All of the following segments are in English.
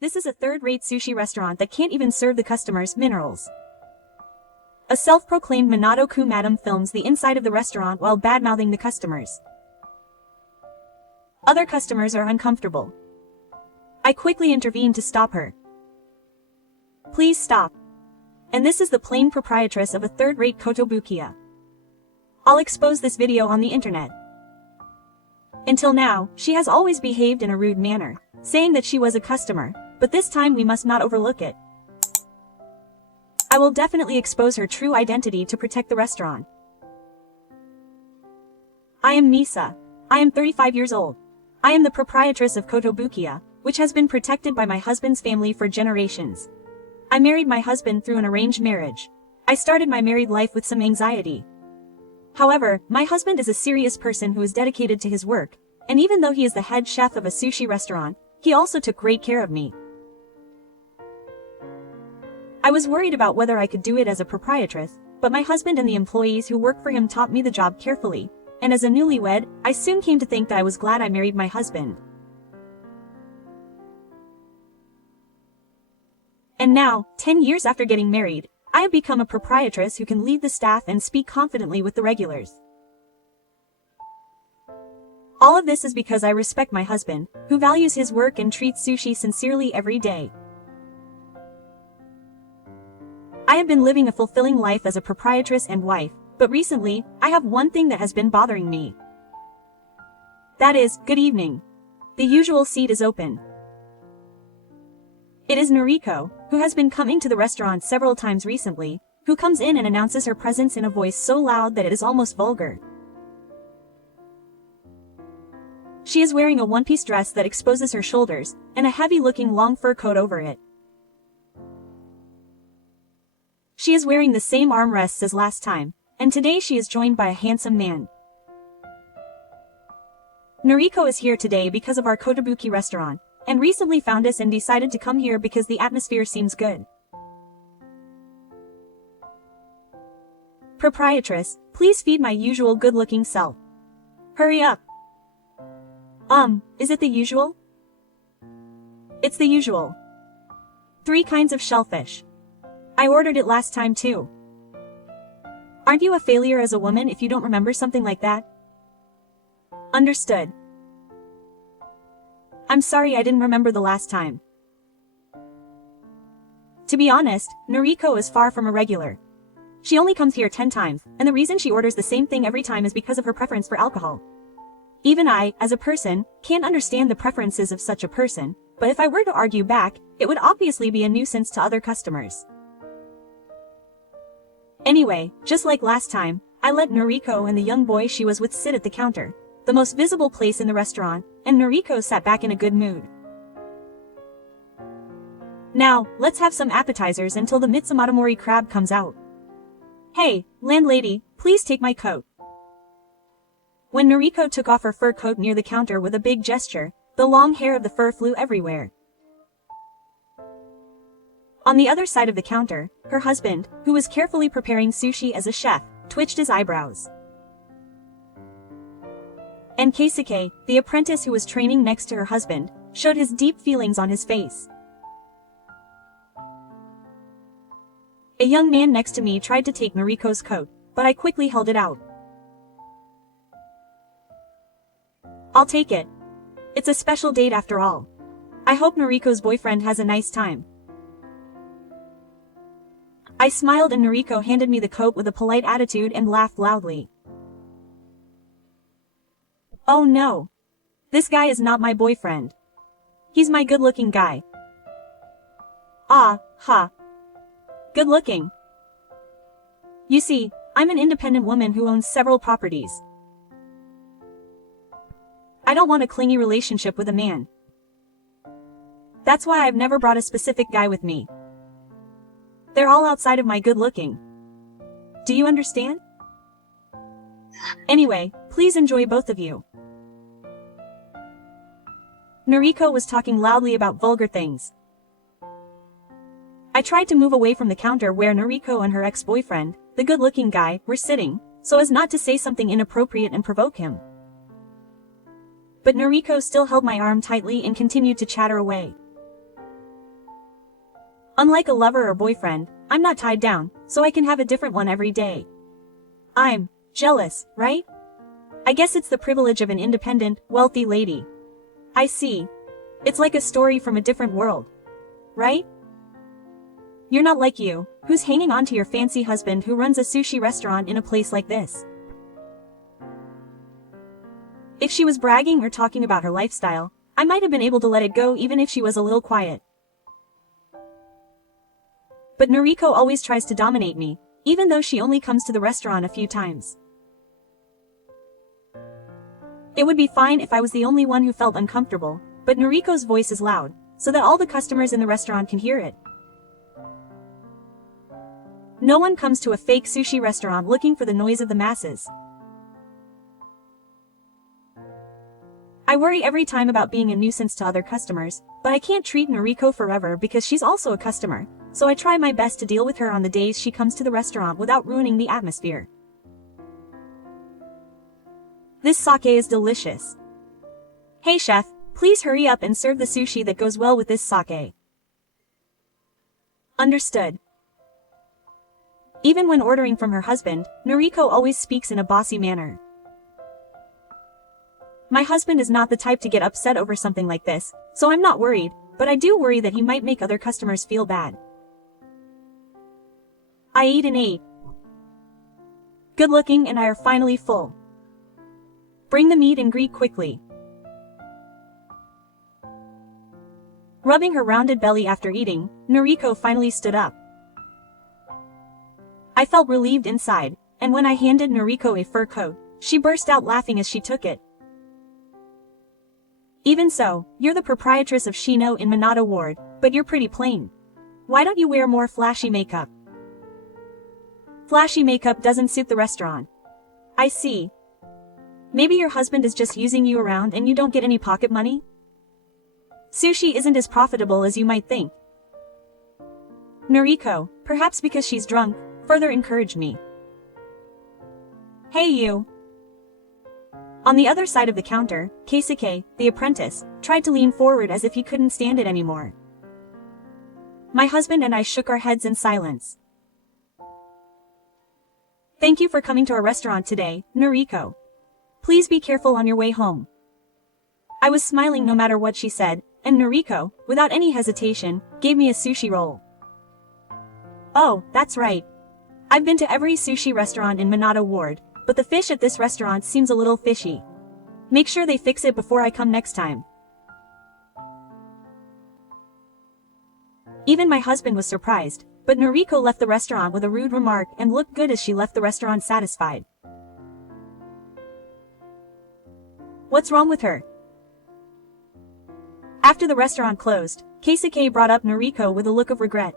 This is a third-rate sushi restaurant that can't even serve the customers minerals. A self-proclaimed Minato-ku madam films the inside of the restaurant while bad-mouthing the customers. Other customers are uncomfortable. I quickly intervene to stop her. Please stop. And this is the plain proprietress of a third-rate kotobukiya. I'll expose this video on the internet. Until now, she has always behaved in a rude manner, saying that she was a customer, but this time we must not overlook it. I will definitely expose her true identity to protect the restaurant. I am Misa. I am 35 years old. I am the proprietress of Kotobukiya, which has been protected by my husband's family for generations. I married my husband through an arranged marriage. I started my married life with some anxiety. However, my husband is a serious person who is dedicated to his work, and even though he is the head chef of a sushi restaurant, he also took great care of me. I was worried about whether I could do it as a proprietress, but my husband and the employees who work for him taught me the job carefully, and as a newlywed, I soon came to think that I was glad I married my husband. And now, 10 years after getting married, I have become a proprietress who can lead the staff and speak confidently with the regulars. All of this is because I respect my husband, who values his work and treats sushi sincerely every day. I have been living a fulfilling life as a proprietress and wife, but recently, I have one thing that has been bothering me. That is, good evening. The usual seat is open. It is Noriko, who has been coming to the restaurant several times recently, who comes in and announces her presence in a voice so loud that it is almost vulgar. She is wearing a one-piece dress that exposes her shoulders, and a heavy-looking long fur coat over it. She is wearing the same armrests as last time, and today she is joined by a handsome man. Noriko is here today because of our Kotobuki restaurant, and recently found us and decided to come here because the atmosphere seems good. Proprietress, please feed my usual good-looking self. Hurry up. Is it the usual? It's the usual. 3 kinds of shellfish. I ordered it last time too. Aren't you a failure as a woman if you don't remember something like that? Understood. I'm sorry I didn't remember the last time. To be honest, Noriko is far from a regular. She only comes here 10 times, and the reason she orders the same thing every time is because of her preference for alcohol. Even I, as a person, can't understand the preferences of such a person, but if I were to argue back, it would obviously be a nuisance to other customers. Anyway, just like last time, I let Noriko and the young boy she was with sit at the counter, the most visible place in the restaurant, and Noriko sat back in a good mood. Now, let's have some appetizers until the Mitsumatomori crab comes out. Hey, landlady, please take my coat. When Noriko took off her fur coat near the counter with a big gesture, the long hair of the fur flew everywhere. On the other side of the counter, her husband, who was carefully preparing sushi as a chef, twitched his eyebrows. And Keisuke, the apprentice who was training next to her husband, showed his deep feelings on his face. A young man next to me tried to take Noriko's coat, but I quickly held it out. I'll take it. It's a special date after all. I hope Noriko's boyfriend has a nice time. I smiled and Noriko handed me the coat with a polite attitude and laughed loudly. Oh no. This guy is not my boyfriend. He's my good-looking guy. Ah, ha. Good looking. You see, I'm an independent woman who owns several properties. I don't want a clingy relationship with a man. That's why I've never brought a specific guy with me. They're all outside of my good looking. Do you understand? Anyway, please enjoy both of you. Noriko was talking loudly about vulgar things. I tried to move away from the counter where Noriko and her ex-boyfriend, the good-looking guy, were sitting, so as not to say something inappropriate and provoke him. But Noriko still held my arm tightly and continued to chatter away. Unlike a lover or boyfriend, I'm not tied down, so I can have a different one every day. I'm jealous, right? I guess it's the privilege of an independent, wealthy lady. I see. It's like a story from a different world. Right? You're not like you, who's hanging on to your fancy husband who runs a sushi restaurant in a place like this. If she was bragging or talking about her lifestyle, I might have been able to let it go even if she was a little quiet. But Noriko always tries to dominate me, even though she only comes to the restaurant a few times. It would be fine if I was the only one who felt uncomfortable, but Noriko's voice is loud, so that all the customers in the restaurant can hear it. No one comes to a fake sushi restaurant looking for the noise of the masses. I worry every time about being a nuisance to other customers, but I can't treat Noriko forever because she's also a customer, so I try my best to deal with her on the days she comes to the restaurant without ruining the atmosphere. This sake is delicious. Hey chef, please hurry up and serve the sushi that goes well with this sake. Understood. Even when ordering from her husband, Noriko always speaks in a bossy manner. My husband is not the type to get upset over something like this, so I'm not worried, but I do worry that he might make other customers feel bad. I eat and ate. Good looking and I are finally full. Bring the meat and greet quickly. Rubbing her rounded belly after eating, Noriko finally stood up. I felt relieved inside, and when I handed Noriko a fur coat, she burst out laughing as she took it. Even so, you're the proprietress of Shino in Minato Ward, but you're pretty plain. Why don't you wear more flashy makeup? Flashy makeup doesn't suit the restaurant. I see. Maybe your husband is just using you around and you don't get any pocket money? Sushi isn't as profitable as you might think. Noriko, perhaps because she's drunk, further encouraged me. Hey you. On the other side of the counter, Keisuke, the apprentice, tried to lean forward as if he couldn't stand it anymore. My husband and I shook our heads in silence. Thank you for coming to our restaurant today, Noriko. Please be careful on your way home. I was smiling no matter what she said, and Noriko, without any hesitation, gave me a sushi roll. Oh, that's right. I've been to every sushi restaurant in Minato Ward, but the fish at this restaurant seems a little fishy. Make sure they fix it before I come next time. Even my husband was surprised, but Noriko left the restaurant with a rude remark and looked good as she left the restaurant satisfied. What's wrong with her? After the restaurant closed, Keisuke brought up Noriko with a look of regret.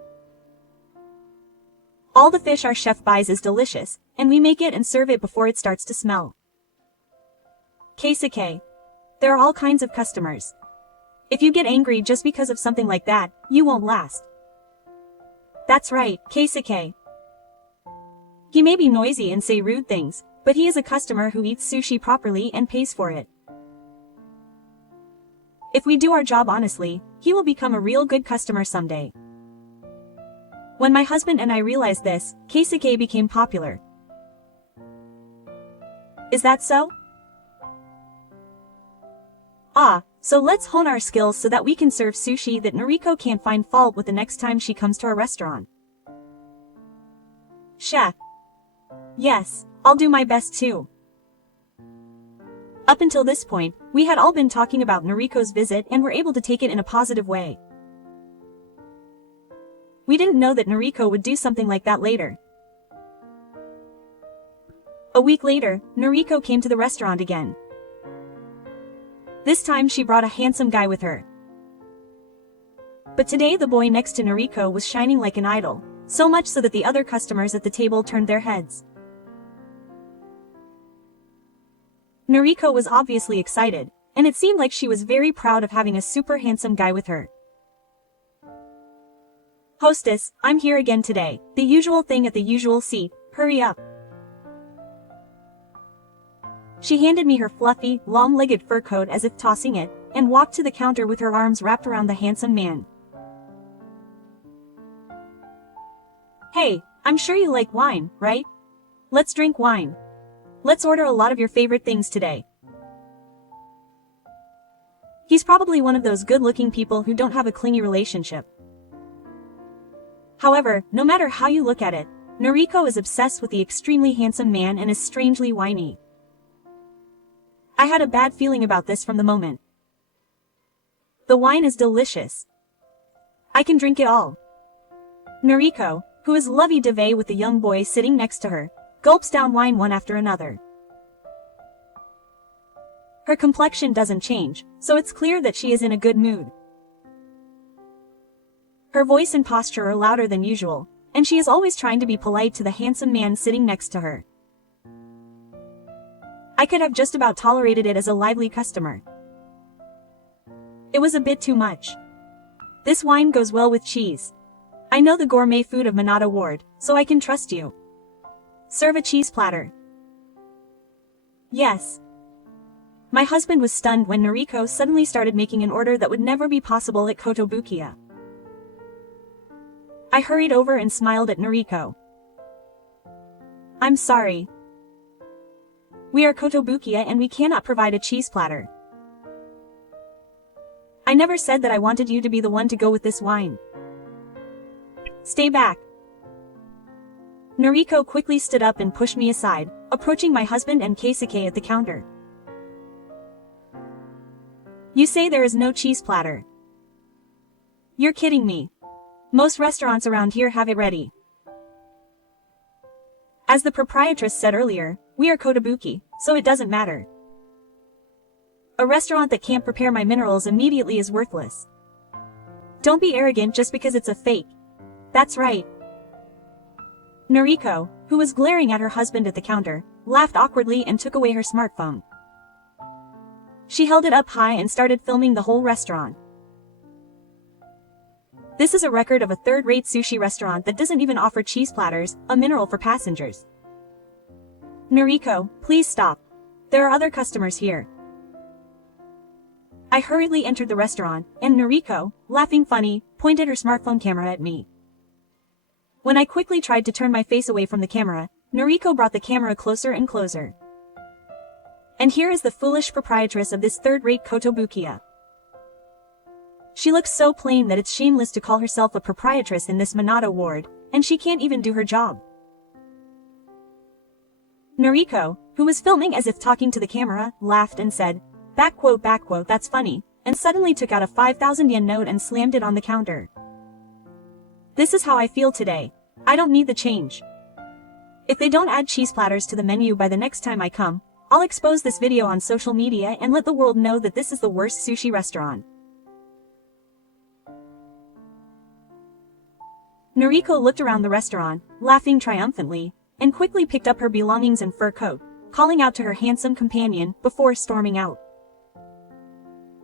All the fish our chef buys is delicious, and we make it and serve it before it starts to smell. Keisuke. There are all kinds of customers. If you get angry just because of something like that, you won't last. That's right, Keisuke. He may be noisy and say rude things, but he is a customer who eats sushi properly and pays for it. If we do our job honestly, he will become a real good customer someday. When my husband and I realized this, Keisuke became popular. Is that so? Ah, so let's hone our skills so that we can serve sushi that Noriko can't find fault with the next time she comes to our restaurant. Chef. Yes, I'll do my best too. Up until this point, we had all been talking about Noriko's visit and were able to take it in a positive way. We didn't know that Noriko would do something like that later. A week later, Noriko came to the restaurant again. This time she brought a handsome guy with her. But today the boy next to Noriko was shining like an idol, so much so that the other customers at the table turned their heads. Noriko was obviously excited, and it seemed like she was very proud of having a super handsome guy with her. Hostess, I'm here again today. The usual thing at the usual seat. Hurry up. She handed me her fluffy, long-legged fur coat as if tossing it, and walked to the counter with her arms wrapped around the handsome man. Hey, I'm sure you like wine, right? Let's drink wine. Let's order a lot of your favorite things today. He's probably one of those good-looking people who don't have a clingy relationship. However, no matter how you look at it, Noriko is obsessed with the extremely handsome man and is strangely whiny. I had a bad feeling about this from the moment. The wine is delicious. I can drink it all. Noriko, who is lovey-dovey with the young boy sitting next to her, gulps down wine one after another. Her complexion doesn't change, so it's clear that she is in a good mood. Her voice and posture are louder than usual, and she is always trying to be polite to the handsome man sitting next to her. I could have just about tolerated it as a lively customer. It was a bit too much. This wine goes well with cheese. I know the gourmet food of Minato Ward, so I can trust you. Serve a cheese platter. Yes. My husband was stunned when Noriko suddenly started making an order that would never be possible at Kotobukiya. I hurried over and smiled at Noriko. I'm sorry. We are Kotobukiya and we cannot provide a cheese platter. I never said that I wanted you to be the one to go with this wine. Stay back. Noriko quickly stood up and pushed me aside, approaching my husband and Keisuke at the counter. You say there is no cheese platter. You're kidding me. Most restaurants around here have it ready. As the proprietress said earlier, we are Kotobuki, so it doesn't matter. A restaurant that can't prepare my minerals immediately is worthless. Don't be arrogant just because it's a fake. That's right. Noriko, who was glaring at her husband at the counter, laughed awkwardly and took away her smartphone. She held it up high and started filming the whole restaurant. This is a record of a third-rate sushi restaurant that doesn't even offer cheese platters, a mineral for passengers. Noriko, please stop. There are other customers here. I hurriedly entered the restaurant, and Noriko, laughing funny, pointed her smartphone camera at me. When I quickly tried to turn my face away from the camera, Noriko brought the camera closer and closer. And here is the foolish proprietress of this third-rate Kotobukiya. She looks so plain that it's shameless to call herself a proprietress in this Minato Ward, and she can't even do her job. Noriko, who was filming as if talking to the camera, laughed and said, back quote, that's funny, and suddenly took out a 5,000 yen note and slammed it on the counter. This is how I feel today. I don't need the change. If they don't add cheese platters to the menu by the next time I come, I'll expose this video on social media and let the world know that this is the worst sushi restaurant. Noriko looked around the restaurant, laughing triumphantly, and quickly picked up her belongings and fur coat, calling out to her handsome companion before storming out.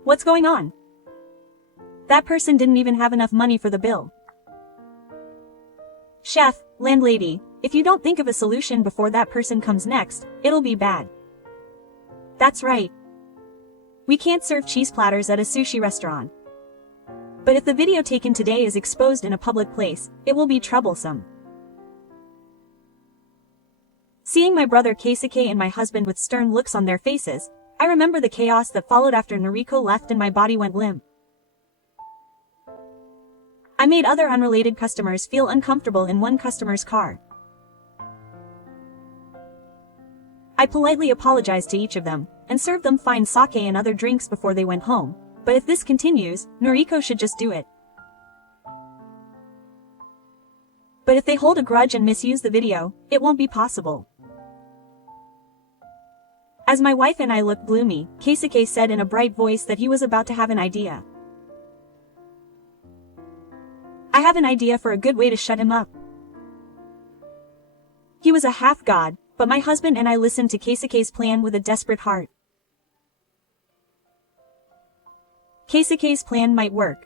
What's going on? That person didn't even have enough money for the bill. Chef, landlady, if you don't think of a solution before that person comes next, it'll be bad. That's right. We can't serve cheese platters at a sushi restaurant. But if the video taken today is exposed in a public place, it will be troublesome. Seeing my brother Keisuke and my husband with stern looks on their faces, I remember the chaos that followed after Noriko left and my body went limp. I made other unrelated customers feel uncomfortable in one customer's car. I politely apologized to each of them, and served them fine sake and other drinks before they went home, but if this continues, Noriko should just do it. But if they hold a grudge and misuse the video, it won't be possible. As my wife and I looked gloomy, Keisuke said in a bright voice that he was about to have an idea. I have an idea for a good way to shut him up. He was a half-god, but my husband and I listened to Keisuke's plan with a desperate heart. Keisuke's plan might work.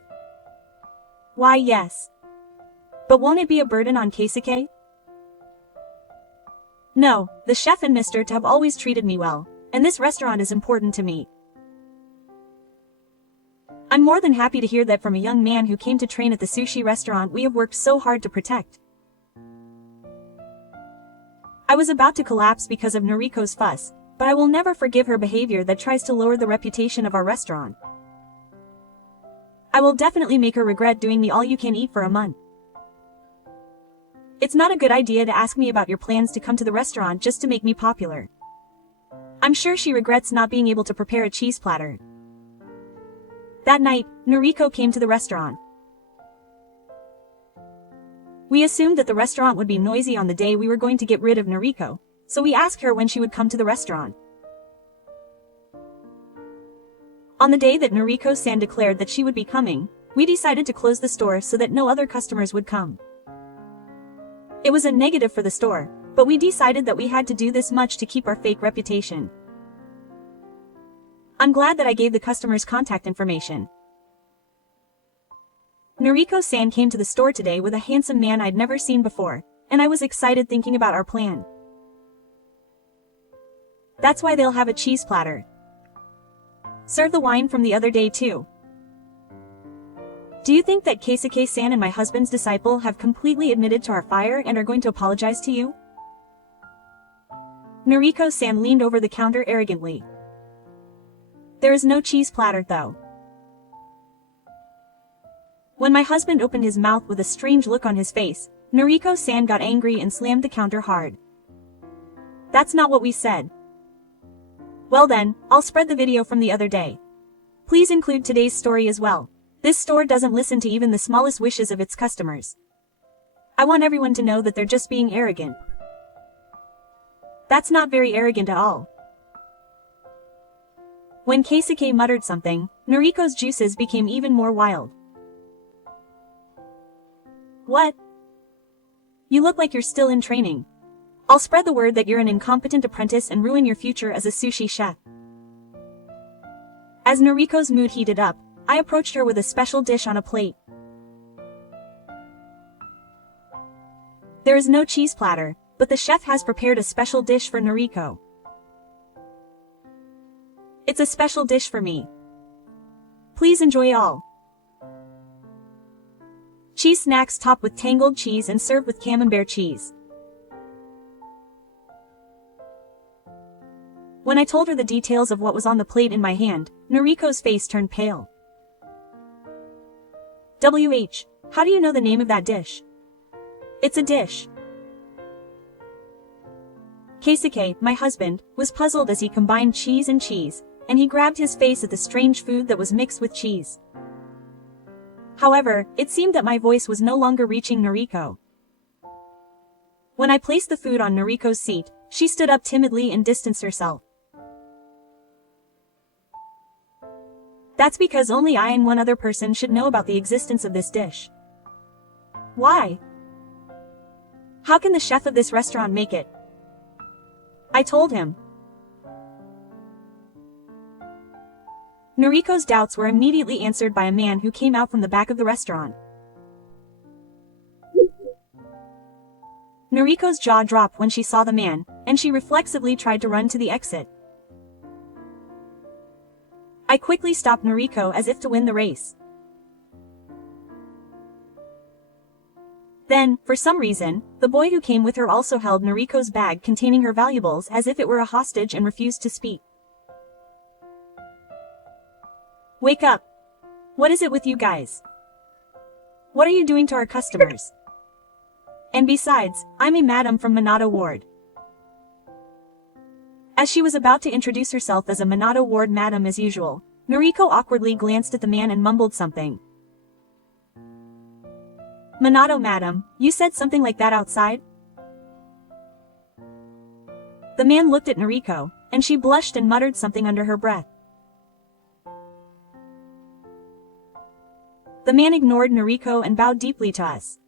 Why, yes. But won't it be a burden on Keisuke? No, the chef and Mr. To have always treated me well, and this restaurant is important to me. I'm more than happy to hear that from a young man who came to train at the sushi restaurant we have worked so hard to protect. I was about to collapse because of Noriko's fuss, but I will never forgive her behavior that tries to lower the reputation of our restaurant. I will definitely make her regret doing the all-you-can-eat for a month. It's not a good idea to ask me about your plans to come to the restaurant just to make me popular. I'm sure she regrets not being able to prepare a cheese platter. That night, Noriko came to the restaurant. We assumed that the restaurant would be noisy on the day we were going to get rid of Noriko, so we asked her when she would come to the restaurant. On the day that Noriko-san declared that she would be coming, we decided to close the store so that no other customers would come. It was a negative for the store, but we decided that we had to do this much to keep our fake reputation. I'm glad that I gave the customers contact information. Noriko-san came to the store today with a handsome man I'd never seen before, and I was excited thinking about our plan. That's why they'll have a cheese platter. Serve the wine from the other day too. Do you think that Keisuke-san and my husband's disciple have completely admitted to our fire and are going to apologize to you? Noriko-san leaned over the counter arrogantly. There is no cheese platter though. When my husband opened his mouth with a strange look on his face, Noriko-san got angry and slammed the counter hard. That's not what we said. Well then, I'll spread the video from the other day. Please include today's story as well. This store doesn't listen to even the smallest wishes of its customers. I want everyone to know that they're just being arrogant. That's not very arrogant at all. When Keisuke muttered something, Noriko's juices became even more wild. What? You look like you're still in training. I'll spread the word that you're an incompetent apprentice and ruin your future as a sushi chef. As Noriko's mood heated up, I approached her with a special dish on a plate. There is no cheese platter, but the chef has prepared a special dish for Noriko. It's a special dish for me. Please enjoy all. Cheese snacks topped with tangled cheese and served with camembert cheese. When I told her the details of what was on the plate in my hand, Noriko's face turned pale. WH, how do you know the name of that dish? It's a dish. Keisuke, my husband, was puzzled as he combined cheese, and he grabbed his face at the strange food that was mixed with cheese. However, it seemed that my voice was no longer reaching Noriko. When I placed the food on Noriko's seat, she stood up timidly and distanced herself. That's because only I and one other person should know about the existence of this dish. Why? How can the chef of this restaurant make it? I told him. Noriko's doubts were immediately answered by a man who came out from the back of the restaurant. Noriko's jaw dropped when she saw the man, and she reflexively tried to run to the exit. I quickly stopped Noriko as if to win the race. Then, for some reason, the boy who came with her also held Noriko's bag containing her valuables as if it were a hostage and refused to speak. Wake up! What is it with you guys? What are you doing to our customers? And besides, I'm a madam from Minato Ward. As she was about to introduce herself as a Minato Ward madam as usual, Noriko awkwardly glanced at the man and mumbled something. Minato madam, you said something like that outside? The man looked at Noriko, and she blushed and muttered something under her breath. The man ignored Noriko and bowed deeply to us.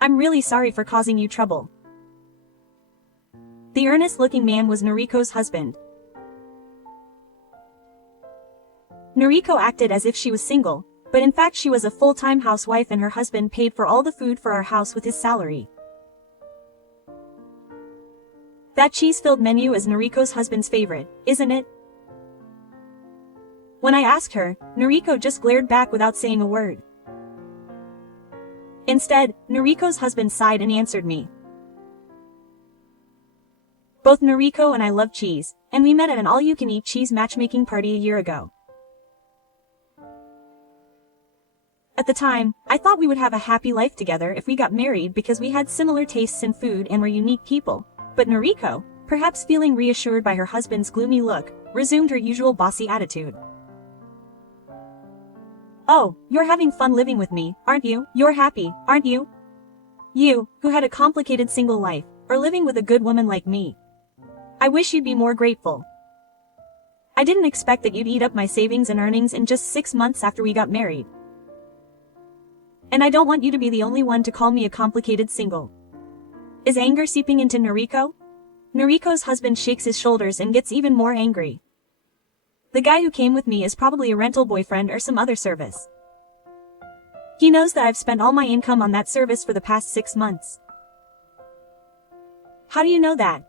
I'm really sorry for causing you trouble. The earnest-looking man was Noriko's husband. Noriko acted as if she was single, but in fact she was a full-time housewife and her husband paid for all the food for our house with his salary. That cheese-filled menu is Noriko's husband's favorite, isn't it? When I asked her, Noriko just glared back without saying a word. Instead, Noriko's husband sighed and answered me. Both Noriko and I love cheese, and we met at an all-you-can-eat cheese matchmaking party a year ago. At the time, I thought we would have a happy life together if we got married because we had similar tastes in food and were unique people. But Noriko, perhaps feeling reassured by her husband's gloomy look, resumed her usual bossy attitude. "Oh, you're having fun living with me, aren't you? You're happy, aren't you? You, who had a complicated single life, are living with a good woman like me. I wish you'd be more grateful. I didn't expect that you'd eat up my savings and earnings in just 6 months after we got married. And I don't want you to be the only one to call me a complicated single." Is anger seeping into Noriko? Noriko's husband shakes his shoulders and gets even more angry. The guy who came with me is probably a rental boyfriend or some other service. He knows that I've spent all my income on that service for the past 6 months. How do you know that?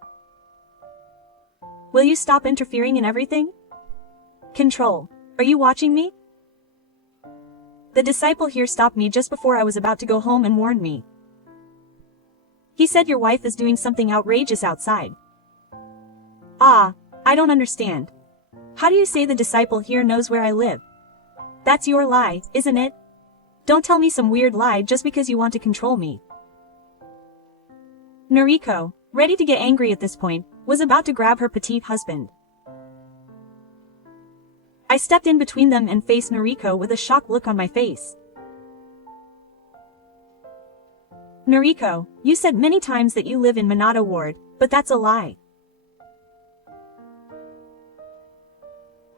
Will you stop interfering in everything? Control. Are you watching me? The disciple here stopped me just before I was about to go home and warned me. He said your wife is doing something outrageous outside. Ah, I don't understand. How do you say the disciple here knows where I live? That's your lie, isn't it? Don't tell me some weird lie just because you want to control me. Noriko, ready to get angry at this point, was about to grab her petite husband. I stepped in between them and faced Noriko with a shocked look on my face. Noriko, you said many times that you live in Minato Ward, but that's a lie.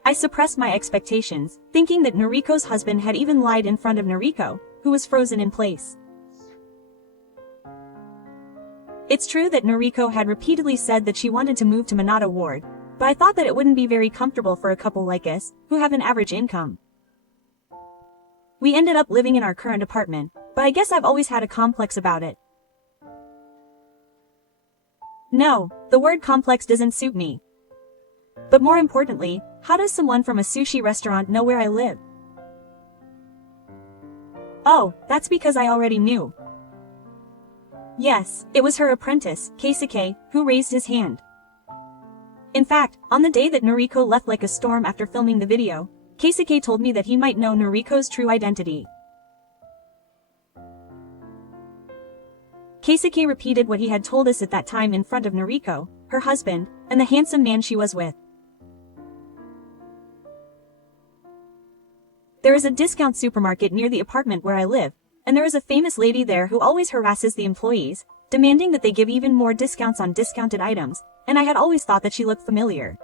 I suppressed my expectations, thinking that Noriko's husband had even lied in front of Noriko, who was frozen in place. It's true that Noriko had repeatedly said that she wanted to move to Minato Ward, but I thought that it wouldn't be very comfortable for a couple like us, who have an average income. We ended up living in our current apartment, but I guess I've always had a complex about it. No, the word complex doesn't suit me. But more importantly, how does someone from a sushi restaurant know where I live? Oh, that's because I already knew. Yes, it was her apprentice, Keisuke, who raised his hand. In fact, on the day that Noriko left like a storm after filming the video, Keisuke told me that he might know Noriko's true identity. Keisuke repeated what he had told us at that time in front of Noriko, her husband, and the handsome man she was with. There is a discount supermarket near the apartment where I live, and there is a famous lady there who always harasses the employees, demanding that they give even more discounts on discounted items, and I had always thought that she looked familiar.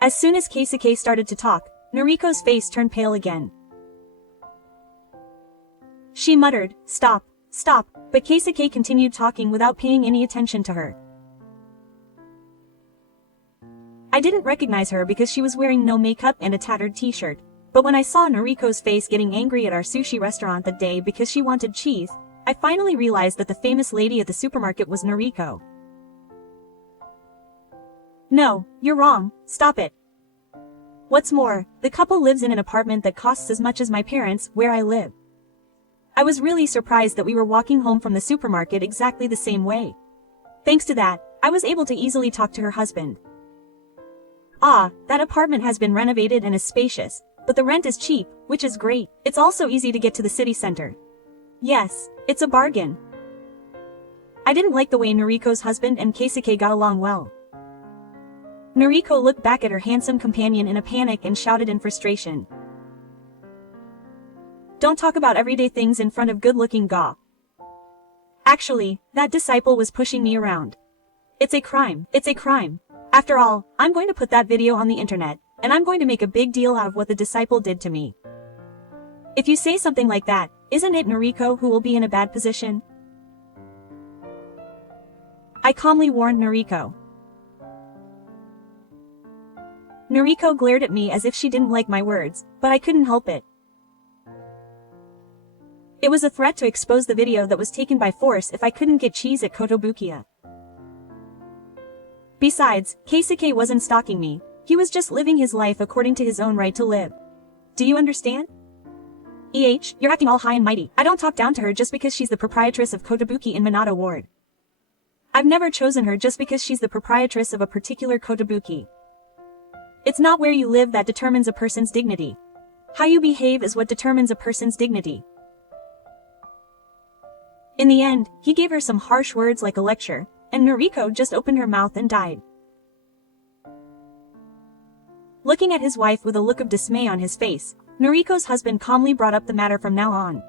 As soon as Keisuke started to talk, Noriko's face turned pale again. She muttered, "Stop, stop," but Keisuke continued talking without paying any attention to her. I didn't recognize her because she was wearing no makeup and a tattered t-shirt, but when I saw Noriko's face getting angry at our sushi restaurant that day because she wanted cheese, I finally realized that the famous lady at the supermarket was Noriko. No, you're wrong, stop it. What's more, the couple lives in an apartment that costs as much as my parents, where I live. I was really surprised that we were walking home from the supermarket exactly the same way. Thanks to that, I was able to easily talk to her husband. Ah, that apartment has been renovated and is spacious, but the rent is cheap, which is great. It's also easy to get to the city center. Yes, it's a bargain. I didn't like the way Noriko's husband and Keisuke got along well. Noriko looked back at her handsome companion in a panic and shouted in frustration. Don't talk about everyday things in front of good-looking Ga. Actually, that disciple was pushing me around. It's a crime, it's a crime. After all, I'm going to put that video on the internet, and I'm going to make a big deal out of what the disciple did to me. If you say something like that, isn't it Noriko who will be in a bad position? I calmly warned Noriko. Noriko glared at me as if she didn't like my words, but I couldn't help it. It was a threat to expose the video that was taken by force if I couldn't get cheese at Kotobukiya. Besides, Keisuke wasn't stalking me, he was just living his life according to his own right to live. Do you understand? You're acting all high and mighty. I don't talk down to her just because she's the proprietress of Kotobuki in Minato Ward. I've never chosen her just because she's the proprietress of a particular kotobuki. It's not where you live that determines a person's dignity. How you behave is what determines a person's dignity. In the end, he gave her some harsh words like a lecture, and Noriko just opened her mouth and died. Looking at his wife with a look of dismay on his face, Noriko's husband calmly brought up the matter from now on.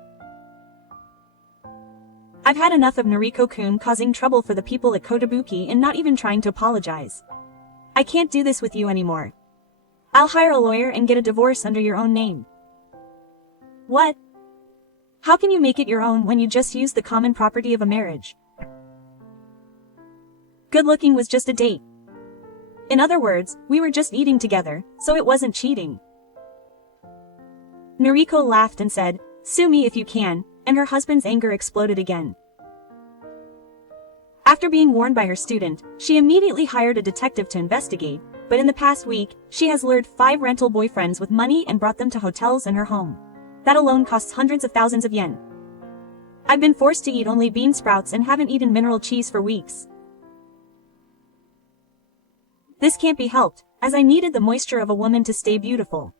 I've had enough of Noriko-kun causing trouble for the people at Kotobuki and not even trying to apologize. I can't do this with you anymore. I'll hire a lawyer and get a divorce under your own name. What? How can you make it your own when you just used the common property of a marriage? Good looking was just a date. In other words, we were just eating together, so it wasn't cheating. Noriko laughed and said, "Sue me if you can," and her husband's anger exploded again. After being warned by her student, she immediately hired a detective to investigate, but in the past week, she has lured 5 rental boyfriends with money and brought them to hotels in her home. That alone costs hundreds of thousands of yen. I've been forced to eat only bean sprouts and haven't eaten mineral cheese for weeks. This can't be helped, as I needed the moisture of a woman to stay beautiful.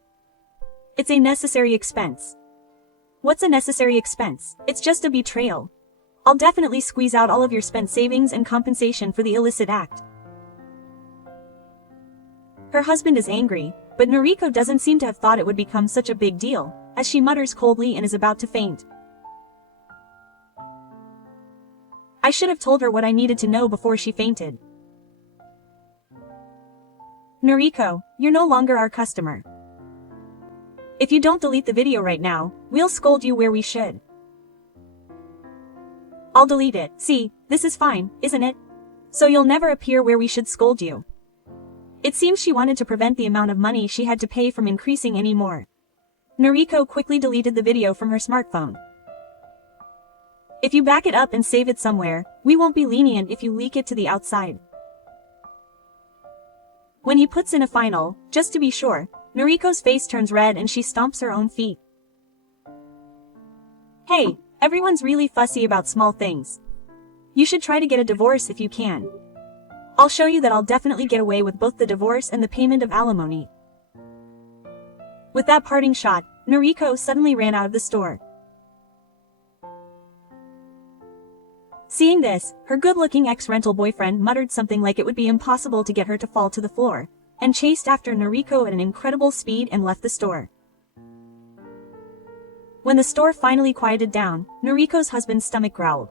It's a necessary expense. What's a necessary expense? It's just a betrayal. I'll definitely squeeze out all of your spent savings and compensation for the illicit act. Her husband is angry, but Noriko doesn't seem to have thought it would become such a big deal, as she mutters coldly and is about to faint. I should have told her what I needed to know before she fainted. Noriko, you're no longer our customer. If you don't delete the video right now, we'll scold you where we should. I'll delete it. See, this is fine, isn't it? So you'll never appear where we should scold you. It seems she wanted to prevent the amount of money she had to pay from increasing any more. Noriko quickly deleted the video from her smartphone. If you back it up and save it somewhere, we won't be lenient if you leak it to the outside. When he puts in a final, just to be sure, Noriko's face turns red and she stomps her own feet. Hey, everyone's really fussy about small things. You should try to get a divorce if you can. I'll show you that I'll definitely get away with both the divorce and the payment of alimony. With that parting shot, Noriko suddenly ran out of the store. Seeing this, her good-looking ex-rental boyfriend muttered something like it would be impossible to get her to fall to the floor, and chased after Noriko at an incredible speed and left the store. When the store finally quieted down, Noriko's husband's stomach growled.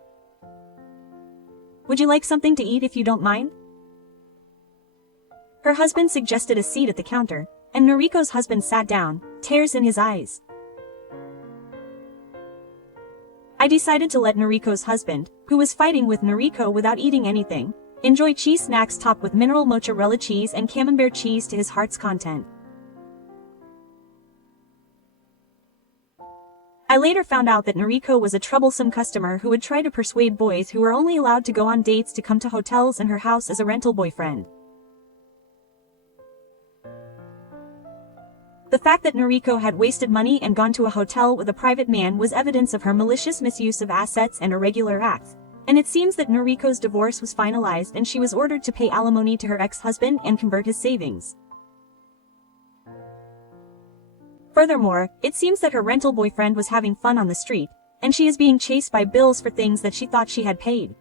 Would you like something to eat if you don't mind? Her husband suggested a seat at the counter, and Noriko's husband sat down, tears in his eyes. I decided to let Noriko's husband, who was fighting with Noriko without eating anything, enjoy cheese snacks topped with mineral mozzarella cheese and camembert cheese to his heart's content. I later found out that Noriko was a troublesome customer who would try to persuade boys who were only allowed to go on dates to come to hotels in her house as a rental boyfriend. The fact that Noriko had wasted money and gone to a hotel with a private man was evidence of her malicious misuse of assets and irregular acts, and it seems that Noriko's divorce was finalized and she was ordered to pay alimony to her ex-husband and convert his savings. Furthermore, it seems that her rental boyfriend was having fun on the street, and she is being chased by bills for things that she thought she had paid.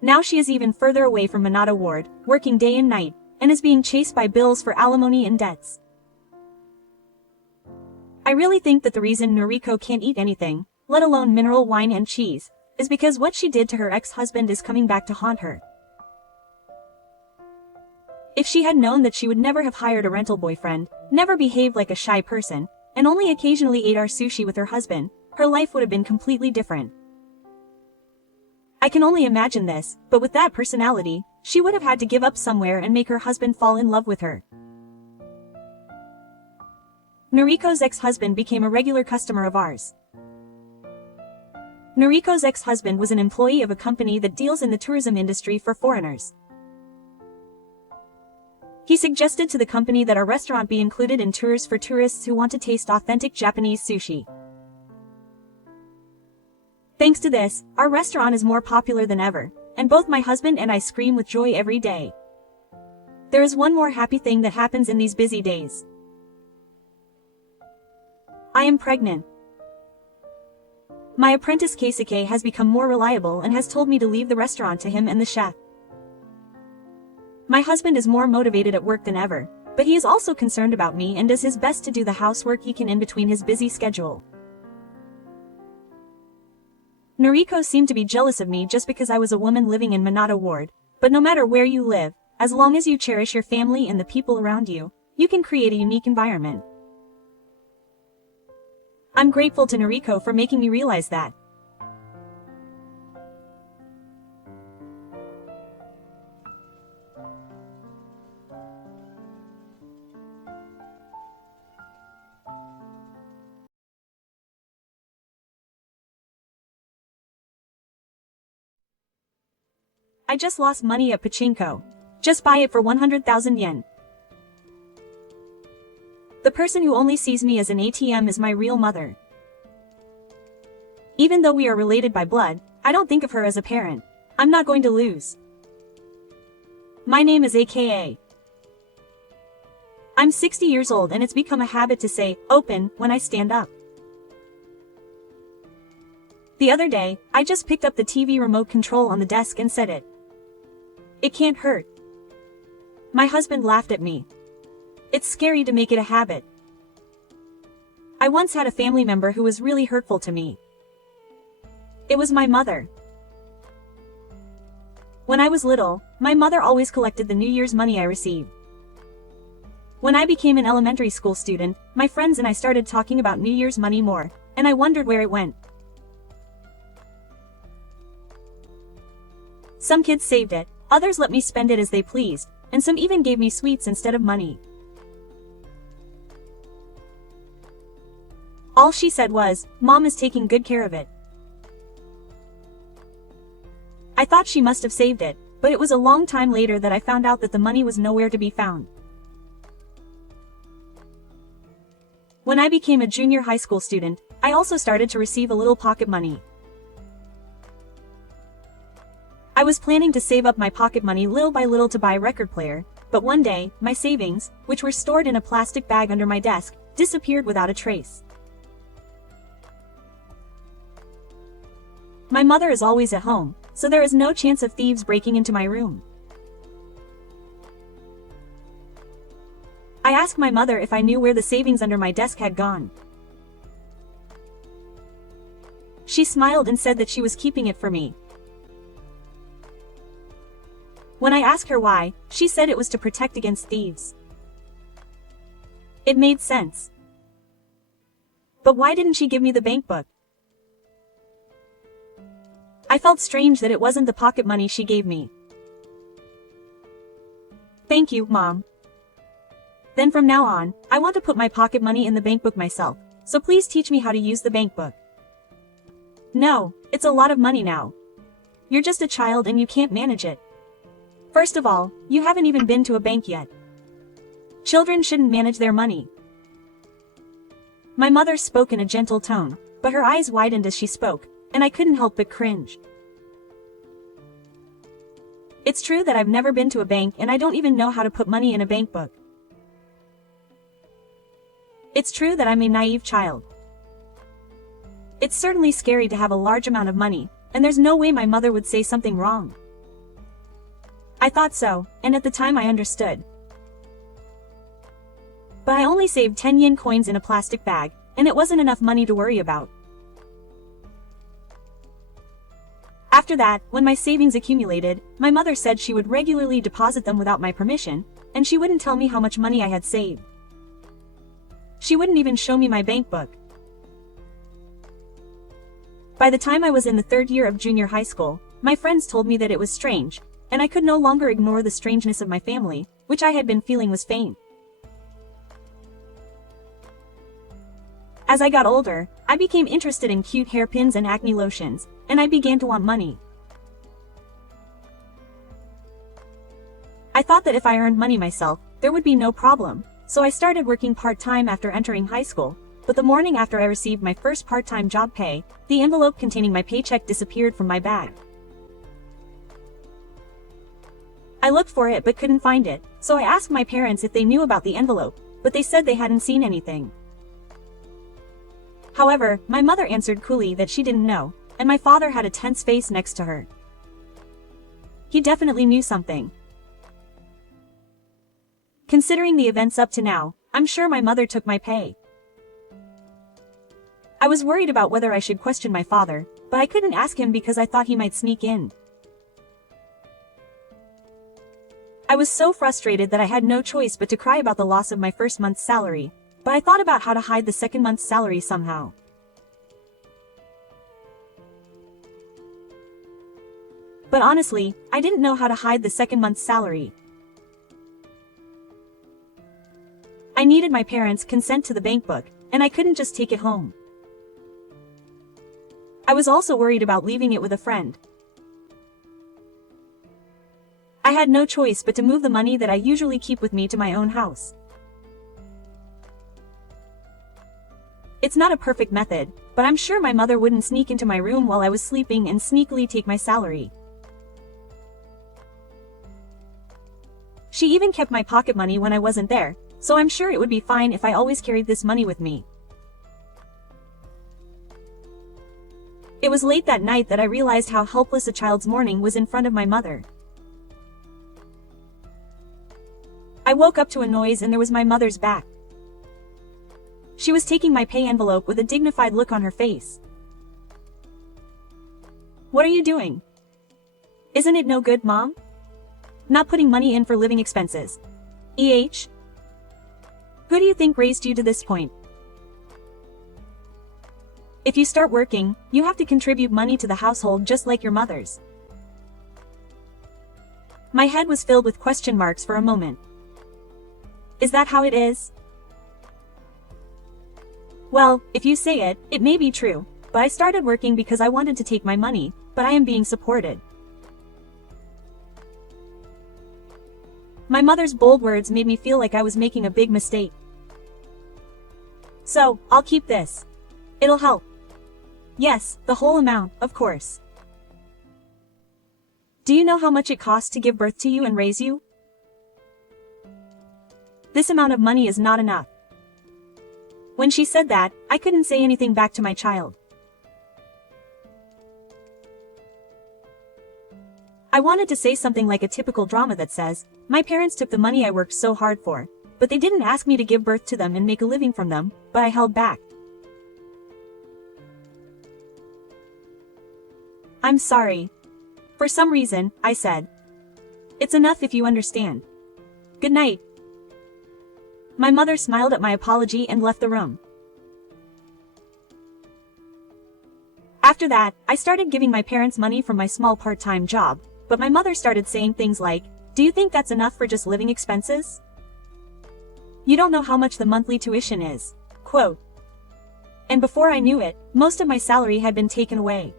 Now she is even further away from Minato Ward, working day and night, and is being chased by bills for alimony and debts. I really think that the reason Noriko can't eat anything, let alone mineral wine and cheese, is because what she did to her ex-husband is coming back to haunt her. If she had known that she would never have hired a rental boyfriend, never behaved like a shy person, and only occasionally ate our sushi with her husband, her life would have been completely different. I can only imagine this, but with that personality, she would have had to give up somewhere and make her husband fall in love with her. Noriko's ex-husband became a regular customer of ours. Noriko's ex-husband was an employee of a company that deals in the tourism industry for foreigners. He suggested to the company that our restaurant be included in tours for tourists who want to taste authentic Japanese sushi. Thanks to this, our restaurant is more popular than ever, and both my husband and I scream with joy every day. There is one more happy thing that happens in these busy days. I am pregnant. My apprentice Keisuke has become more reliable and has told me to leave the restaurant to him and the chef. My husband is more motivated at work than ever, but he is also concerned about me and does his best to do the housework he can in between his busy schedule. Noriko seemed to be jealous of me just because I was a woman living in Minato Ward, but no matter where you live, as long as you cherish your family and the people around you, you can create a unique environment. I'm grateful to Noriko for making me realize that. I just lost money at pachinko. Just buy it for 100,000 yen. The person who only sees me as an ATM is my real mother. Even though we are related by blood, I don't think of her as a parent. I'm not going to lose. My name is AKA. I'm 60 years old and it's become a habit to say, open, when I stand up. The other day, I just picked up the TV remote control on the desk and said it. It can't hurt. My husband laughed at me. It's scary to make it a habit. I once had a family member who was really hurtful to me. It was my mother. When I was little, my mother always collected the New Year's money I received. When I became an elementary school student, my friends and I started talking about New Year's money more, and I wondered where it went. Some kids saved it, others let me spend it as they pleased, and some even gave me sweets instead of money. All she said was, "Mom is taking good care of it." I thought she must have saved it, but it was a long time later that I found out that the money was nowhere to be found. When I became a junior high school student, I also started to receive a little pocket money. I was planning to save up my pocket money little by little to buy a record player, but one day, my savings, which were stored in a plastic bag under my desk, disappeared without a trace. My mother is always at home, so there is no chance of thieves breaking into my room. I asked my mother if I knew where the savings under my desk had gone. She smiled and said that she was keeping it for me. When I asked her why, she said it was to protect against thieves. It made sense. But why didn't she give me the bank book? I felt strange that it wasn't the pocket money she gave me. Thank you, Mom. Then from now on, I want to put my pocket money in the bank book myself, so please teach me how to use the bank book. No, it's a lot of money now. You're just a child and you can't manage it. First of all, you haven't even been to a bank yet. Children shouldn't manage their money. My mother spoke in a gentle tone, but her eyes widened as she spoke, and I couldn't help but cringe. It's true that I've never been to a bank and I don't even know how to put money in a bank book. It's true that I'm a naive child. It's certainly scary to have a large amount of money, and there's no way my mother would say something wrong. I thought so, and at the time I understood. But I only saved 10 yen coins in a plastic bag, and it wasn't enough money to worry about. After that, when my savings accumulated, my mother said she would regularly deposit them without my permission, and she wouldn't tell me how much money I had saved. She wouldn't even show me my bank book. By the time I was in the third year of junior high school, my friends told me that it was strange, and I could no longer ignore the strangeness of my family, which I had been feeling was faint. As I got older, I became interested in cute hairpins and acne lotions, and I began to want money. I thought that if I earned money myself, there would be no problem, so I started working part-time after entering high school, but the morning after I received my first part-time job pay, the envelope containing my paycheck disappeared from my bag. I looked for it but couldn't find it, so I asked my parents if they knew about the envelope, but they said they hadn't seen anything. However, my mother answered coolly that she didn't know, and my father had a tense face next to her. He definitely knew something. Considering the events up to now, I'm sure my mother took my pay. I was worried about whether I should question my father, but I couldn't ask him because I thought he might sneak in. I was so frustrated that I had no choice but to cry about the loss of my first month's salary, but I thought about how to hide the second month's salary somehow. But honestly, I didn't know how to hide the second month's salary. I needed my parents' consent to the bank book, and I couldn't just take it home. I was also worried about leaving it with a friend. I had no choice but to move the money that I usually keep with me to my own house. It's not a perfect method, but I'm sure my mother wouldn't sneak into my room while I was sleeping and sneakily take my salary. She even kept my pocket money when I wasn't there, so I'm sure it would be fine if I always carried this money with me. It was late that night that I realized how helpless a child's morning was in front of my mother. I woke up to a noise and there was my mother's back. She was taking my pay envelope with a dignified look on her face. "What are you doing? Isn't it no good, Mom? Not putting money in for living expenses. Who do you think raised you to this point? If you start working, you have to contribute money to the household just like your mother's." My head was filled with question marks for a moment. Is that how it is? Well, if you say it, it may be true, but I started working because I wanted to take my money, but I am being supported. My mother's bold words made me feel like I was making a big mistake. "So, I'll keep this. It'll help." "Yes, the whole amount, of course." "Do you know how much it costs to give birth to you and raise you? This amount of money is not enough." When she said that, I couldn't say anything back to my child. I wanted to say something like a typical drama that says, "My parents took the money I worked so hard for, but they didn't ask me to give birth to them and make a living from them," but I held back. "I'm sorry. For some reason," I said. "It's enough if you understand. Good night." My mother smiled at my apology and left the room. After that, I started giving my parents money from my small part-time job, but my mother started saying things like, "Do you think that's enough for just living expenses? You don't know how much the monthly tuition is." Quote. And before I knew it, most of my salary had been taken away.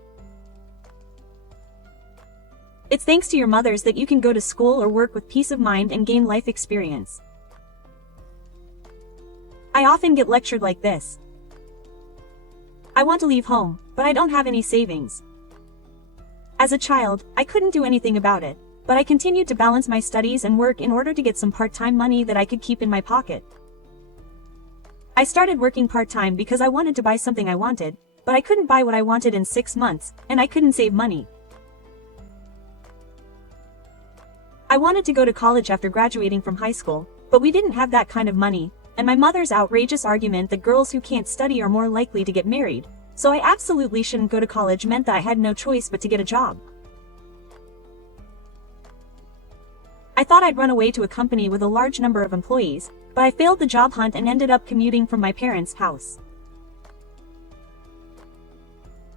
It's thanks to your mothers that you can go to school or work with peace of mind and gain life experience. I often get lectured like this. I want to leave home, but I don't have any savings. As a child, I couldn't do anything about it, but I continued to balance my studies and work in order to get some part-time money that I could keep in my pocket. I started working part-time because I wanted to buy something I wanted, but I couldn't buy what I wanted in 6 months, and I couldn't save money. I wanted to go to college after graduating from high school, but we didn't have that kind of money, and my mother's outrageous argument that girls who can't study are more likely to get married, so I absolutely shouldn't go to college meant that I had no choice but to get a job. I thought I'd run away to a company with a large number of employees, but I failed the job hunt and ended up commuting from my parents' house.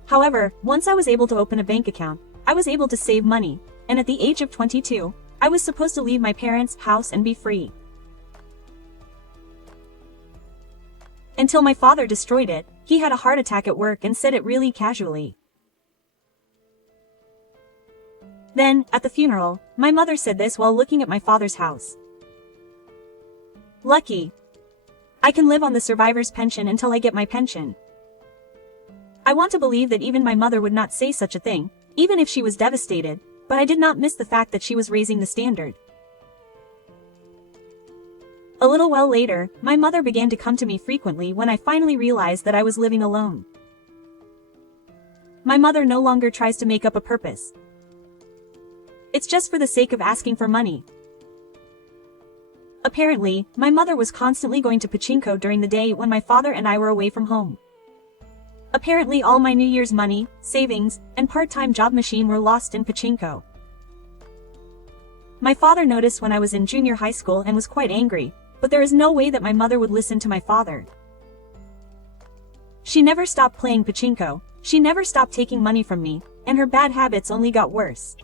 However, once I was able to open a bank account, I was able to save money, and at the age of 22, I was supposed to leave my parents' house and be free. Until my father destroyed it. He had a heart attack at work and said it really casually. Then, at the funeral, my mother said this while looking at my father's house. "Lucky. I can live on the survivor's pension until I get my pension. I want to believe that even my mother would not say such a thing, even if she was devastated, but I did not miss the fact that she was raising the standard. A little while later, my mother began to come to me frequently when I finally realized that I was living alone. My mother no longer tries to make up a purpose. It's just for the sake of asking for money. Apparently, my mother was constantly going to pachinko during the day when my father and I were away from home. Apparently all my New Year's money, savings, and part-time job machine were lost in pachinko. My father noticed when I was in junior high school and was quite angry, but there is no way that my mother would listen to my father. She never stopped playing pachinko, she never stopped taking money from me, and her bad habits only got worse.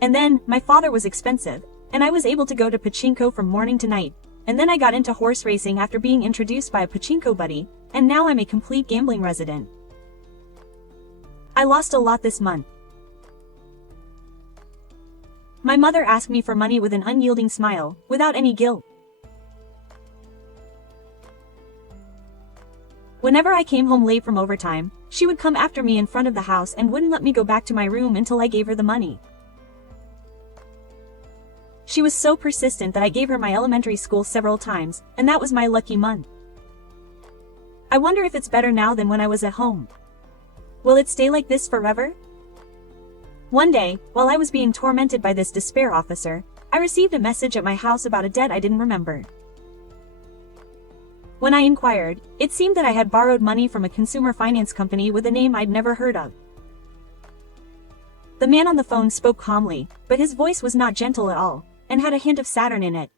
And then, my father was expensive, and I was able to go to pachinko from morning to night, and then I got into horse racing after being introduced by a pachinko buddy, and now I'm a complete gambling resident. I lost a lot this month. My mother asked me for money with an unyielding smile, without any guilt. Whenever I came home late from overtime, she would come after me in front of the house and wouldn't let me go back to my room until I gave her the money. She was so persistent that I gave her my elementary school several times, and that was my lucky month. I wonder if it's better now than when I was at home. Will it stay like this forever? One day, while I was being tormented by this despair officer, I received a message at my house about a debt I didn't remember. When I inquired, it seemed that I had borrowed money from a consumer finance company with a name I'd never heard of. The man on the phone spoke calmly, but his voice was not gentle at all, and had a hint of Saturn in it.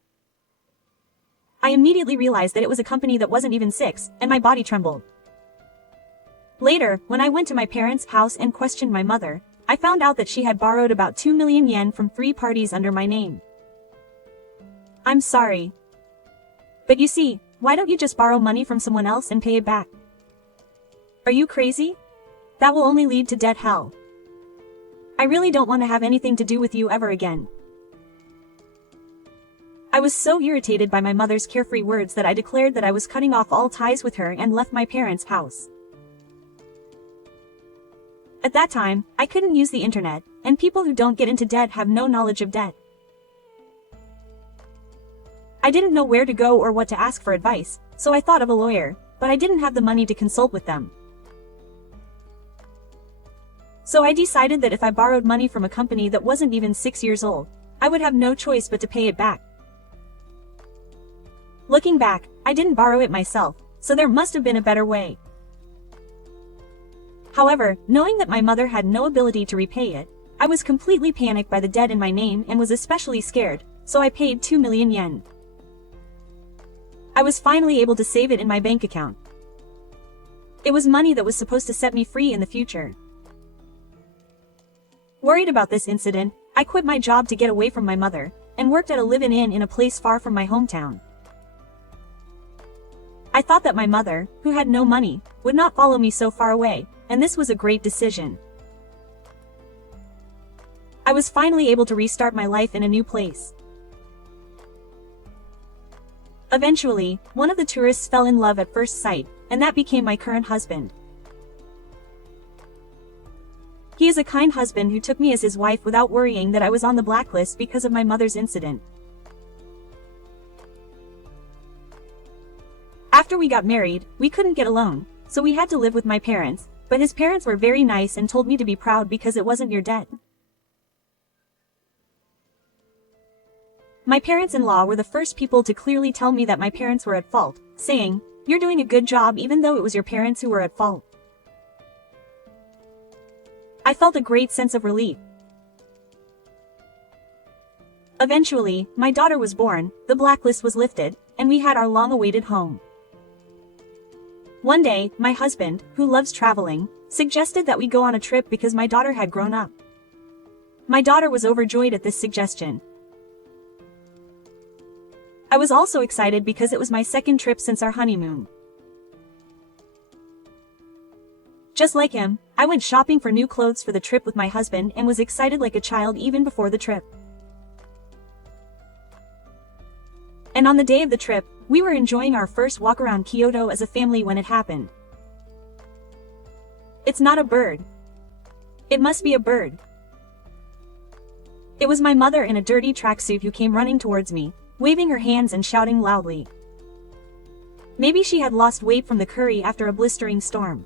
I immediately realized that it was a company that wasn't even six, and my body trembled. Later, when I went to my parents' house and questioned my mother, I found out that she had borrowed about 2 million yen from 3 parties under my name. I'm sorry. But you see, why don't you just borrow money from someone else and pay it back? Are you crazy? That will only lead to debt hell. I really don't want to have anything to do with you ever again. I was so irritated by my mother's carefree words that I declared that I was cutting off all ties with her and left my parents' house. At that time, I couldn't use the internet, and people who don't get into debt have no knowledge of debt. I didn't know where to go or what to ask for advice, so I thought of a lawyer, but I didn't have the money to consult with them. So I decided that if I borrowed money from a company that wasn't even 6 years old, I would have no choice but to pay it back. Looking back, I didn't borrow it myself, so there must have been a better way. However, knowing that my mother had no ability to repay it, I was completely panicked by the debt in my name and was especially scared, so I paid 2 million yen. I was finally able to save it in my bank account. It was money that was supposed to set me free in the future. Worried about this incident, I quit my job to get away from my mother, and worked at a live-in inn in a place far from my hometown. I thought that my mother, who had no money, would not follow me so far away, and this was a great decision. I was finally able to restart my life in a new place. Eventually, one of the tourists fell in love at first sight, and that became my current husband. He is a kind husband who took me as his wife without worrying that I was on the blacklist because of my mother's incident. After we got married, we couldn't get along, so we had to live with my parents, but his parents were very nice and told me to be proud because it wasn't your debt. My parents-in-law were the first people to clearly tell me that my parents were at fault, saying, "You're doing a good job even though it was your parents who were at fault." I felt a great sense of relief. Eventually, my daughter was born, the blacklist was lifted, and we had our long-awaited home. One day, my husband, who loves traveling, suggested that we go on a trip because my daughter had grown up. My daughter was overjoyed at this suggestion. I was also excited because it was my second trip since our honeymoon. Just like him, I went shopping for new clothes for the trip with my husband and was excited like a child even before the trip. And on the day of the trip, we were enjoying our first walk around Kyoto as a family when it happened. It's not a bird. It must be a bird. It was my mother in a dirty tracksuit who came running towards me, waving her hands and shouting loudly. Maybe she had lost weight from the curry after a blistering storm.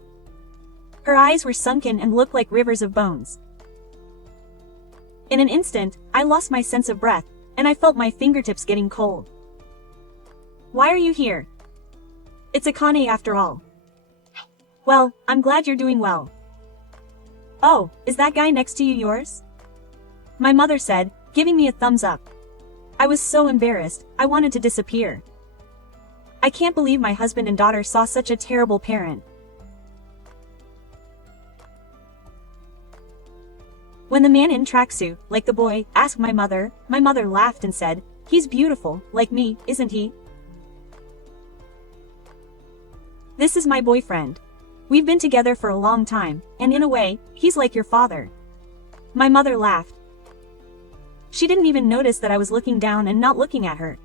Her eyes were sunken and looked like rivers of bones. In an instant, I lost my sense of breath, and I felt my fingertips getting cold. Why are you here? It's Akane after all. Well, I'm glad you're doing well. Oh, is that guy next to you yours? My mother said, giving me a thumbs up. I was so embarrassed, I wanted to disappear. I can't believe my husband and daughter saw such a terrible parent. When the man in tracksuit, like the boy, asked my mother laughed and said, "He's beautiful, like me, isn't he?" This is my boyfriend. We've been together for a long time, and in a way, he's like your father. My mother laughed. She didn't even notice that I was looking down and not looking at her.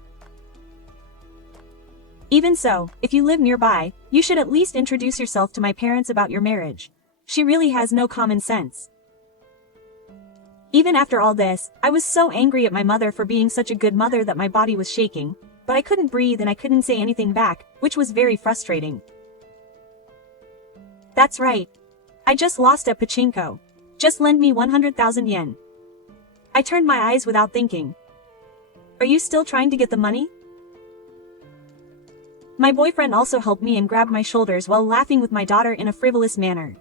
Even so, if you live nearby, you should at least introduce yourself to my parents about your marriage. She really has no common sense. Even after all this, I was so angry at my mother for being such a good mother that my body was shaking, but I couldn't breathe and I couldn't say anything back, which was very frustrating. That's right. I just lost at pachinko. Just lend me 100,000 yen. I turned my eyes without thinking. Are you still trying to get the money? My boyfriend also helped me and grabbed my shoulders while laughing with my daughter in a frivolous manner.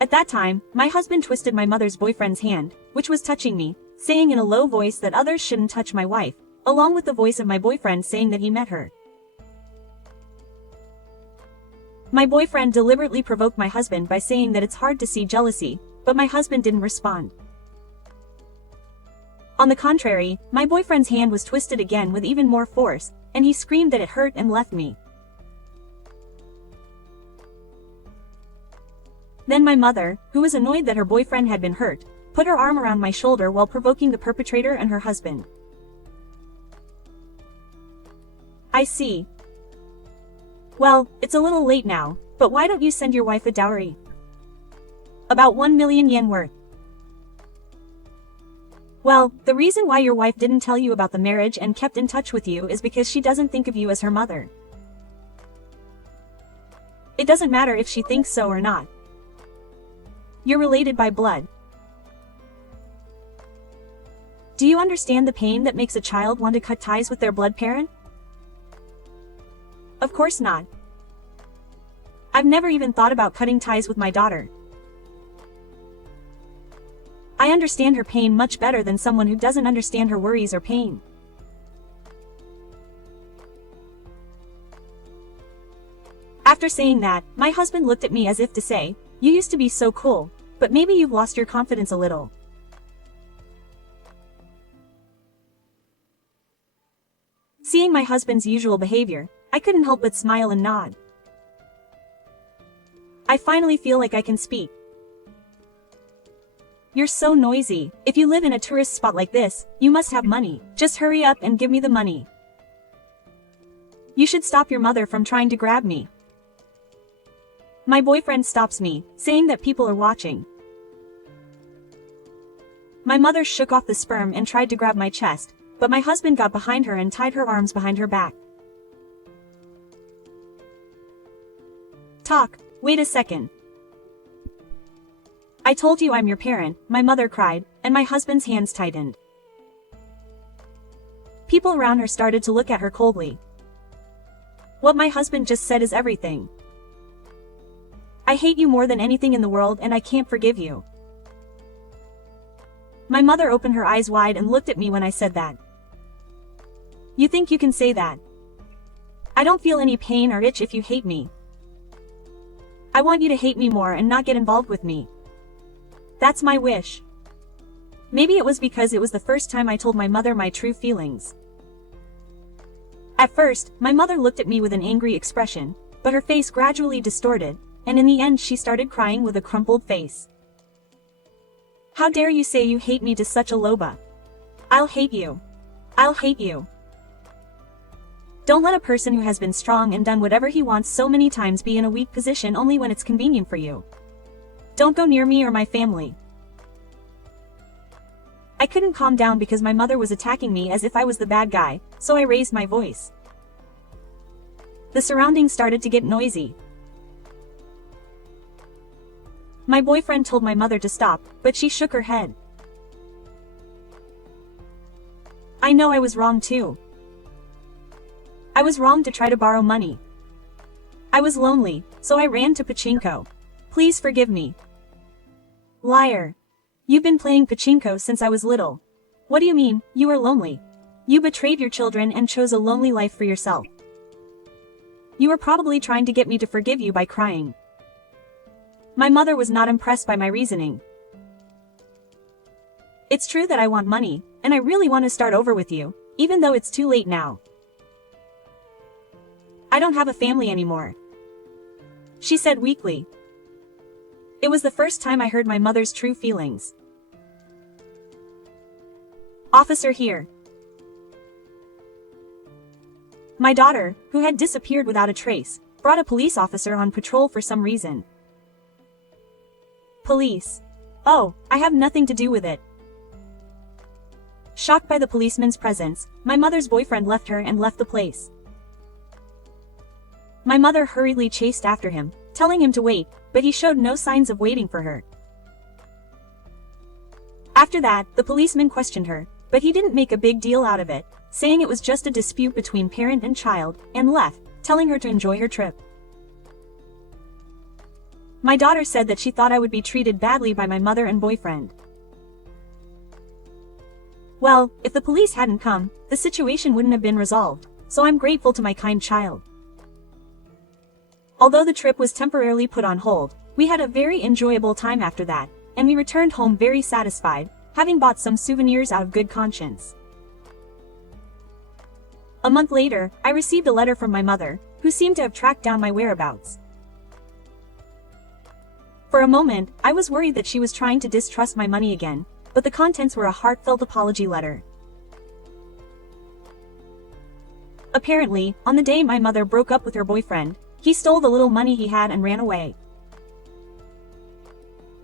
At that time, my husband twisted my mother's boyfriend's hand, which was touching me, saying in a low voice that others shouldn't touch my wife, along with the voice of my boyfriend saying that he met her. My boyfriend deliberately provoked my husband by saying that it's hard to see jealousy, but my husband didn't respond. On the contrary, my boyfriend's hand was twisted again with even more force, and he screamed that it hurt and left me. Then my mother, who was annoyed that her boyfriend had been hurt, put her arm around my shoulder while provoking the perpetrator and her husband. I see. Well, it's a little late now, but why don't you send your wife a dowry? About 1 million yen worth. Well, the reason why your wife didn't tell you about the marriage and kept in touch with you is because she doesn't think of you as her mother. It doesn't matter if she thinks so or not. You're related by blood. Do you understand the pain that makes a child want to cut ties with their blood parent? Of course not. I've never even thought about cutting ties with my daughter. I understand her pain much better than someone who doesn't understand her worries or pain. After saying that, my husband looked at me as if to say, "You used to be so cool, but maybe you've lost your confidence a little." Seeing my husband's usual behavior, I couldn't help but smile and nod. I finally feel like I can speak. You're so noisy. If you live in a tourist spot like this, you must have money. Just hurry up and give me the money. You should stop your mother from trying to grab me. My boyfriend stops me, saying that people are watching. My mother shook off the sperm and tried to grab my chest, but my husband got behind her and tied her arms behind her back. Talk, wait a second. I told you I'm your parent, my mother cried, and my husband's hands tightened. People around her started to look at her coldly. What my husband just said is everything. I hate you more than anything in the world and I can't forgive you. My mother opened her eyes wide and looked at me when I said that. You think you can say that? I don't feel any pain or itch if you hate me. I want you to hate me more and not get involved with me. That's my wish. Maybe it was because it was the first time I told my mother my true feelings. At first, my mother looked at me with an angry expression, but her face gradually distorted, and in the end she started crying with a crumpled face. How dare you say you hate me to such a loba? I'll hate you. I'll hate you. Don't let a person who has been strong and done whatever he wants so many times be in a weak position only when it's convenient for you. Don't go near me or my family. I couldn't calm down because my mother was attacking me as if I was the bad guy, so I raised my voice. The surroundings started to get noisy. My boyfriend told my mother to stop, but she shook her head. I know I was wrong too. I was wrong to try to borrow money. I was lonely, so I ran to pachinko. Please forgive me. Liar. You've been playing pachinko since I was little. What do you mean, you were lonely? You betrayed your children and chose a lonely life for yourself. You were probably trying to get me to forgive you by crying. My mother was not impressed by my reasoning. It's true that I want money, and I really want to start over with you, even though it's too late now. I don't have a family anymore, she said weakly. It was the first time I heard my mother's true feelings. Officer here. My daughter, who had disappeared without a trace, brought a police officer on patrol for some reason. Police. Oh, I have nothing to do with it. Shocked by the policeman's presence, my mother's boyfriend left her and left the place. My mother hurriedly chased after him, telling him to wait, but he showed no signs of waiting for her. After that, the policeman questioned her, but he didn't make a big deal out of it, saying it was just a dispute between parent and child, and left, telling her to enjoy her trip. My daughter said that she thought I would be treated badly by my mother and boyfriend. Well, if the police hadn't come, the situation wouldn't have been resolved, so I'm grateful to my kind child. Although the trip was temporarily put on hold, we had a very enjoyable time after that, and we returned home very satisfied, having bought some souvenirs out of good conscience. A month later, I received a letter from my mother, who seemed to have tracked down my whereabouts. For a moment, I was worried that she was trying to distrust my money again, but the contents were a heartfelt apology letter. Apparently, on the day my mother broke up with her boyfriend, he stole the little money he had and ran away.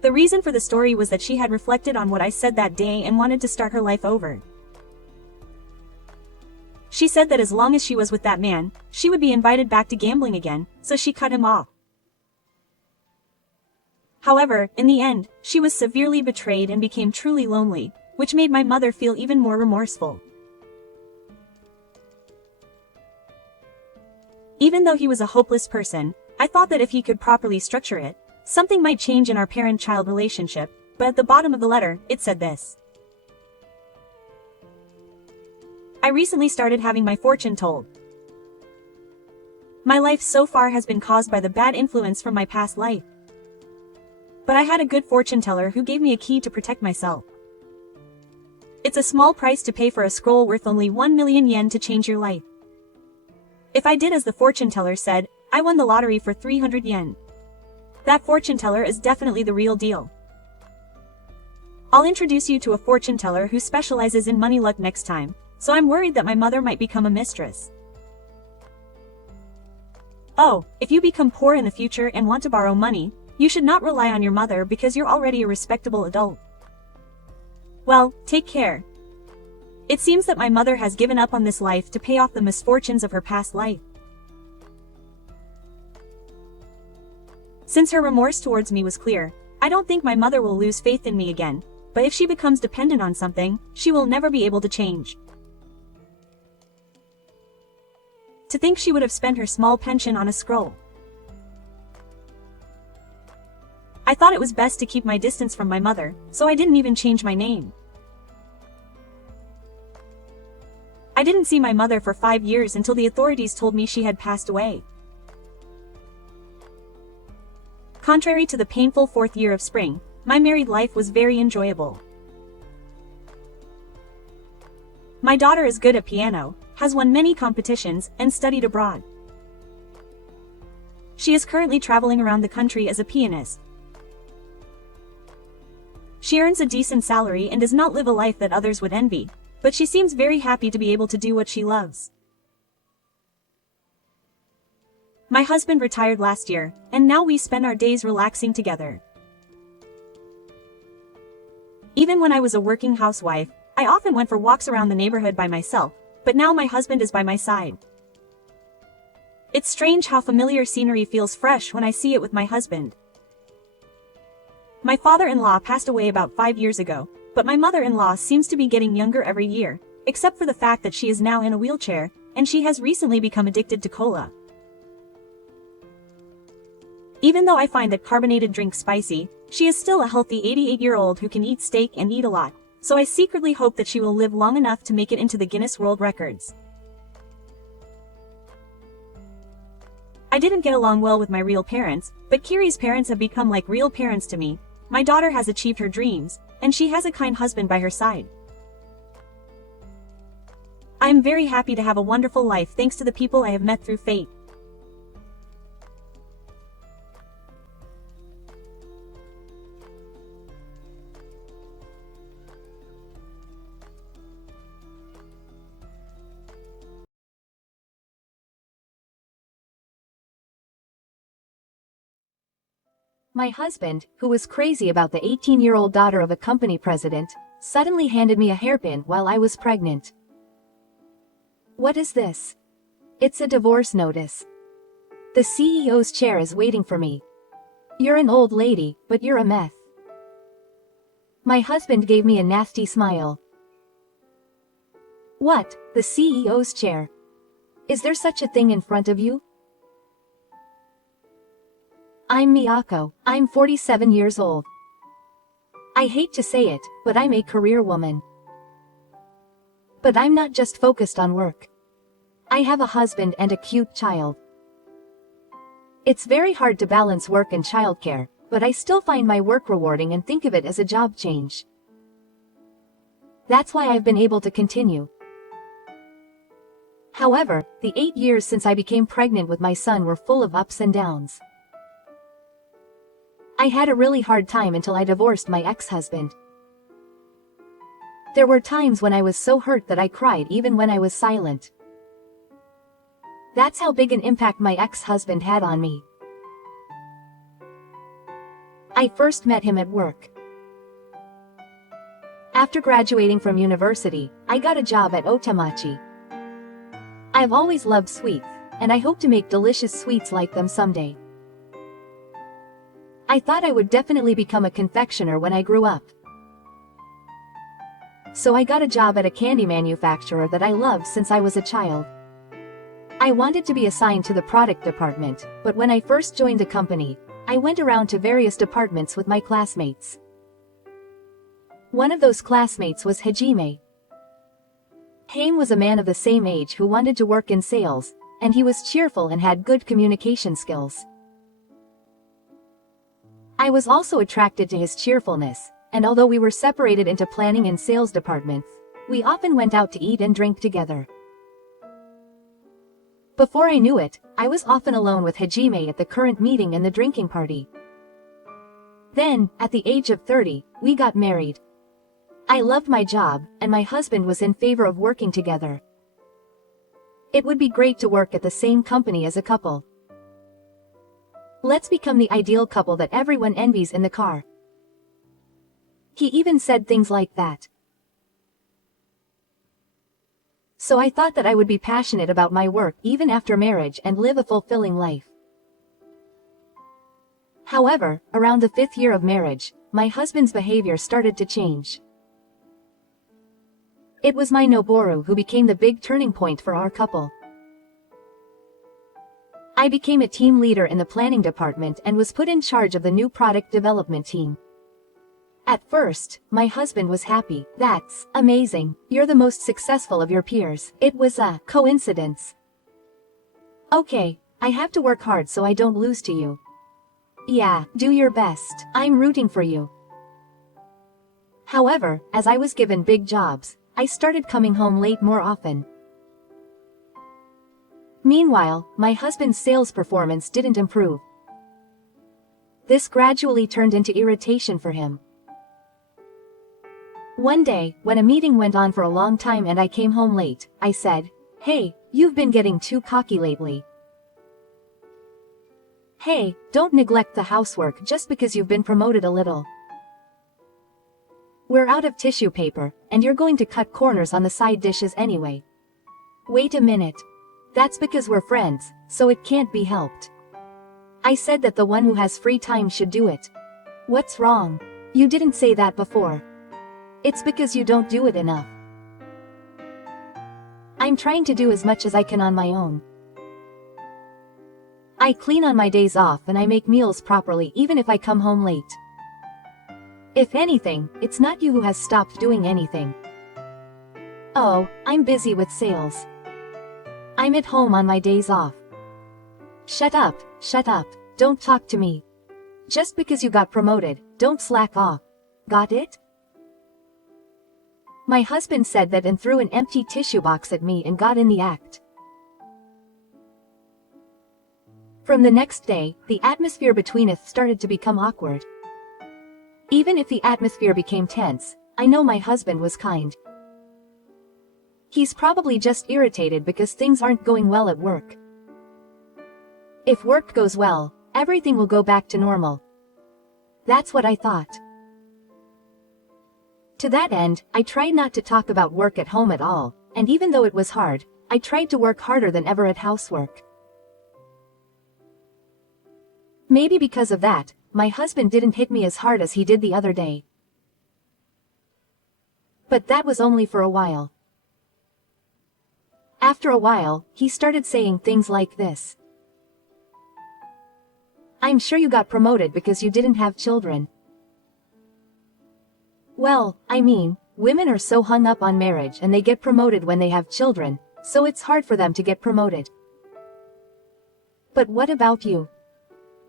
The reason for the story was that she had reflected on what I said that day and wanted to start her life over. She said that as long as she was with that man, she would be invited back to gambling again, so she cut him off. However, in the end, she was severely betrayed and became truly lonely, which made my mother feel even more remorseful. Even though he was a hopeless person, I thought that if he could properly structure it, something might change in our parent-child relationship, but at the bottom of the letter, it said this. I recently started having my fortune told. My life so far has been caused by the bad influence from my past life. But I had a good fortune teller who gave me a key to protect myself. It's a small price to pay for a scroll worth only 1 million yen to change your life. If I did as the fortune teller said, I won the lottery for 300 yen. That fortune teller is definitely the real deal. I'll introduce you to a fortune teller who specializes in money luck next time, so I'm worried that my mother might become a mistress. Oh, if you become poor in the future and want to borrow money, you should not rely on your mother because you're already a respectable adult. Well, take care. It seems that my mother has given up on this life to pay off the misfortunes of her past life. Since her remorse towards me was clear, I don't think my mother will lose faith in me again, but if she becomes dependent on something, she will never be able to change. To think she would have spent her small pension on a scroll. I thought it was best to keep my distance from my mother, so I didn't even change my name. I didn't see my mother for 5 years until the authorities told me she had passed away. Contrary to the painful 4th year of spring, my married life was very enjoyable. My daughter is good at piano, has won many competitions, and studied abroad. She is currently traveling around the country as a pianist. She earns a decent salary and does not live a life that others would envy, but she seems very happy to be able to do what she loves. My husband retired last year, and now we spend our days relaxing together. Even when I was a working housewife, I often went for walks around the neighborhood by myself, but now my husband is by my side. It's strange how familiar scenery feels fresh when I see it with my husband. My father-in-law passed away about 5 years ago, but my mother-in-law seems to be getting younger every year, except for the fact that she is now in a wheelchair, and she has recently become addicted to cola. Even though I find that carbonated drinks spicy, she is still a healthy 88-year-old who can eat steak and eat a lot, so I secretly hope that she will live long enough to make it into the Guinness World Records. I didn't get along well with my real parents, but Kiri's parents have become like real parents to me. My daughter has achieved her dreams, and she has a kind husband by her side. I am very happy to have a wonderful life thanks to the people I have met through fate. My husband, who was crazy about the 18-year-old daughter of a company president, suddenly handed me a hairpin while I was pregnant. What is this? It's a divorce notice. The CEO's chair is waiting for me. You're an old lady, but you're a meth. My husband gave me a nasty smile. What, the CEO's chair? Is there such a thing in front of you? I'm Miyako, I'm 47 years old. I hate to say it, but I'm a career woman. But I'm not just focused on work. I have a husband and a cute child. It's very hard to balance work and childcare, but I still find my work rewarding and think of it as a job change. That's why I've been able to continue. However, the 8 years since I became pregnant with my son were full of ups and downs. I had a really hard time until I divorced my ex-husband. There were times when I was so hurt that I cried even when I was silent. That's how big an impact my ex-husband had on me. I first met him at work. After graduating from university, I got a job at Otemachi. I've always loved sweets, and I hope to make delicious sweets like them someday. I thought I would definitely become a confectioner when I grew up. So I got a job at a candy manufacturer that I loved since I was a child. I wanted to be assigned to the product department, but when I first joined the company, I went around to various departments with my classmates. One of those classmates was Hajime. Haim was a man of the same age who wanted to work in sales, and he was cheerful and had good communication skills. I was also attracted to his cheerfulness, and although we were separated into planning and sales departments, we often went out to eat and drink together. Before I knew it, I was often alone with Hajime at the current meeting and the drinking party. Then, at the age of 30, we got married. I loved my job, and my husband was in favor of working together. It would be great to work at the same company as a couple. Let's become the ideal couple that everyone envies in the car. He even said things like that. So I thought that I would be passionate about my work even after marriage and live a fulfilling life. However, around the 5th year of marriage, my husband's behavior started to change. It was my Noboru who became the big turning point for our couple. I became a team leader in the planning department and was put in charge of the new product development team. At first, my husband was happy. That's amazing. You're the most successful of your peers. It was a coincidence. Okay, I have to work hard so I don't lose to you. Yeah, do your best. I'm rooting for you. However, as I was given big jobs, I started coming home late more often. Meanwhile, my husband's sales performance didn't improve. This gradually turned into irritation for him. One day, when a meeting went on for a long time and I came home late, I said, "Hey, you've been getting too cocky lately. Hey, don't neglect the housework just because you've been promoted a little. We're out of tissue paper, and you're going to cut corners on the side dishes anyway. Wait a minute. That's because we're friends, so it can't be helped. I said that the one who has free time should do it. What's wrong? You didn't say that before. It's because you don't do it enough. I'm trying to do as much as I can on my own. I clean on my days off and I make meals properly even if I come home late. If anything, it's not you who has stopped doing anything. Oh, I'm busy with sales. I'm at home on my days off. Shut up, don't talk to me. Just because you got promoted, don't slack off. Got it?" My husband said that and threw an empty tissue box at me and got in the act. From the next day, the atmosphere between us started to become awkward. Even if the atmosphere became tense, I know my husband was kind. He's probably just irritated because things aren't going well at work. If work goes well, everything will go back to normal. That's what I thought. To that end, I tried not to talk about work at home at all, and even though it was hard, I tried to work harder than ever at housework. Maybe because of that, my husband didn't hit me as hard as he did the other day. But that was only for a while. After a while, he started saying things like this. "I'm sure you got promoted because you didn't have children." Well, I mean, women are so hung up on marriage and they get promoted when they have children, so it's hard for them to get promoted. But what about you?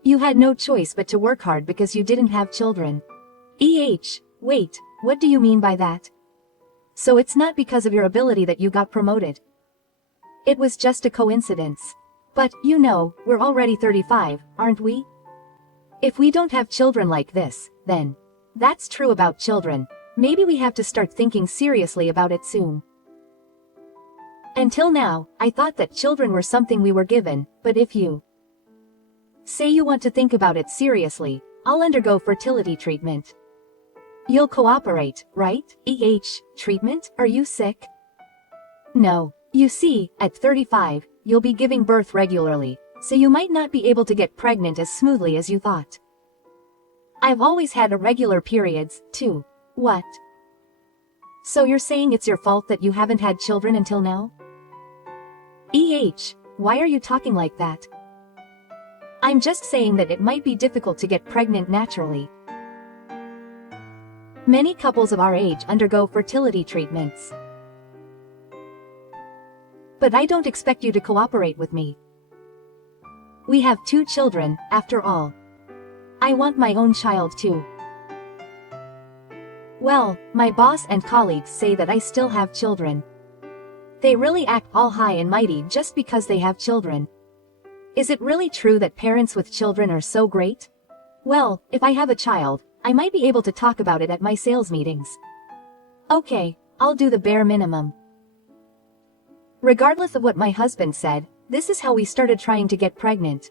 You had no choice but to work hard because you didn't have children. Wait, what do you mean by that? So it's not because of your ability that you got promoted. It was just a coincidence. But, you know, we're already 35, aren't we? If we don't have children like this, then that's true about children. Maybe we have to start thinking seriously about it soon. Until now, I thought that children were something we were given, but if you say you want to think about it seriously, I'll undergo fertility treatment. You'll cooperate, right? Treatment? Are you sick? No. You see, at 35, you'll be giving birth regularly, so you might not be able to get pregnant as smoothly as you thought. I've always had irregular periods, too. What? So you're saying it's your fault that you haven't had children until now? Why are you talking like that? I'm just saying that it might be difficult to get pregnant naturally. Many couples of our age undergo fertility treatments. But I don't expect you to cooperate with me. We have 2 children, after all. I want my own child too. Well, my boss and colleagues say that I still have children. They really act all high and mighty just because they have children. Is it really true that parents with children are so great? Well, if I have a child, I might be able to talk about it at my sales meetings. Okay, I'll do the bare minimum. Regardless of what my husband said, this is how we started trying to get pregnant.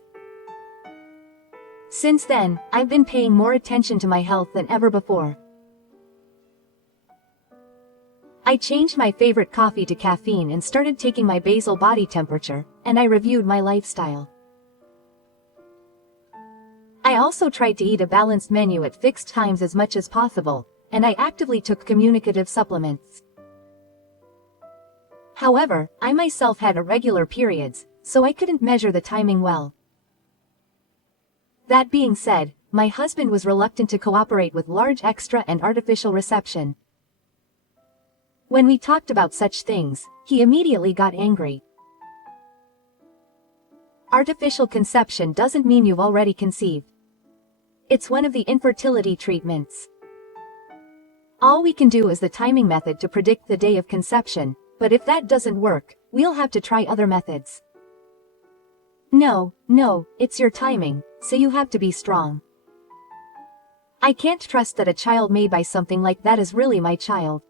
Since then, I've been paying more attention to my health than ever before. I changed my favorite coffee to caffeine and started taking my basal body temperature, and I reviewed my lifestyle. I also tried to eat a balanced menu at fixed times as much as possible, and I actively took communicative supplements. However, I myself had irregular periods, so I couldn't measure the timing well. That being said, my husband was reluctant to cooperate with large extra and artificial reception. When we talked about such things, he immediately got angry. Artificial conception doesn't mean you've already conceived. It's one of the infertility treatments. All we can do is the timing method to predict the day of conception, but if that doesn't work, we'll have to try other methods. No, it's your timing, so you have to be strong. I can't trust that a child made by something like that is really my child.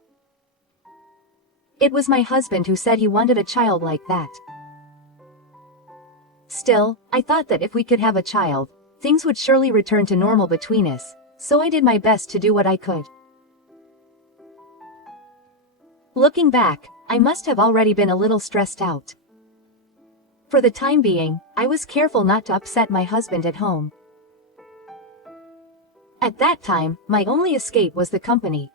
It was my husband who said he wanted a child like that. Still, I thought that if we could have a child, things would surely return to normal between us, so I did my best to do what I could. Looking back, I must have already been a little stressed out. For the time being, I was careful not to upset my husband at home. At that time, my only escape was the company.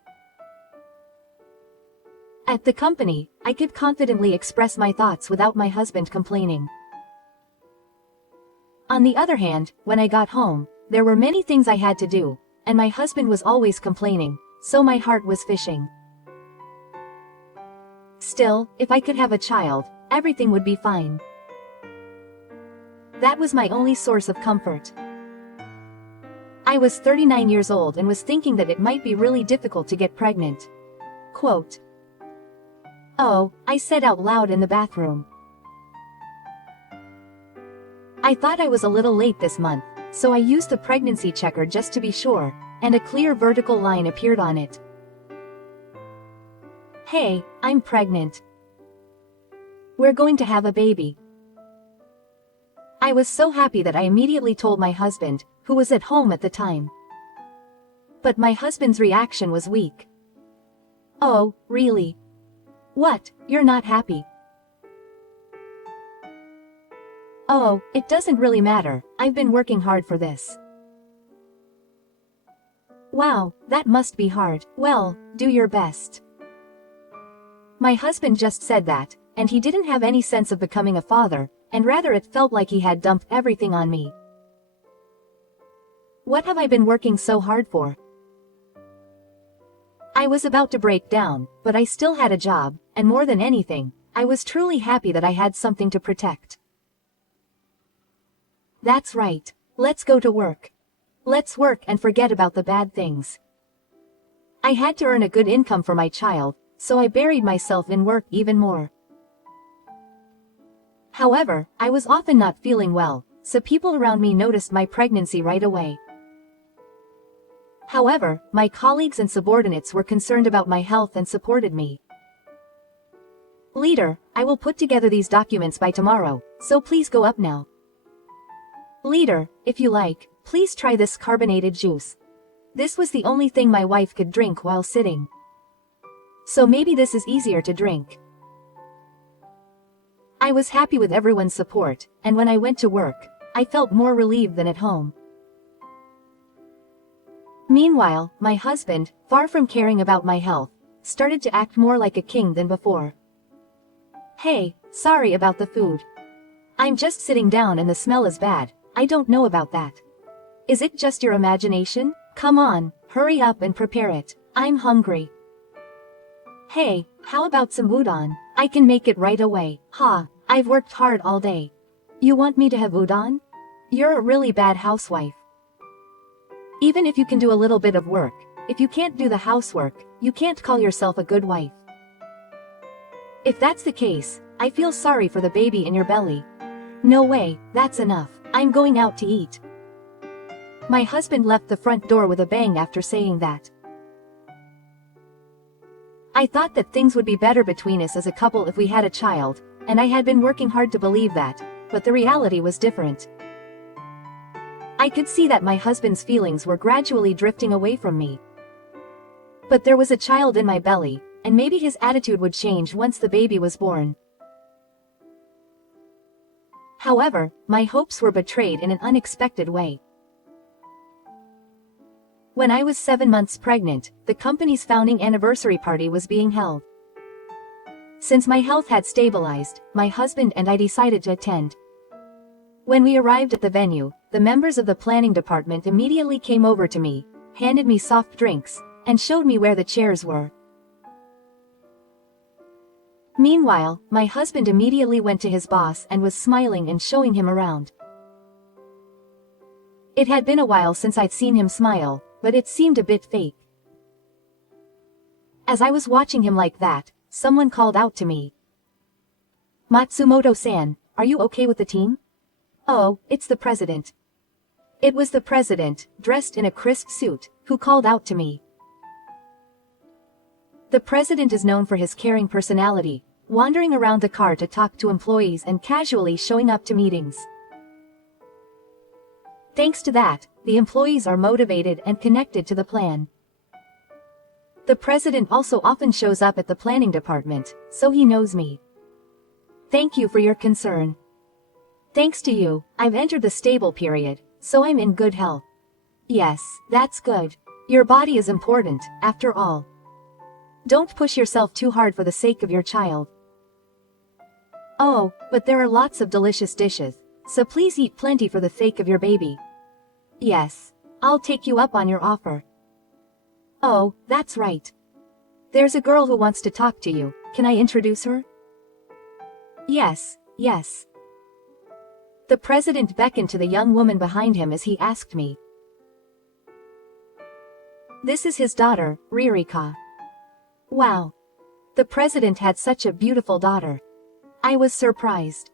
At the company, I could confidently express my thoughts without my husband complaining. On the other hand, when I got home, there were many things I had to do, and my husband was always complaining, so my heart was fishing. Still, if I could have a child, everything would be fine. That was my only source of comfort. I was 39 years old and was thinking that it might be really difficult to get pregnant. Quote, "Oh," I said out loud in the bathroom. I thought I was a little late this month, so I used the pregnancy checker just to be sure, and a clear vertical line appeared on it. "Hey, I'm pregnant. We're going to have a baby." I was so happy that I immediately told my husband, who was at home at the time. But my husband's reaction was weak. "Oh, really? What, you're not happy?" "Oh, it doesn't really matter, I've been working hard for this." "Wow, that must be hard. Well, do your best." My husband just said that, and he didn't have any sense of becoming a father, and rather it felt like he had dumped everything on me. What have I been working so hard for? I was about to break down, but I still had a job, and more than anything, I was truly happy that I had something to protect. That's right, let's go to work. Let's work and forget about the bad things. I had to earn a good income for my child, so I buried myself in work even more. However, I was often not feeling well, so people around me noticed my pregnancy right away. However, my colleagues and subordinates were concerned about my health and supported me. "Leader, I will put together these documents by tomorrow, so please go up now." "Leader, if you like, please try this carbonated juice." This was the only thing my wife could drink while sitting. So maybe this is easier to drink. I was happy with everyone's support, and when I went to work, I felt more relieved than at home. Meanwhile, my husband, far from caring about my health, started to act more like a king than before. "Hey, sorry about the food. I'm just sitting down and the smell is bad, I don't know about that. Is it just your imagination? Come on, hurry up and prepare it, I'm hungry. Hey, how about some udon? I can make it right away. Ha, I've worked hard all day. You want me to have udon? You're a really bad housewife. Even if you can do a little bit of work, if you can't do the housework, you can't call yourself a good wife. If that's the case, I feel sorry for the baby in your belly. No way, that's enough, I'm going out to eat." My husband left the front door with a bang after saying that. I thought that things would be better between us as a couple if we had a child, and I had been working hard to believe that, but the reality was different. I could see that my husband's feelings were gradually drifting away from me. But there was a child in my belly, and maybe his attitude would change once the baby was born. However, my hopes were betrayed in an unexpected way. When I was 7 months pregnant, the company's founding anniversary party was being held. Since my health had stabilized, my husband and I decided to attend. When we arrived at the venue, the members of the planning department immediately came over to me, handed me soft drinks, and showed me where the chairs were. Meanwhile, my husband immediately went to his boss and was smiling and showing him around. It had been a while since I'd seen him smile, but it seemed a bit fake. As I was watching him like that, someone called out to me. "Matsumoto-san, are you okay with the team?" "Oh, it's the president." It was the president, dressed in a crisp suit, who called out to me. The president is known for his caring personality, wandering around the car to talk to employees and casually showing up to meetings. Thanks to that, the employees are motivated and connected to the plan. The president also often shows up at the planning department, so he knows me. Thank you for your concern. Thanks to you, I've entered the stable period, so I'm in good health. Yes, that's good. Your body is important, after all. Don't push yourself too hard for the sake of your child. Oh, but there are lots of delicious dishes, so please eat plenty for the sake of your baby. Yes, I'll take you up on your offer. Oh, that's right. There's a girl who wants to talk to you, can I introduce her? Yes, yes. The president beckoned to the young woman behind him as he asked me. This is his daughter, Ririka. Wow. The president had such a beautiful daughter. I was surprised.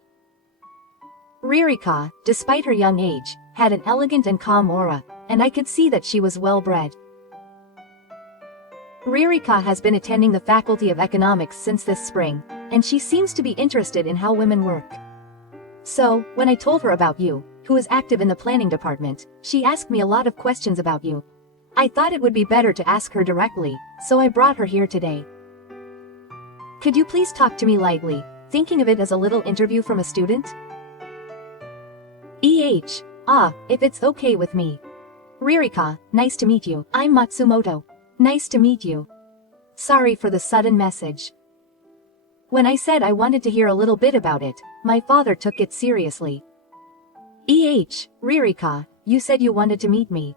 Ririka, despite her young age, had an elegant and calm aura, and I could see that she was well-bred. Ririka has been attending the Faculty of Economics since this spring, and she seems to be interested in how women work. So, when I told her about you, who is active in the planning department, she asked me a lot of questions about you. I thought it would be better to ask her directly, so I brought her here today. Could you please talk to me lightly, thinking of it as a little interview from a student? If it's okay with me. Ririka, nice to meet you. I'm Matsumoto. Nice to meet you. Sorry for the sudden message. When I said I wanted to hear a little bit about it, my father took it seriously. Ririka, you said you wanted to meet me.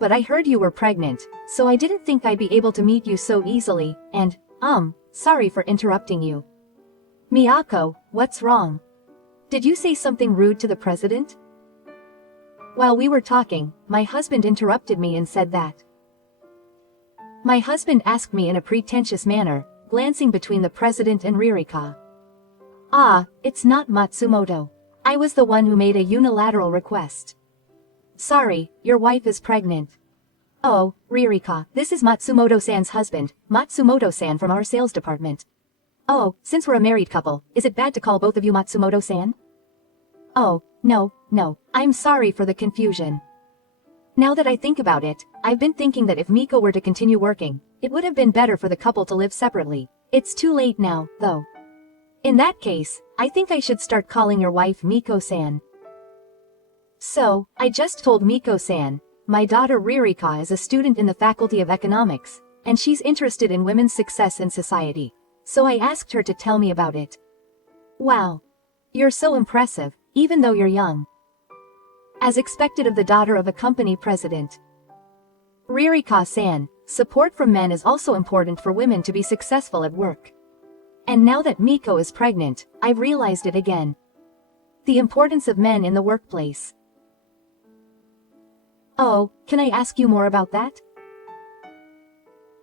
But I heard you were pregnant, so I didn't think I'd be able to meet you so easily, and, sorry for interrupting you. Miyako, what's wrong? Did you say something rude to the president? While we were talking, my husband interrupted me and said that. My husband asked me in a pretentious manner, glancing between the president and Ririka. It's not Matsumoto. I was the one who made a unilateral request. Sorry, your wife is pregnant. Oh, Ririka, this is Matsumoto-san's husband, Matsumoto-san from our sales department. Oh, since we're a married couple, is it bad to call both of you Matsumoto-san? Oh, no, I'm sorry for the confusion. Now that I think about it, I've been thinking that if Miko were to continue working, it would have been better for the couple to live separately. It's too late now, though. In that case, I think I should start calling your wife Miko-san. So, I just told Miko-san, my daughter Ririka is a student in the Faculty of Economics, and she's interested in women's success in society. So I asked her to tell me about it. Wow. You're so impressive, even though you're young. As expected of the daughter of a company president. Ririka-san, support from men is also important for women to be successful at work. And now that Miko is pregnant, I've realized it again. The importance of men in the workplace. Oh, can I ask you more about that?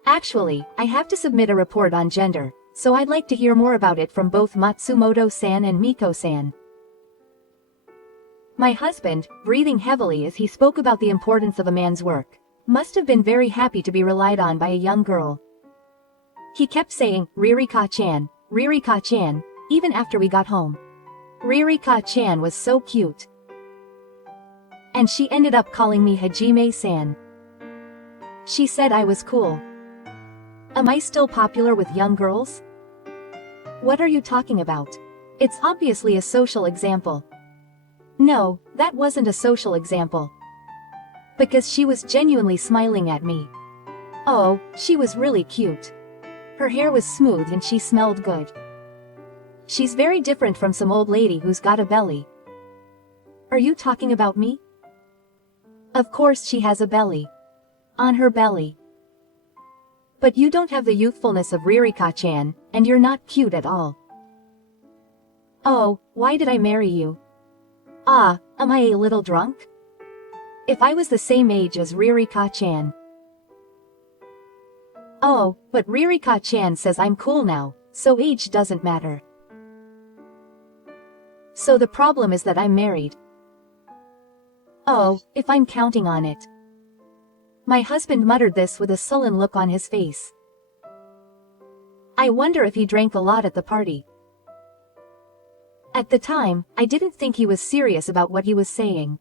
Actually, I have to submit a report on gender, so I'd like to hear more about it from both Matsumoto-san and Miko-san. My husband, breathing heavily as he spoke about the importance of a man's work, must have been very happy to be relied on by a young girl. He kept saying, Ririka-chan, Ririka-chan, even after we got home. Ririka-chan was so cute. And she ended up calling me Hajime-san. She said I was cool. Am I still popular with young girls? What are you talking about? It's obviously a social example. No, that wasn't a social example. Because she was genuinely smiling at me. Oh, she was really cute. Her hair was smooth and she smelled good. She's very different from some old lady who's got a belly. Are you talking about me? Of course she has a belly. On her belly. But you don't have the youthfulness of Ririka-chan, and you're not cute at all. Oh, why did I marry you? Am I a little drunk? If I was the same age as Ririka-chan. Oh, but Ririka-chan says I'm cool now, so age doesn't matter. So the problem is that I'm married. Oh, if I'm counting on it. My husband muttered this with a sullen look on his face. I wonder if he drank a lot at the party. At the time, I didn't think he was serious about what he was saying.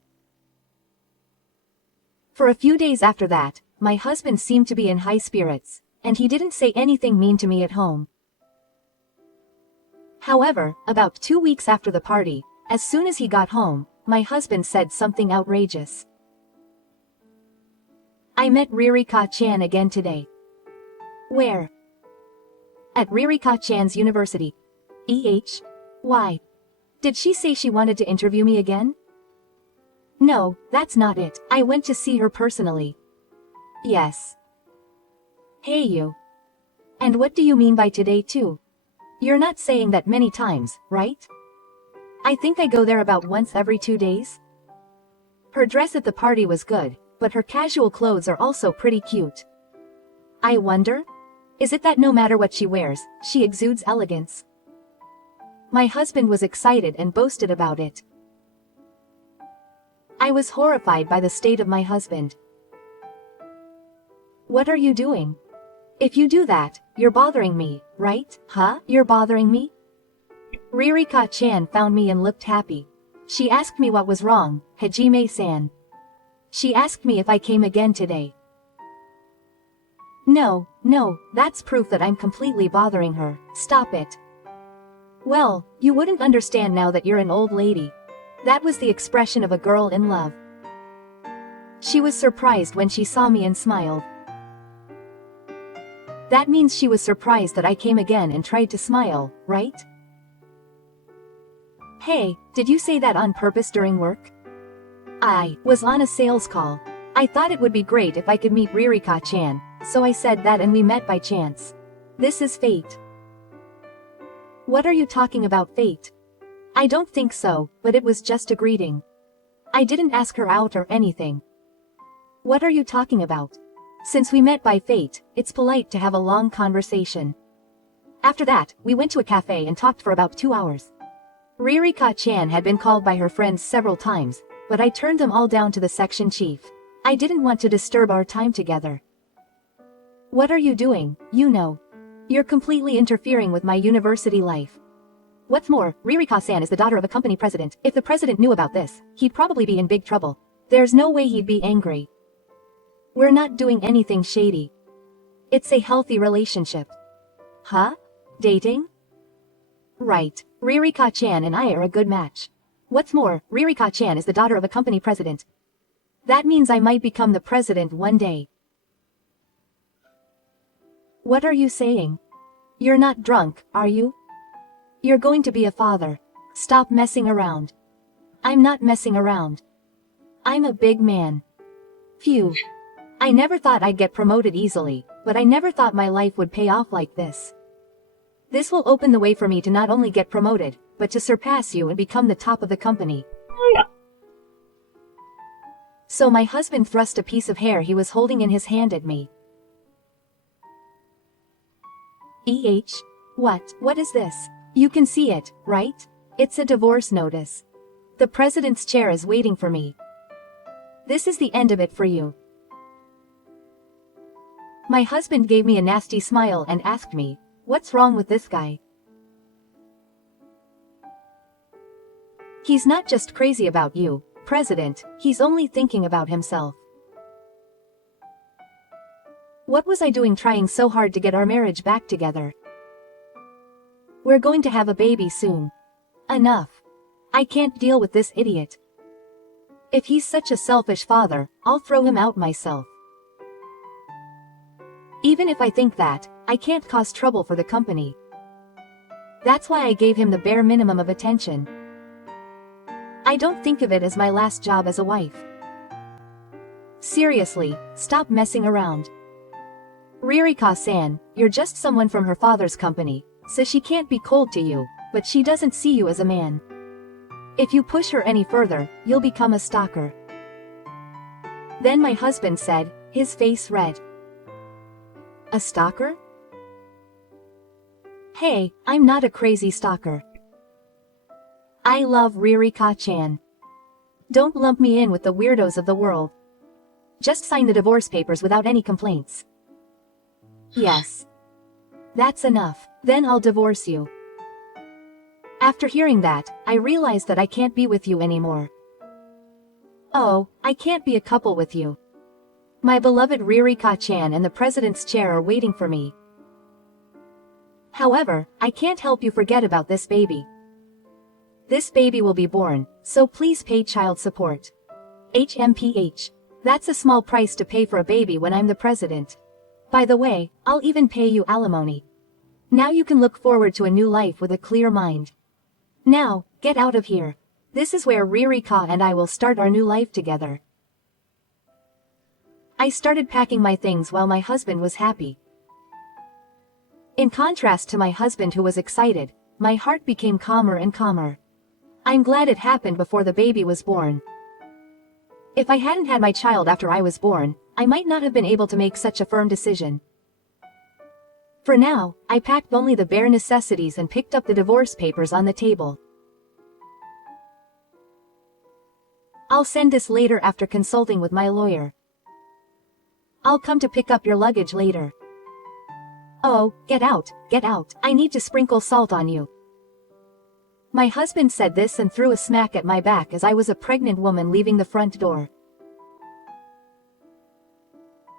For a few days after that, my husband seemed to be in high spirits, and he didn't say anything mean to me at home. However, about 2 weeks after the party, as soon as he got home, my husband said something outrageous. I met Ririka-chan again today. Where? At Ririka-chan's university. Why? Did she say she wanted to interview me again? No, that's not it. I went to see her personally. Yes. Hey you. And what do you mean by today too? You're not saying that many times, right? I think I go there about once every 2 days. Her dress at the party was good, but her casual clothes are also pretty cute. I wonder? Is it that no matter what she wears, she exudes elegance? My husband was excited and boasted about it. I was horrified by the state of my husband. What are you doing? If you do that, you're bothering me, right? Huh? You're bothering me? Ririka-chan found me and looked happy. She asked me what was wrong, Hajime-san. She asked me if I came again today. No, that's proof that I'm completely bothering her. Stop it. Well, you wouldn't understand now that you're an old lady. That was the expression of a girl in love. She was surprised when she saw me and smiled. That means she was surprised that I came again and tried to smile, right? Hey, did you say that on purpose during work? I was on a sales call. I thought it would be great if I could meet Ririka-chan, so I said that and we met by chance. This is fate. What are you talking about, fate? I don't think so, but it was just a greeting. I didn't ask her out or anything. What are you talking about? Since we met by fate, it's polite to have a long conversation. After that, we went to a cafe and talked for about 2 hours. Ririka-chan had been called by her friends several times, but I turned them all down to the section chief. I didn't want to disturb our time together. What are you doing? You know. You're completely interfering with my university life. What's more, Ririka-san is the daughter of a company president. If the president knew about this, he'd probably be in big trouble. There's no way he'd be angry. We're not doing anything shady. It's a healthy relationship. Huh? Dating? Right. Ririka-chan and I are a good match. What's more, Ririka-chan is the daughter of a company president. That means I might become the president one day. What are you saying? You're not drunk, are you? You're going to be a father. Stop messing around. I'm not messing around. I'm a big man. Phew. I never thought I'd get promoted easily, but I never thought my life would pay off like this. This will open the way for me to not only get promoted, but to surpass you and become the top of the company. So my husband thrust a piece of hair he was holding in his hand at me. What is this? You can see it, right? It's a divorce notice. The president's chair is waiting for me. This is the end of it for you. My husband gave me a nasty smile and asked me, what's wrong with this guy? He's not just crazy about you, President, he's only thinking about himself. What was I doing trying so hard to get our marriage back together? We're going to have a baby soon. Enough. I can't deal with this idiot. If he's such a selfish father, I'll throw him out myself. Even if I think that, I can't cause trouble for the company. That's why I gave him the bare minimum of attention. I don't think of it as my last job as a wife. Seriously, stop messing around. Ririka-san, you're just someone from her father's company, so she can't be cold to you, but she doesn't see you as a man. If you push her any further, you'll become a stalker. Then my husband said, his face red. A stalker? Hey, I'm not a crazy stalker. I love Ririka-chan. Don't lump me in with the weirdos of the world. Just sign the divorce papers without any complaints. Yes. That's enough. Then I'll divorce you. After hearing that, I realized that I can't be with you anymore. Oh, I can't be a couple with you. My beloved Ririka-chan and the president's chair are waiting for me. However, I can't help you forget about this baby. This baby will be born, so please pay child support. HMPH. That's a small price to pay for a baby when I'm the president. By the way, I'll even pay you alimony. Now you can look forward to a new life with a clear mind. Now, get out of here. This is where Ririka and I will start our new life together. I started packing my things while my husband was happy. In contrast to my husband who was excited, my heart became calmer and calmer. I'm glad it happened before the baby was born. If I hadn't had my child after I was born, I might not have been able to make such a firm decision. For now, I packed only the bare necessities and picked up the divorce papers on the table. I'll send this later after consulting with my lawyer. I'll come to pick up your luggage later. Oh, get out, I need to sprinkle salt on you. My husband said this and threw a smack at my back as I was a pregnant woman leaving the front door.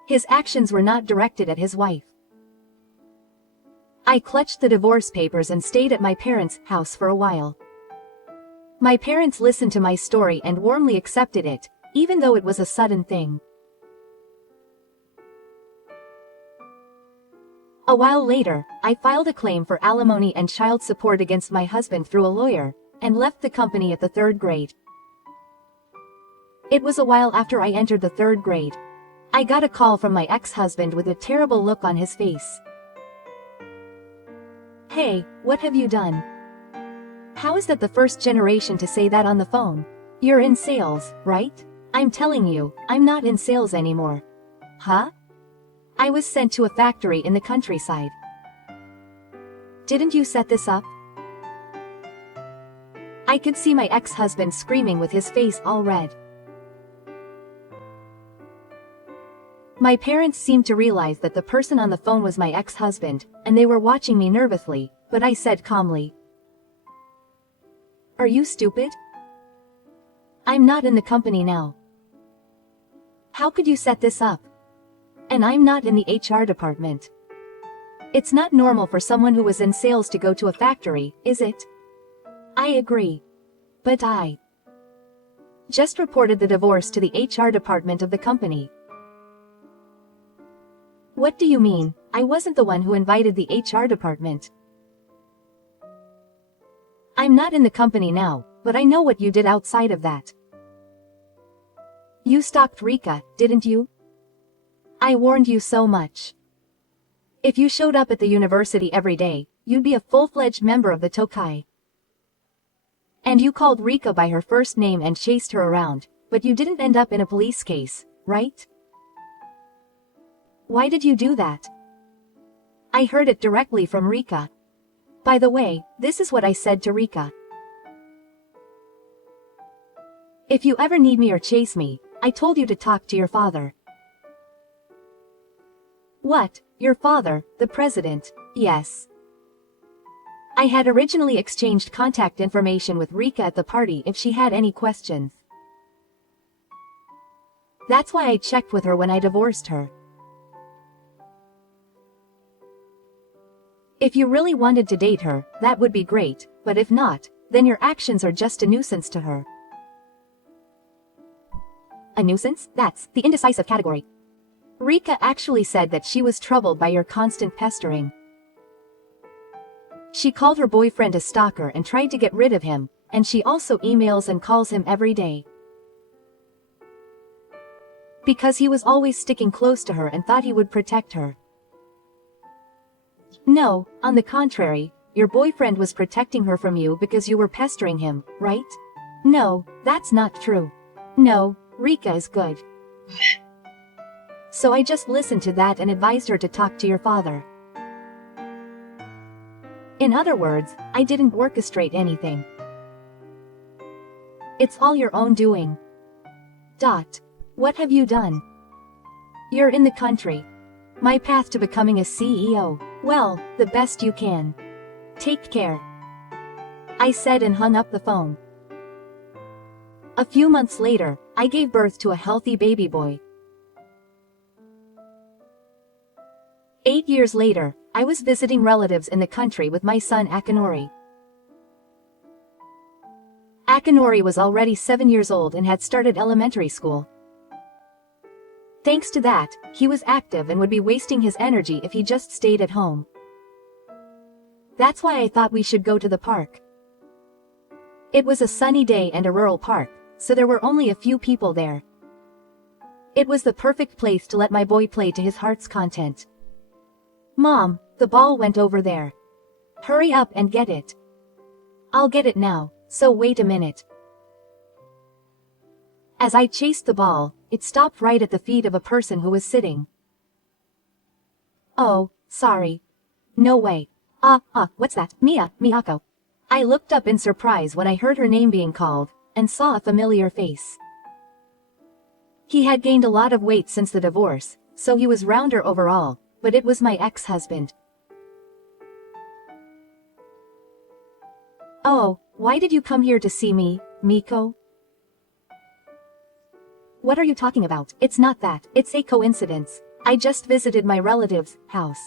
His actions were not directed at his wife. I clutched the divorce papers and stayed at my parents' house for a while. My parents listened to my story and warmly accepted it, even though it was a sudden thing. A while later, I filed a claim for alimony and child support against my husband through a lawyer, and left the company at the 3rd grade. It was a while after I entered the 3rd grade. I got a call from my ex-husband with a terrible look on his face. Hey, what have you done? How is that the first generation to say that on the phone? You're in sales, right? I'm telling you, I'm not in sales anymore. Huh? I was sent to a factory in the countryside. Didn't you set this up? I could see my ex-husband screaming with his face all red. My parents seemed to realize that the person on the phone was my ex-husband, and they were watching me nervously, but I said calmly, "Are you stupid? I'm not in the company now. How could you set this up? And I'm not in the HR department. It's not normal for someone who was in sales to go to a factory, is it?" I agree. But I just reported the divorce to the HR department of the company. What do you mean? I wasn't the one who invited the HR department. I'm not in the company now, but I know what you did outside of that. You stalked Rika, didn't you? I warned you so much. If you showed up at the university every day, you'd be a full-fledged member of the Tokai. And you called Rika by her first name and chased her around, but you didn't end up in a police case, right? Why did you do that? I heard it directly from Rika. By the way, this is what I said to Rika. If you ever need me or chase me, I told you to talk to your father. What? Your father, the president? Yes. I had originally exchanged contact information with Rika at the party if she had any questions. That's why I checked with her when I divorced her. If you really wanted to date her, that would be great, but if not, then your actions are just a nuisance to her. A nuisance? That's the indecisive category. Rika actually said that she was troubled by your constant pestering. She called her boyfriend a stalker and tried to get rid of him, and she also emails and calls him every day. Because he was always sticking close to her and thought he would protect her. No, on the contrary, your boyfriend was protecting her from you because you were pestering him, right? No, that's not true. No, Rika is good. So I just listened to that and advised her to talk to your father. In other words, I didn't orchestrate anything. It's all your own doing. What have you done? You're in the country. My path to becoming a CEO. Well, the best you can. Take care. I said and hung up the phone. A few months later, I gave birth to a healthy baby boy. 8 years later, I was visiting relatives in the country with my son Akinori. Akinori was already 7 years old and had started elementary school. Thanks to that, he was active and would be wasting his energy if he just stayed at home. That's why I thought we should go to the park. It was a sunny day and a rural park, so there were only a few people there. It was the perfect place to let my boy play to his heart's content. Mom, the ball went over there. Hurry up and get it. I'll get it now, so wait a minute. As I chased the ball, it stopped right at the feet of a person who was sitting. Oh, sorry. No way. What's that? Miyako. I looked up in surprise when I heard her name being called, and saw a familiar face. He had gained a lot of weight since the divorce, so he was rounder overall, but it was my ex-husband. Oh, why did you come here to see me, Miko? What are you talking about? It's not that, it's a coincidence. I just visited my relative's house.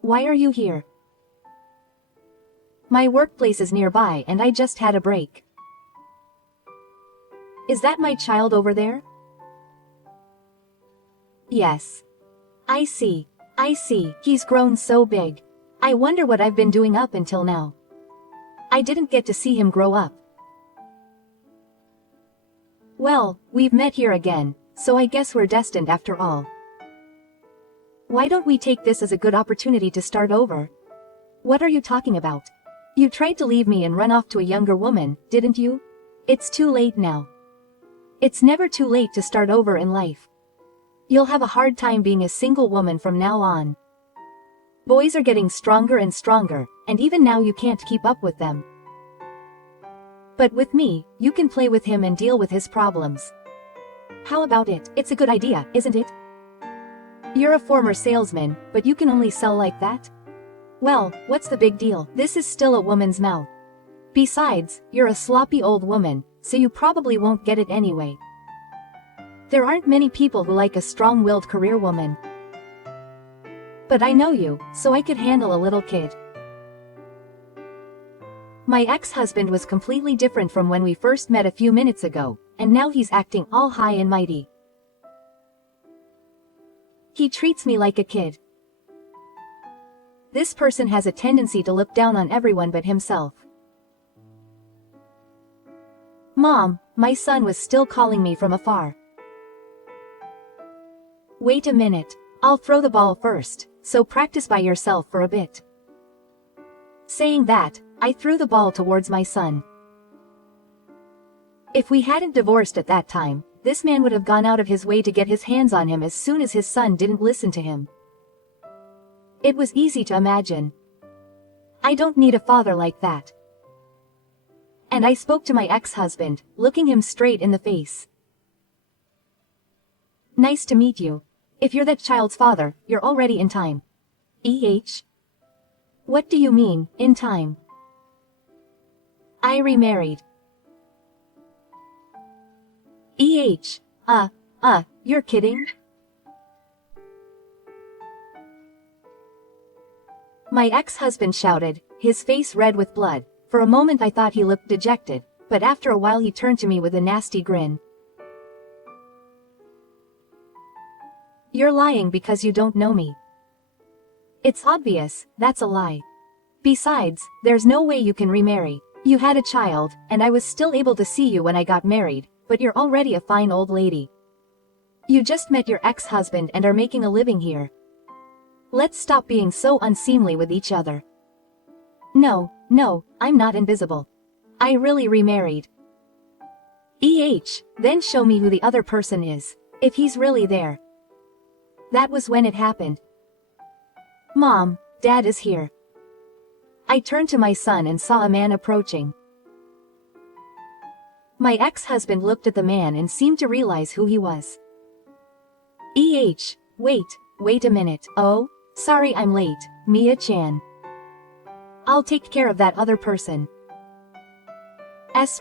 Why are you here? My workplace is nearby and I just had a break. Is that my child over there? Yes. I see. He's grown so big. I wonder what I've been doing up until now. I didn't get to see him grow up. Well, we've met here again, so I guess we're destined after all. Why don't we take this as a good opportunity to start over? What are you talking about? You tried to leave me and run off to a younger woman, didn't you? It's too late now. It's never too late to start over in life. You'll have a hard time being a single woman from now on. Boys are getting stronger and stronger, and even now you can't keep up with them. But with me, you can play with him and deal with his problems. How about it? It's a good idea, isn't it? You're a former salesman, but you can only sell like that? Well, what's the big deal? This is still a woman's mouth. Besides, you're a sloppy old woman, so you probably won't get it anyway. There aren't many people who like a strong-willed career woman. But I know you, so I could handle a little kid. My ex-husband was completely different from when we first met a few minutes ago, and now he's acting all high and mighty. He treats me like a kid. This person has a tendency to look down on everyone but himself. Mom, my son was still calling me from afar. Wait a minute, I'll throw the ball first, so practice by yourself for a bit. Saying that, I threw the ball towards my son. If we hadn't divorced at that time, this man would have gone out of his way to get his hands on him as soon as his son didn't listen to him. It was easy to imagine. I don't need a father like that. And I spoke to my ex-husband, looking him straight in the face. Nice to meet you. If you're that child's father, you're already in time. What do you mean, in time? I remarried. You're kidding? My ex-husband shouted, his face red with blood. For a moment I thought he looked dejected, but after a while he turned to me with a nasty grin. You're lying because you don't know me. It's obvious, that's a lie. Besides, there's no way you can remarry. You had a child, and I was still able to see you when I got married, but you're already a fine old lady. You just met your ex-husband and are making a living here. Let's stop being so unseemly with each other. No, I'm not invisible. I really remarried. Then show me who the other person is, if he's really there. That was when it happened. Mom, Dad is here. I turned to my son and saw a man approaching. My ex-husband looked at the man and seemed to realize who he was. Wait a minute. Oh, sorry I'm late, Mia-chan. I'll take care of that other person.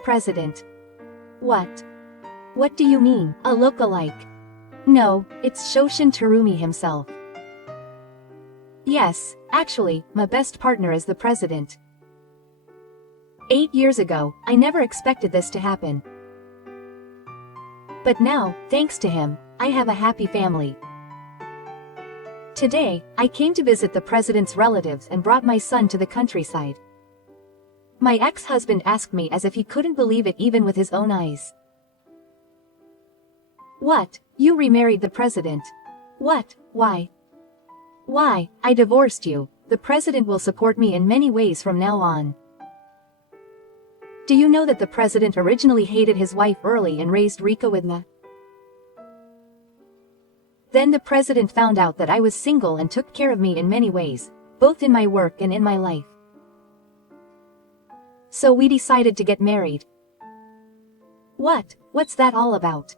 President. What? What do you mean, a look-alike? No, it's Shoshin Terumi himself. Yes, actually, my best partner is the president. 8 years ago, I never expected this to happen. But now, thanks to him, I have a happy family. Today, I came to visit the president's relatives and brought my son to the countryside. My ex-husband asked me as if he couldn't believe it even with his own eyes. What? You remarried the president? What? Why? Why, I divorced you. The president will support me in many ways from now on. Do you know that the president originally hated his wife early and raised Rika with me? Then the president found out that I was single and took care of me in many ways, both in my work and in my life. So we decided to get married. What's that all about?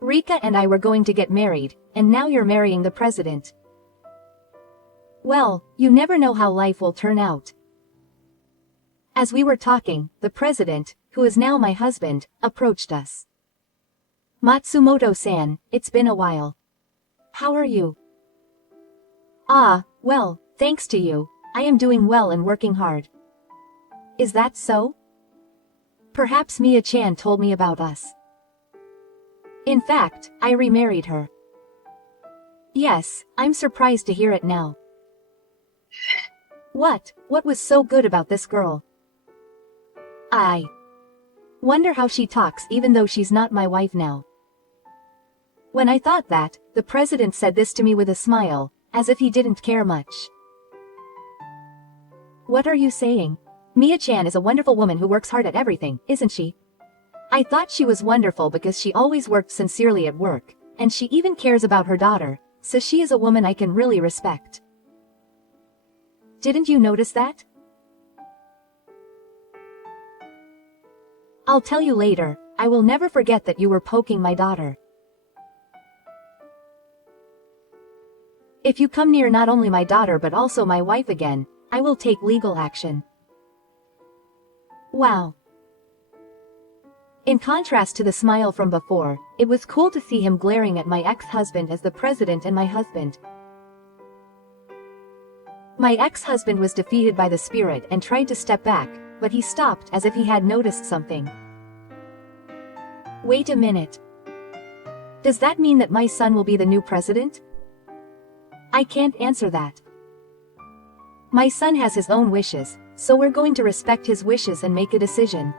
Rika and I were going to get married, and now you're marrying the president. Well, you never know how life will turn out. As we were talking, the president, who is now my husband, approached us. Matsumoto-san, it's been a while. How are you? Well, thanks to you, I am doing well and working hard. Is that so? Perhaps Mia-chan told me about us. In fact, I remarried her. Yes, I'm surprised to hear it now. What was so good about this girl? I wonder how she talks even though she's not my wife now. When I thought that, the president said this to me with a smile, as if he didn't care much. What are you saying? Mia-chan is a wonderful woman who works hard at everything, isn't she? I thought she was wonderful because she always worked sincerely at work, and she even cares about her daughter, so she is a woman I can really respect. Didn't you notice that? I'll tell you later, I will never forget that you were poking my daughter. If you come near not only my daughter but also my wife again, I will take legal action. Wow. In contrast to the smile from before, it was cool to see him glaring at my ex-husband as the president and my husband. My ex-husband was defeated by the spirit and tried to step back, but he stopped as if he had noticed something. Wait a minute. Does that mean that my son will be the new president? I can't answer that. My son has his own wishes, so we're going to respect his wishes and make a decision.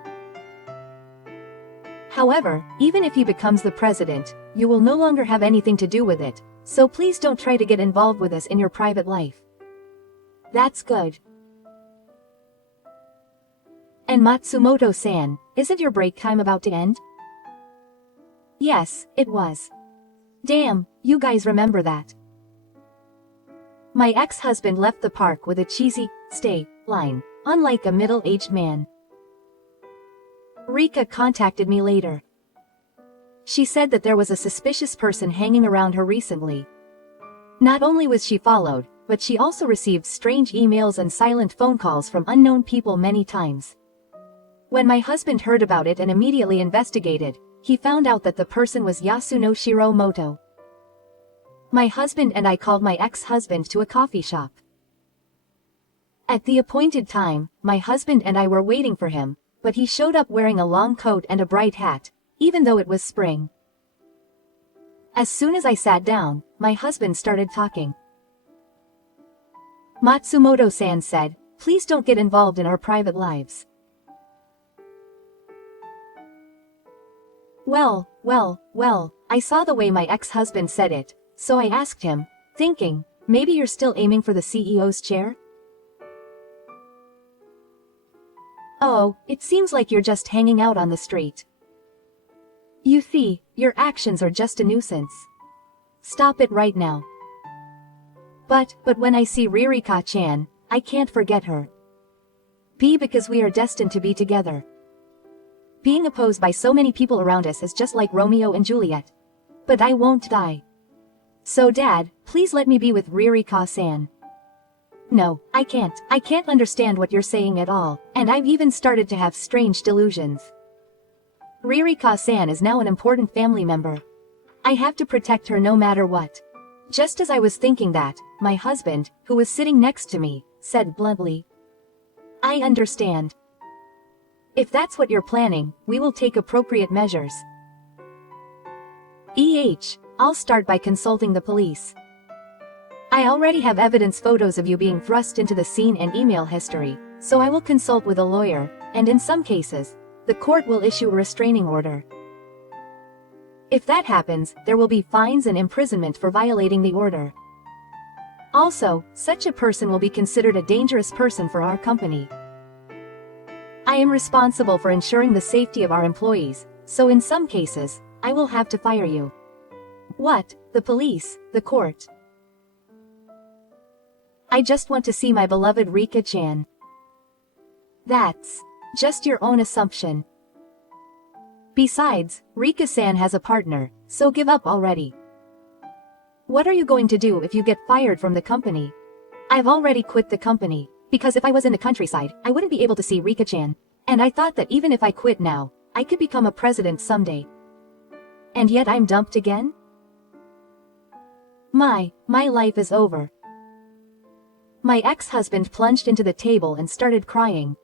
However, even if he becomes the president, you will no longer have anything to do with it, so please don't try to get involved with us in your private life. That's good. And Matsumoto-san, isn't your break time about to end? Yes, it was. Damn, you guys remember that. My ex-husband left the park with a cheesy, "Stay" line, unlike a middle-aged man. Rika contacted me later. She said that there was a suspicious person hanging around her recently. Not only was she followed, but she also received strange emails and silent phone calls from unknown people many times. When my husband heard about it and immediately investigated, he found out that the person was Yasunoshiro Moto. My husband and I called my ex-husband to a coffee shop. At the appointed time, my husband and I were waiting for him, but he showed up wearing a long coat and a bright hat, even though it was spring. As soon as I sat down, my husband started talking. Matsumoto-san said, "Please don't get involved in our private lives." Well, I saw the way my ex-husband said it, so I asked him, thinking, maybe you're still aiming for the CEO's chair? Oh, it seems like you're just hanging out on the street. You see, your actions are just a nuisance. Stop it right now. But when I see Ririka-chan, I can't forget her. Because we are destined to be together. Being opposed by so many people around us is just like Romeo and Juliet. But I won't die. So Dad, please let me be with Ririka-san. No, I can't. I can't understand what you're saying at all, and I've even started to have strange delusions. Ririka-san is now an important family member. I have to protect her no matter what. Just as I was thinking that, my husband, who was sitting next to me, said bluntly, I understand. If that's what you're planning, we will take appropriate measures. I'll start by consulting the police. I already have evidence photos of you being thrust into the scene and email history, so I will consult with a lawyer, and in some cases, the court will issue a restraining order. If that happens, there will be fines and imprisonment for violating the order. Also, such a person will be considered a dangerous person for our company. I am responsible for ensuring the safety of our employees, so in some cases, I will have to fire you. What? The police, the court. I just want to see my beloved Rika-chan. That's just your own assumption. Besides, Rika-san has a partner, so give up already. What are you going to do if you get fired from the company? I've already quit the company, because if I was in the countryside, I wouldn't be able to see Rika-chan, and I thought that even if I quit now, I could become a president someday. And yet I'm dumped again? My life is over. My ex-husband plunged into the table and started crying.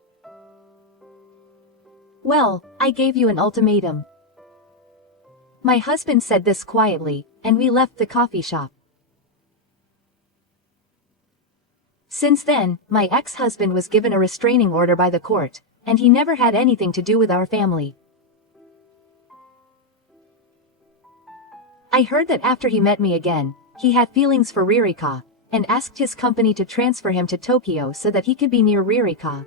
Well, I gave you an ultimatum. My husband said this quietly, and we left the coffee shop. Since then, my ex-husband was given a restraining order by the court, and he never had anything to do with our family. I heard that after he met me again, he had feelings for Ririka, and asked his company to transfer him to Tokyo so that he could be near Ririka.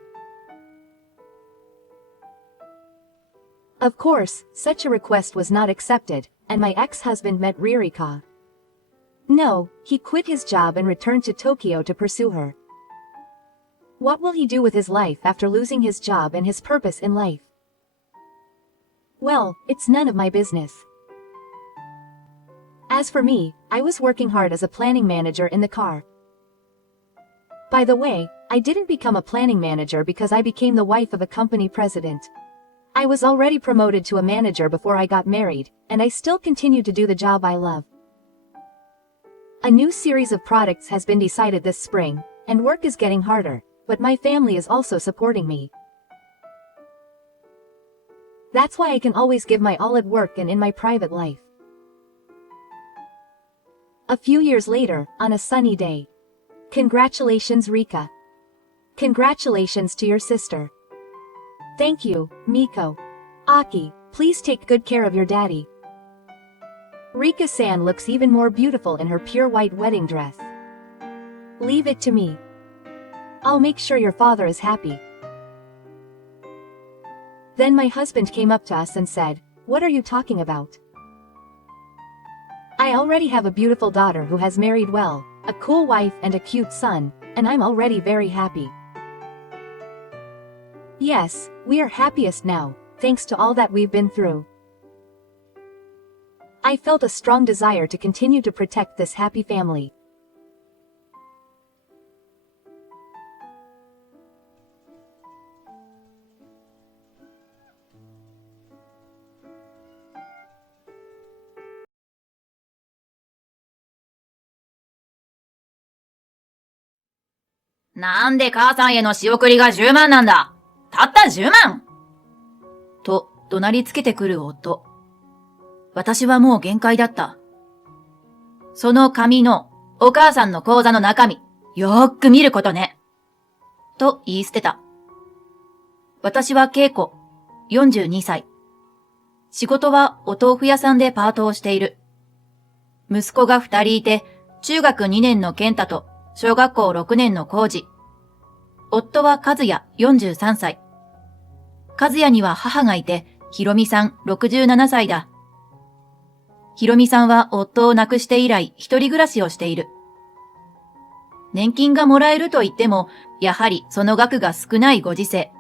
Of course, such a request was not accepted, and my ex-husband met Ririka. No, he quit his job and returned to Tokyo to pursue her. What will he do with his life after losing his job and his purpose in life? Well, it's none of my business. As for me, I was working hard as a planning manager in the car. By the way, I didn't become a planning manager because I became the wife of a company president. I was already promoted to a manager before I got married, and I still continue to do the job I love. A new series of products has been decided this spring, and work is getting harder, but my family is also supporting me. That's why I can always give my all at work and in my private life. A few years later, on a sunny day. Congratulations, Rika. Congratulations to your sister. Thank you, Miko. Aki, please take good care of your daddy. Rika-san looks even more beautiful in her pure white wedding dress. Leave it to me. I'll make sure your father is happy. Then my husband came up to us and said, What are you talking about? I already have a beautiful daughter who has married well, a cool wife and a cute son, and I'm already very happy. Yes, we are happiest now, thanks to all that we've been through. I felt a strong desire to continue to protect this happy family.なんで母さんへの仕送りが10万なんだ。たった10万と怒鳴りつけてくる夫。私はもう限界だった。その紙のお母さんの口座の中身、よーく見ることね。と言い捨てた。私は恵子、42歳。仕事はお豆腐屋さんでパートをしている。息子が2人いて、中学2年の健太と小学校6年の浩二。夫は和也、43歳。和也には母がいて、ひろみさん、67歳だ。ひろみさんは夫を亡くして以来、一人暮らしをしている。年金がもらえると言っても、やはりその額が少ないご時世。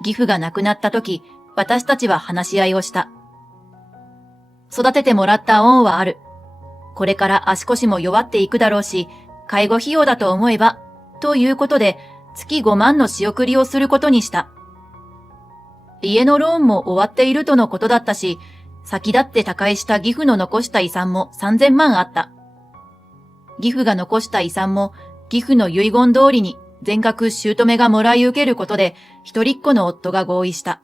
義父が亡くなった時、私たちは話し合いをした。育ててもらった恩はある。これから足腰も弱っていくだろうし、介護費用だと思えば、ということで、月5万の仕送りをすることにした。家のローンも終わっているとのことだったし、先立って他界した義父の残した遺産も3000万あった。義父が残した遺産も、義父の遺言通りに全額姑がもらい受けることで、一人っ子の夫が合意した。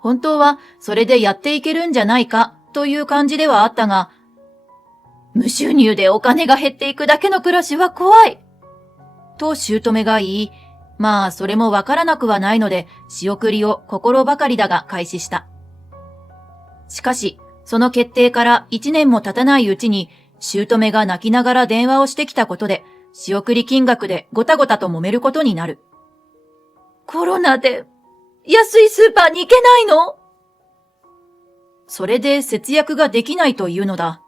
本当はそれでやっていけるんじゃないかという感じではあったが、無収入でお金が減っていくだけの暮らしは怖い。と姑が言い、まあそれもわからなくはないので仕送りを心ばかりだが開始した。しかし、その決定から1年も経たないうちに、姑が泣きながら電話をしてきたことで、仕送り金額でごたごたと揉めることになる。コロナで安いスーパーに行けないの？それで節約ができないというのだ。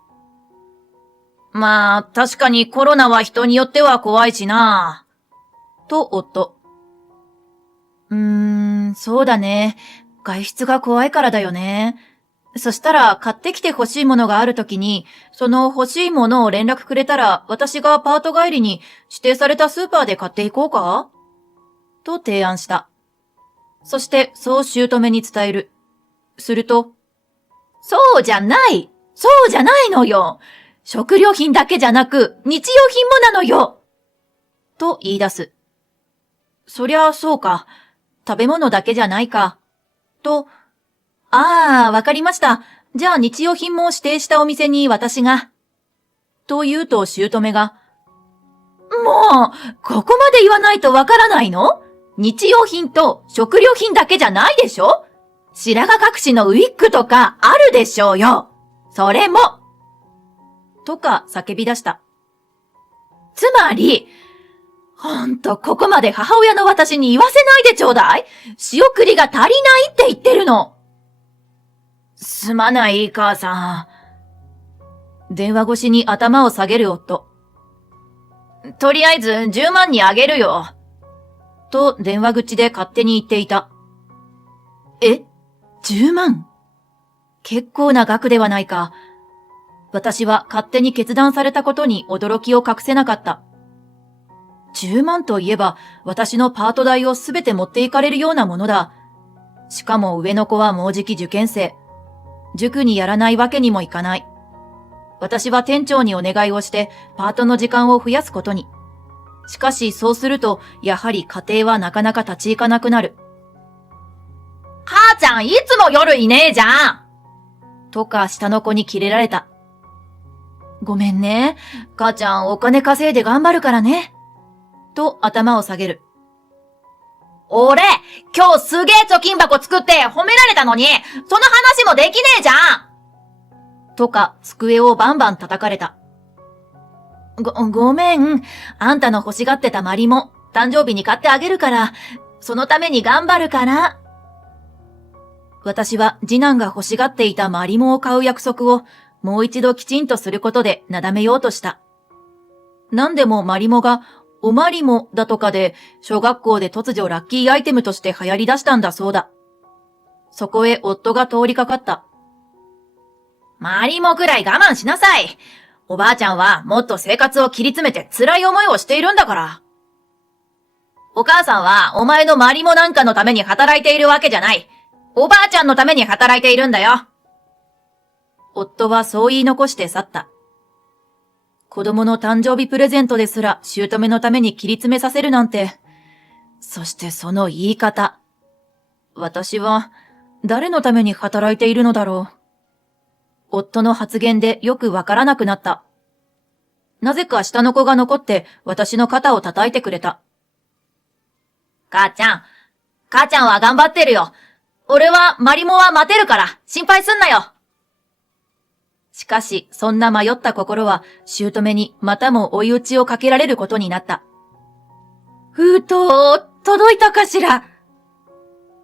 まあ、確かにコロナは人によっては怖いしな。と夫。そうだね。外出が怖いからだよね。そしたら買ってきて欲しいものがあるときに、その欲しいものを連絡くれたら、私がパート帰りに指定されたスーパーで買っていこうか？と提案した。そしてそう姑に伝える。すると、そうじゃないのよ。食料品だけじゃなく日用品もなのよ。と言い出す。そりゃそうか。食べ物だけじゃないか。と、わかりました。じゃあ日用品も指定したお店に私が。と言うと姑が、もう、ここまで言わないとわからないの？日用品と食料品だけじゃないでしょ？白髪隠しのウィッグとかあるでしょうよ。それも。とか叫び出した。つまり、ほんとここまで母親の私に言わせないでちょうだい。仕送りが足りないって言ってるの。すまない、母さん。電話越しに頭を下げる夫。とりあえず10万にあげるよ。と電話口で勝手に言っていた。10万？結構な額ではないか。私は勝手に決断されたことに驚きを隠せなかった。10万といえば私のパート代をすべて持っていかれるようなものだ。しかも上の子はもうじき受験生。塾にやらないわけにもいかない。私は店長にお願いをしてパートの時間を増やすことに。しかしそうするとやはり家庭はなかなか立ち行かなくなる。母ちゃんいつも夜いねえじゃんとか下の子にキレられた。ごめんね。母ちゃんお金稼いで頑張るからね。と頭を下げる。俺、今日すげえ貯金箱作って褒められたのに、その話もできねえじゃんとか机をバンバン叩かれた。ごめん。あんたの欲しがってたマリモ、誕生日に買ってあげるから、そのために頑張るから。私は次男が欲しがっていたマリモを買う約束をもう一度きちんとすることでなだめようとした。なんでもマリモがおまりもだとかで小学校で突如ラッキーアイテムとして流行り出したんだそうだ。そこへ夫が通りかかった。マリモくらい我慢しなさい。おばあちゃんはもっと生活を切り詰めて辛い思いをしているんだから。お母さんはお前のマリモなんかのために働いているわけじゃない。おばあちゃんのために働いているんだよ。夫はそう言い残して去った。子供の誕生日プレゼントですら姑のために切り詰めさせるなんて。そしてその言い方。私は誰のために働いているのだろう。夫の発言でよくわからなくなった。なぜか下の子が残って私の肩を叩いてくれた。母ちゃんは頑張ってるよ。俺はマリモは待てるから心配すんなよ。しかし、そんな迷った心は、姑にまたも追い打ちをかけられることになった。封筒、届いたかしら？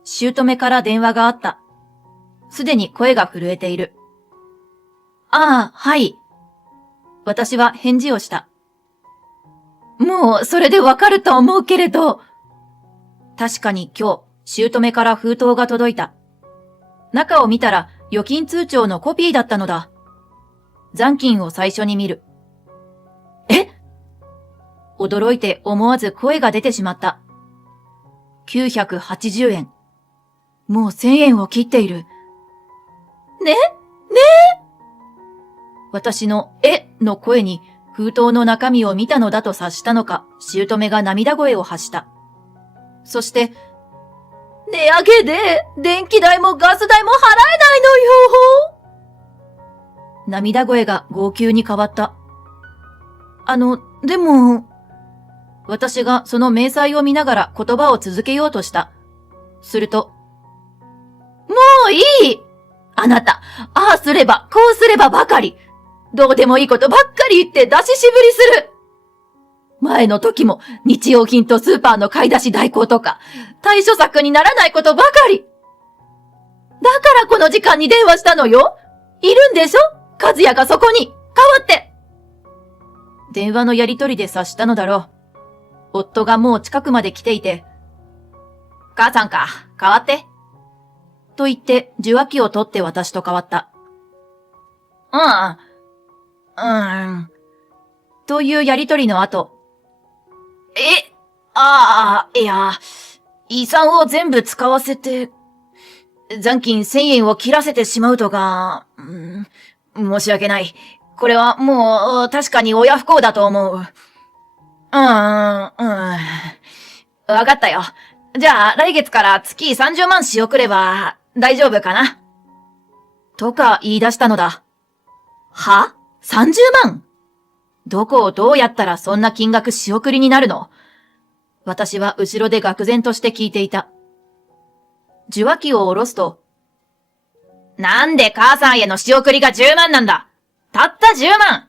姑から電話があった。すでに声が震えている。はい。私は返事をした。もう、それでわかると思うけれど。確かに今日、姑から封筒が届いた。中を見たら、預金通帳のコピーだったのだ。残金を最初に見る。え？驚いて思わず声が出てしまった。980円。もう1000円を切っている。ね？私のの声に封筒の中身を見たのだと察したのか、姑が涙声を発した。そして、値上げで電気代もガス代も払えないのよ。涙声が号泣に変わった。でも、私がその明細を見ながら言葉を続けようとした。すると、もういい！あなた、ああすれば、こうすればばかり。どうでもいいことばっかり言って出ししぶりする。前の時も日用品とスーパーの買い出し代行とか、対処策にならないことばかり。だからこの時間に電話したのよ。いるんでしょ？和也がそこに、代わって。電話のやりとりで察したのだろう。夫がもう近くまで来ていて、母さんか、代わって。と言って受話器を取って私と代わった。というやりとりの後、いや、遺産を全部使わせて、残金1000円を切らせてしまうとか、申し訳ない。これはもう確かに親不孝だと思う。わかったよ。じゃあ来月から月30万仕送れば大丈夫かな。とか言い出したのだ。は？ 30 万？どこをどうやったらそんな金額仕送りになるの？私は後ろで愕然として聞いていた。受話器を下ろすと、なんで母さんへの仕送りが10万なんだ？たった10万！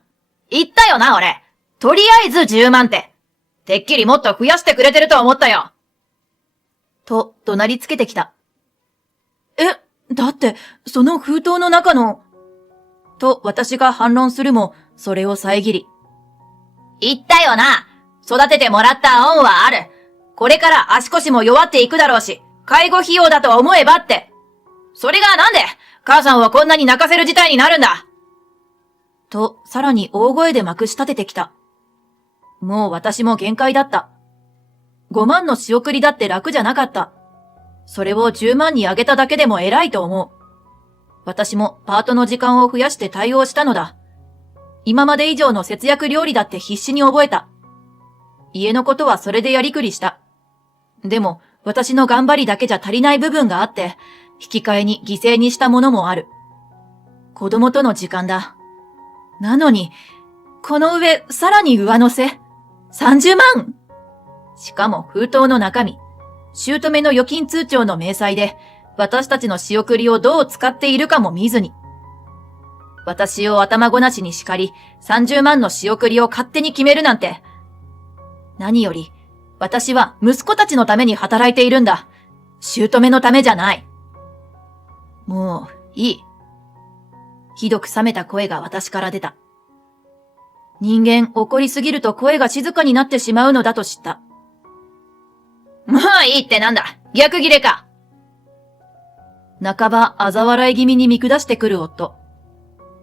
言ったよな、俺。とりあえず10万って。てっきりもっと増やしてくれてると思ったよ。と、怒鳴りつけてきた。だって、その封筒の中の、と私が反論するも、それを遮り。言ったよな。育ててもらった恩はある。これから足腰も弱っていくだろうし、介護費用だと思えばって。それがなんで、母さんをこんなに泣かせる事態になるんだ。と、さらに大声でまくし立ててきた。もう私も限界だった。5万の仕送りだって楽じゃなかった。それを10万に上げただけでも偉いと思う。私もパートの時間を増やして対応したのだ。今まで以上の節約料理だって必死に覚えた。家のことはそれでやりくりした。でも、私の頑張りだけじゃ足りない部分があって、引き換えに犠牲にしたものもある。子供との時間だ。なのに、この上、さらに上乗せ。30万！しかも封筒の中身、姑の預金通帳の明細で、私たちの仕送りをどう使っているかも見ずに。私を頭ごなしに叱り、30万の仕送りを勝手に決めるなんて。何より、私は息子たちのために働いているんだ。姑のためじゃない。もう、いい。ひどく冷めた声が私から出た。人間怒りすぎると声が静かになってしまうのだと知った。もういいってなんだ。逆ギレか。半ば嘲笑い気味に見下してくる夫。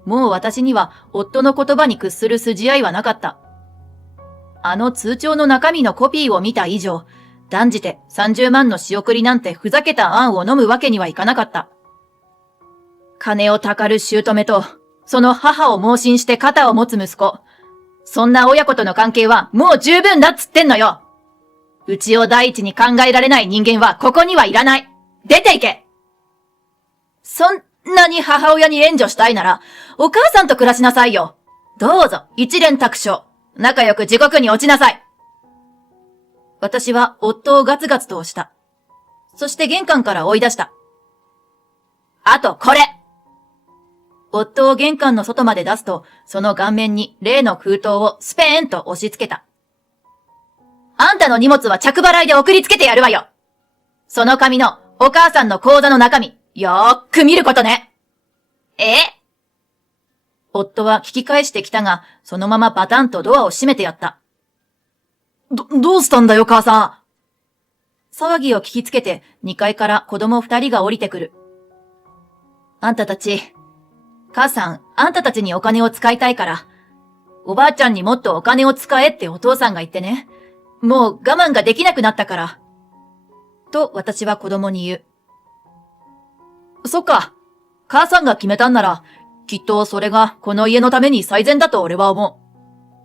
もう私には夫の言葉に屈する筋合いはなかった。あの通帳の中身のコピーを見た以上、断じて30万の仕送りなんてふざけた案を飲むわけにはいかなかった。金をたかる姑と、その母を盲信して肩を持つ息子。そんな親子との関係はもう十分だっつってんのよ。うちを第一に考えられない人間はここにはいらない。出て行け。そんなに母親に援助したいなら、お母さんと暮らしなさいよ。どうぞ、一蓮托生。仲良く地獄に落ちなさい。私は夫をガツガツと押した。そして玄関から追い出した。あとこれ。夫を玄関の外まで出すと、その顔面に例の封筒をスペーンと押し付けた。あんたの荷物は着払いで送りつけてやるわよ。その紙のお母さんの口座の中身、よーく見ることね。夫は聞き返してきたが、そのままバタンとドアを閉めてやった。どうしたんだよ、母さん。騒ぎを聞きつけて、2階から子供2人が降りてくる。あんたたち、母さん、あんたたちにお金を使いたいから、おばあちゃんにもっとお金を使えってお父さんが言ってね。もう我慢ができなくなったから。と私は子供に言う。そっか。母さんが決めたんなら、きっとそれがこの家のために最善だと俺は思う。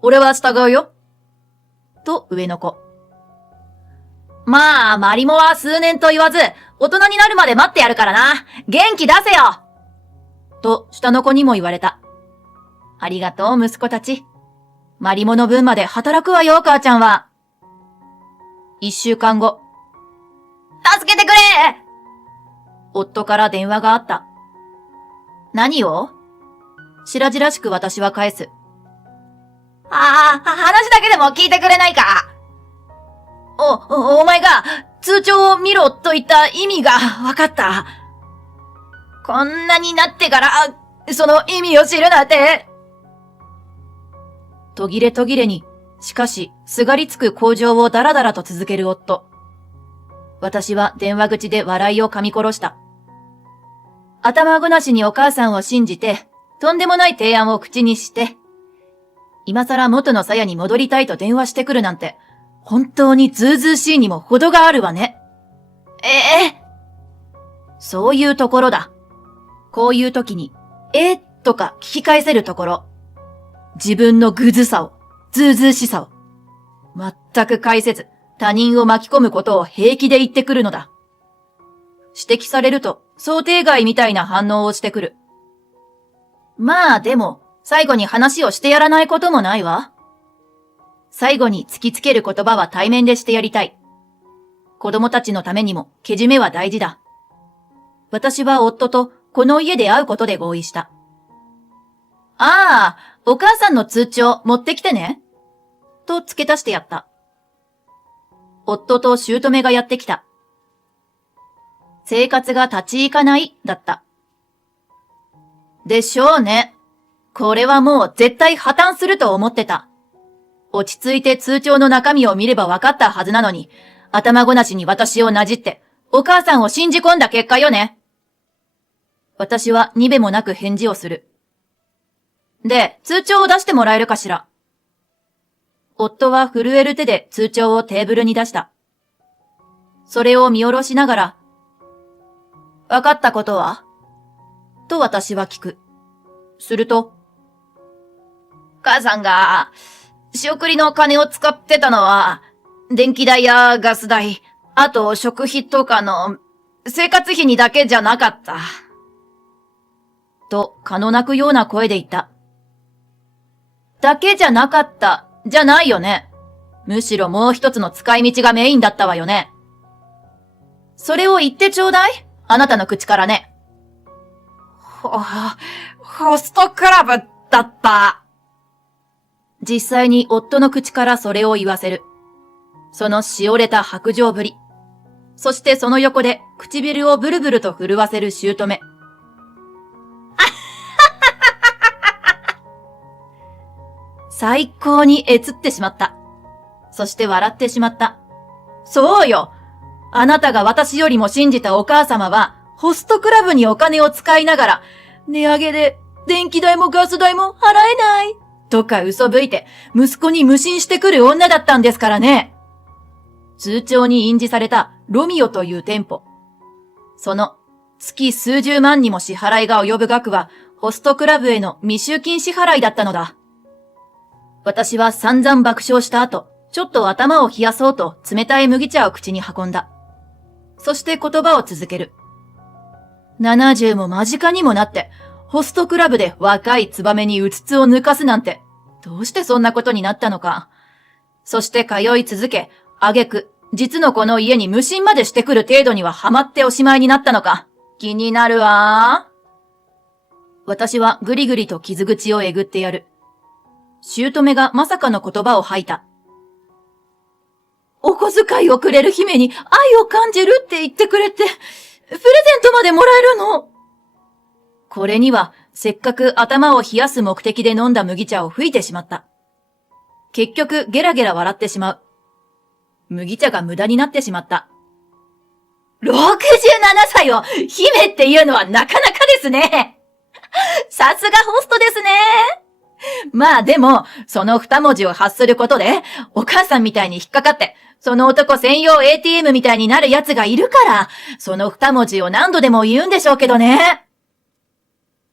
俺は従うよ。と上の子。まあ、マリモは数年と言わず、大人になるまで待ってやるからな。元気出せよと下の子にも言われた。ありがとう、息子たち。マリモの分まで働くわよ、母ちゃんは。1週間後。助けてくれ夫から電話があった。何を白々しく私は返す。話だけでも聞いてくれないか。お前が通帳を見ろと言った意味がわかった。こんなになってから、その意味を知るなんて。途切れ途切れに、しかし、すがりつく口上をだらだらと続ける夫。私は電話口で笑いを噛み殺した。頭ごなしにお母さんを信じて、とんでもない提案を口にして、今更元の鞘に戻りたいと電話してくるなんて、本当にずうずうしいにも程があるわね。そういうところだ。こういう時に、とか聞き返せるところ。自分のぐずさを、ずうずうしさを。全く返せず、他人を巻き込むことを平気で言ってくるのだ。指摘されると、想定外みたいな反応をしてくる。まあでも、最後に話をしてやらないこともないわ。最後に突きつける言葉は対面でしてやりたい。子供たちのためにも、けじめは大事だ。私は夫とこの家で会うことで合意した。お母さんの通帳持ってきてね。と付け足してやった。夫と姑がやってきた。生活が立ち行かない、だった。でしょうね。これはもう絶対破綻すると思ってた。落ち着いて通帳の中身を見れば分かったはずなのに、頭ごなしに私をなじって、お母さんを信じ込んだ結果よね。私はにべもなく返事をする。で、通帳を出してもらえるかしら。夫は震える手で通帳をテーブルに出した。それを見下ろしながら、分かったことはと私は聞く。すると、母さんが、仕送りの金を使ってたのは、電気代やガス代、あと食費とかの生活費にだけじゃなかった。と、蚊の鳴くような声で言った。だけじゃなかった、じゃないよね。むしろもう一つの使い道がメインだったわよね。それを言ってちょうだい。あなたの口からね。ホストクラブだった。実際に夫の口からそれを言わせる。そのしおれた白状ぶり。そしてその横で唇をブルブルと震わせる姑。最高にえつってしまった。そして笑ってしまった。そうよ。あなたが私よりも信じたお母様は、ホストクラブにお金を使いながら、値上げで電気代もガス代も払えない。とか嘘吹いて、息子に無心してくる女だったんですからね。通帳に印字されたロミオという店舗。その月数十万にも支払いが及ぶ額は、ホストクラブへの未収金支払いだったのだ。私は散々爆笑した後、ちょっと頭を冷やそうと冷たい麦茶を口に運んだ。そして言葉を続ける。70も間近にもなって、ホストクラブで若いツバメにうつつを抜かすなんて、どうしてそんなことになったのか。そして通い続け、挙句、実のこの家に無心までしてくる程度にはハマっておしまいになったのか。気になるわ。私はぐりぐりと傷口をえぐってやる。姑がまさかの言葉を吐いた。お小遣いをくれる姫に愛を感じるって言ってくれて、プレゼントまでもらえるの。これにはせっかく頭を冷やす目的で飲んだ麦茶を吹いてしまった。結局ゲラゲラ笑ってしまう。麦茶が無駄になってしまった。67歳を姫っていうのはなかなかですね。さすがホストですね。まあでも、その二文字を発することで、お母さんみたいに引っかかって、その男専用 ATM みたいになる奴がいるから、その二文字を何度でも言うんでしょうけどね。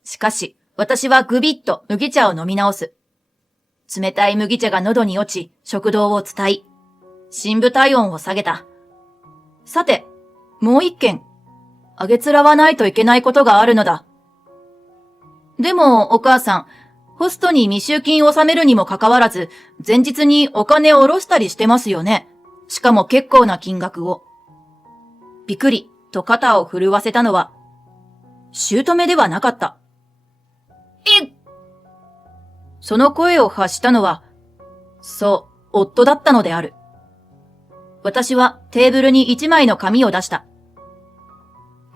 しかし、私はぐびっと麦茶を飲み直す。冷たい麦茶が喉に落ち、食道を伝い、深部体温を下げた。さて、もう一件、あげつらわないといけないことがあるのだ。でも、お母さん、ホストに未収金を納めるにもかかわらず、前日にお金を下ろしたりしてますよね。しかも結構な金額を。びくりと肩を震わせたのは、姑ではなかった。その声を発したのは、そう、夫だったのである。私はテーブルに一枚の紙を出した。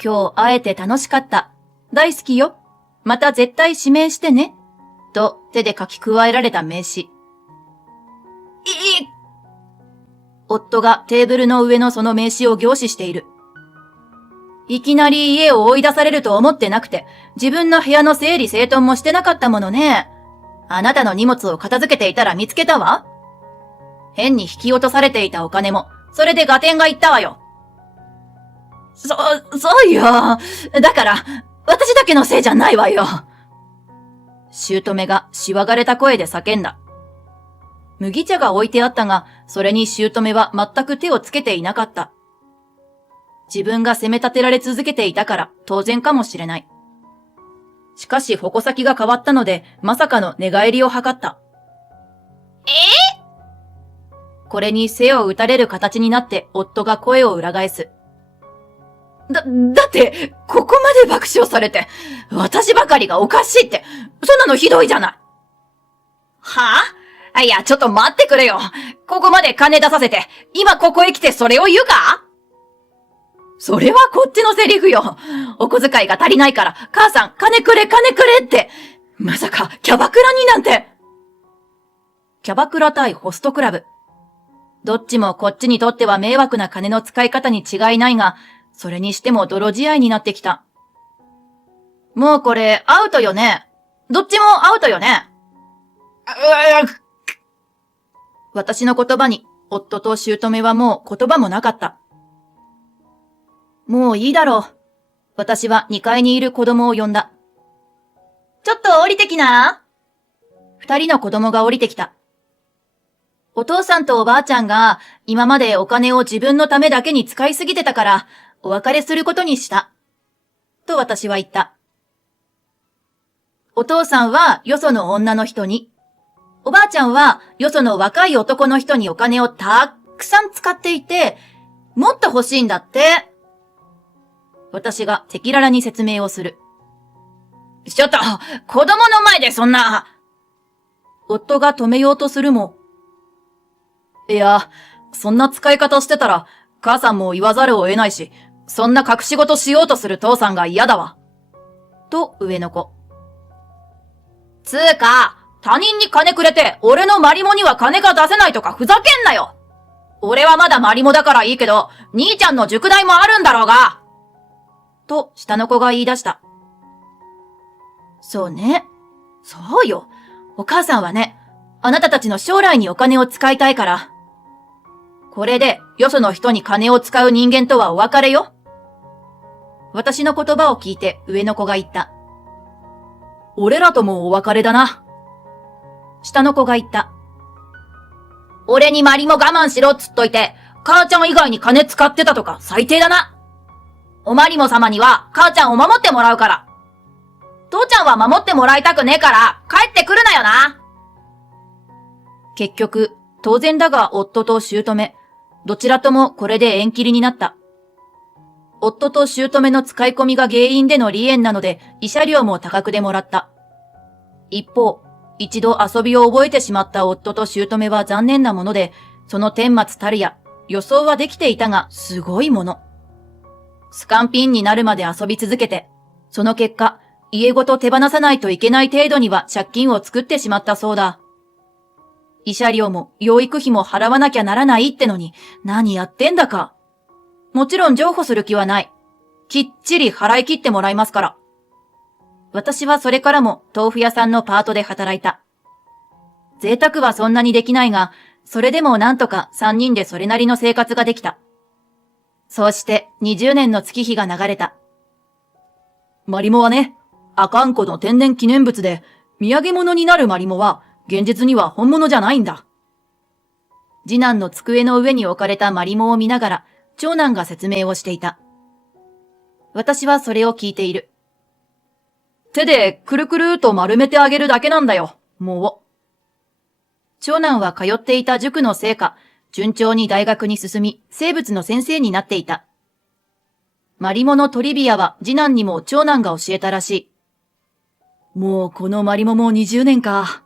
今日会えて楽しかった。大好きよ。また絶対指名してね。と手で書き加えられた名刺。夫がテーブルの上のその名刺を凝視している。いきなり家を追い出されると思ってなくて、自分の部屋の整理整頓もしてなかったものね。あなたの荷物を片付けていたら見つけたわ。変に引き落とされていたお金も、それで合点がいったわよ。そうよ。だから、私だけのせいじゃないわよ。姑がしわがれた声で叫んだ。麦茶が置いてあったが、それに姑は全く手をつけていなかった。自分が責め立てられ続けていたから当然かもしれない。しかし矛先が変わったので、まさかの寝返りを図った。これに背を打たれる形になって夫が声を裏返す。だって、ここまで爆笑されて、私ばかりがおかしいって、そんなのひどいじゃない。はぁ？いや、ちょっと待ってくれよ。ここまで金出させて、今ここへ来てそれを言うか？それはこっちのセリフよ。お小遣いが足りないから、母さん、金くれって。まさか、キャバクラになんて。キャバクラ対ホストクラブ。どっちもこっちにとっては迷惑な金の使い方に違いないが、それにしても泥仕合になってきた。もうこれ、アウトよね。どっちもアウトよね。私の言葉に、夫と姑はもう言葉もなかった。もういいだろう。私は2階にいる子供を呼んだ。ちょっと降りてきな。2人の子供が降りてきた。お父さんとおばあちゃんが今までお金を自分のためだけに使いすぎてたからお別れすることにした。と私は言った。お父さんはよその女の人に、おばあちゃんはよその若い男の人にお金をたくさん使っていて、もっと欲しいんだって。私が赤裸々に説明をする。ちょっと、子供の前でそんな。夫が止めようとするも。いや、そんな使い方してたら、母さんも言わざるを得ないし、そんな隠し事しようとする父さんが嫌だわ。と、上の子。つーか、他人に金くれて、俺のマリモには金が出せないとかふざけんなよ。俺はまだマリモだからいいけど、兄ちゃんの塾代もあるんだろうが。と、下の子が言い出した。そうね。そうよ。お母さんはね、あなたたちの将来にお金を使いたいから。これで、よその人に金を使う人間とはお別れよ。私の言葉を聞いて上の子が言った。俺らともお別れだな。下の子が言った。俺にマリも我慢しろっつっといて、母ちゃん以外に金使ってたとか最低だな。おマリモ様には母ちゃんを守ってもらうから。父ちゃんは守ってもらいたくねえから帰ってくるなよな。結局、当然だが夫と姑、どちらともこれで縁切りになった。夫と姑の使い込みが原因での離縁なので慰謝料も多額でもらった。一方、一度遊びを覚えてしまった夫と姑は残念なもので、その顛末たるや予想はできていたがすごいもの。スカンピンになるまで遊び続けて、その結果、家ごと手放さないといけない程度には借金を作ってしまったそうだ。慰謝料も養育費も払わなきゃならないってのに何やってんだか。もちろん譲歩する気はない。きっちり払い切ってもらいますから。私はそれからも豆腐屋さんのパートで働いた。贅沢はそんなにできないが、それでもなんとか3人でそれなりの生活ができた。そうして20年の月日が流れた。マリモはね、阿寒湖の天然記念物で、土産物になるマリモは現実には本物じゃないんだ。次男の机の上に置かれたマリモを見ながら、長男が説明をしていた。私はそれを聞いている。手でくるくると丸めてあげるだけなんだよ、もう。長男は通っていた塾のせいか、順調に大学に進み、生物の先生になっていた。マリモのトリビアは次男にも長男が教えたらしい。もうこのマリモも20年か。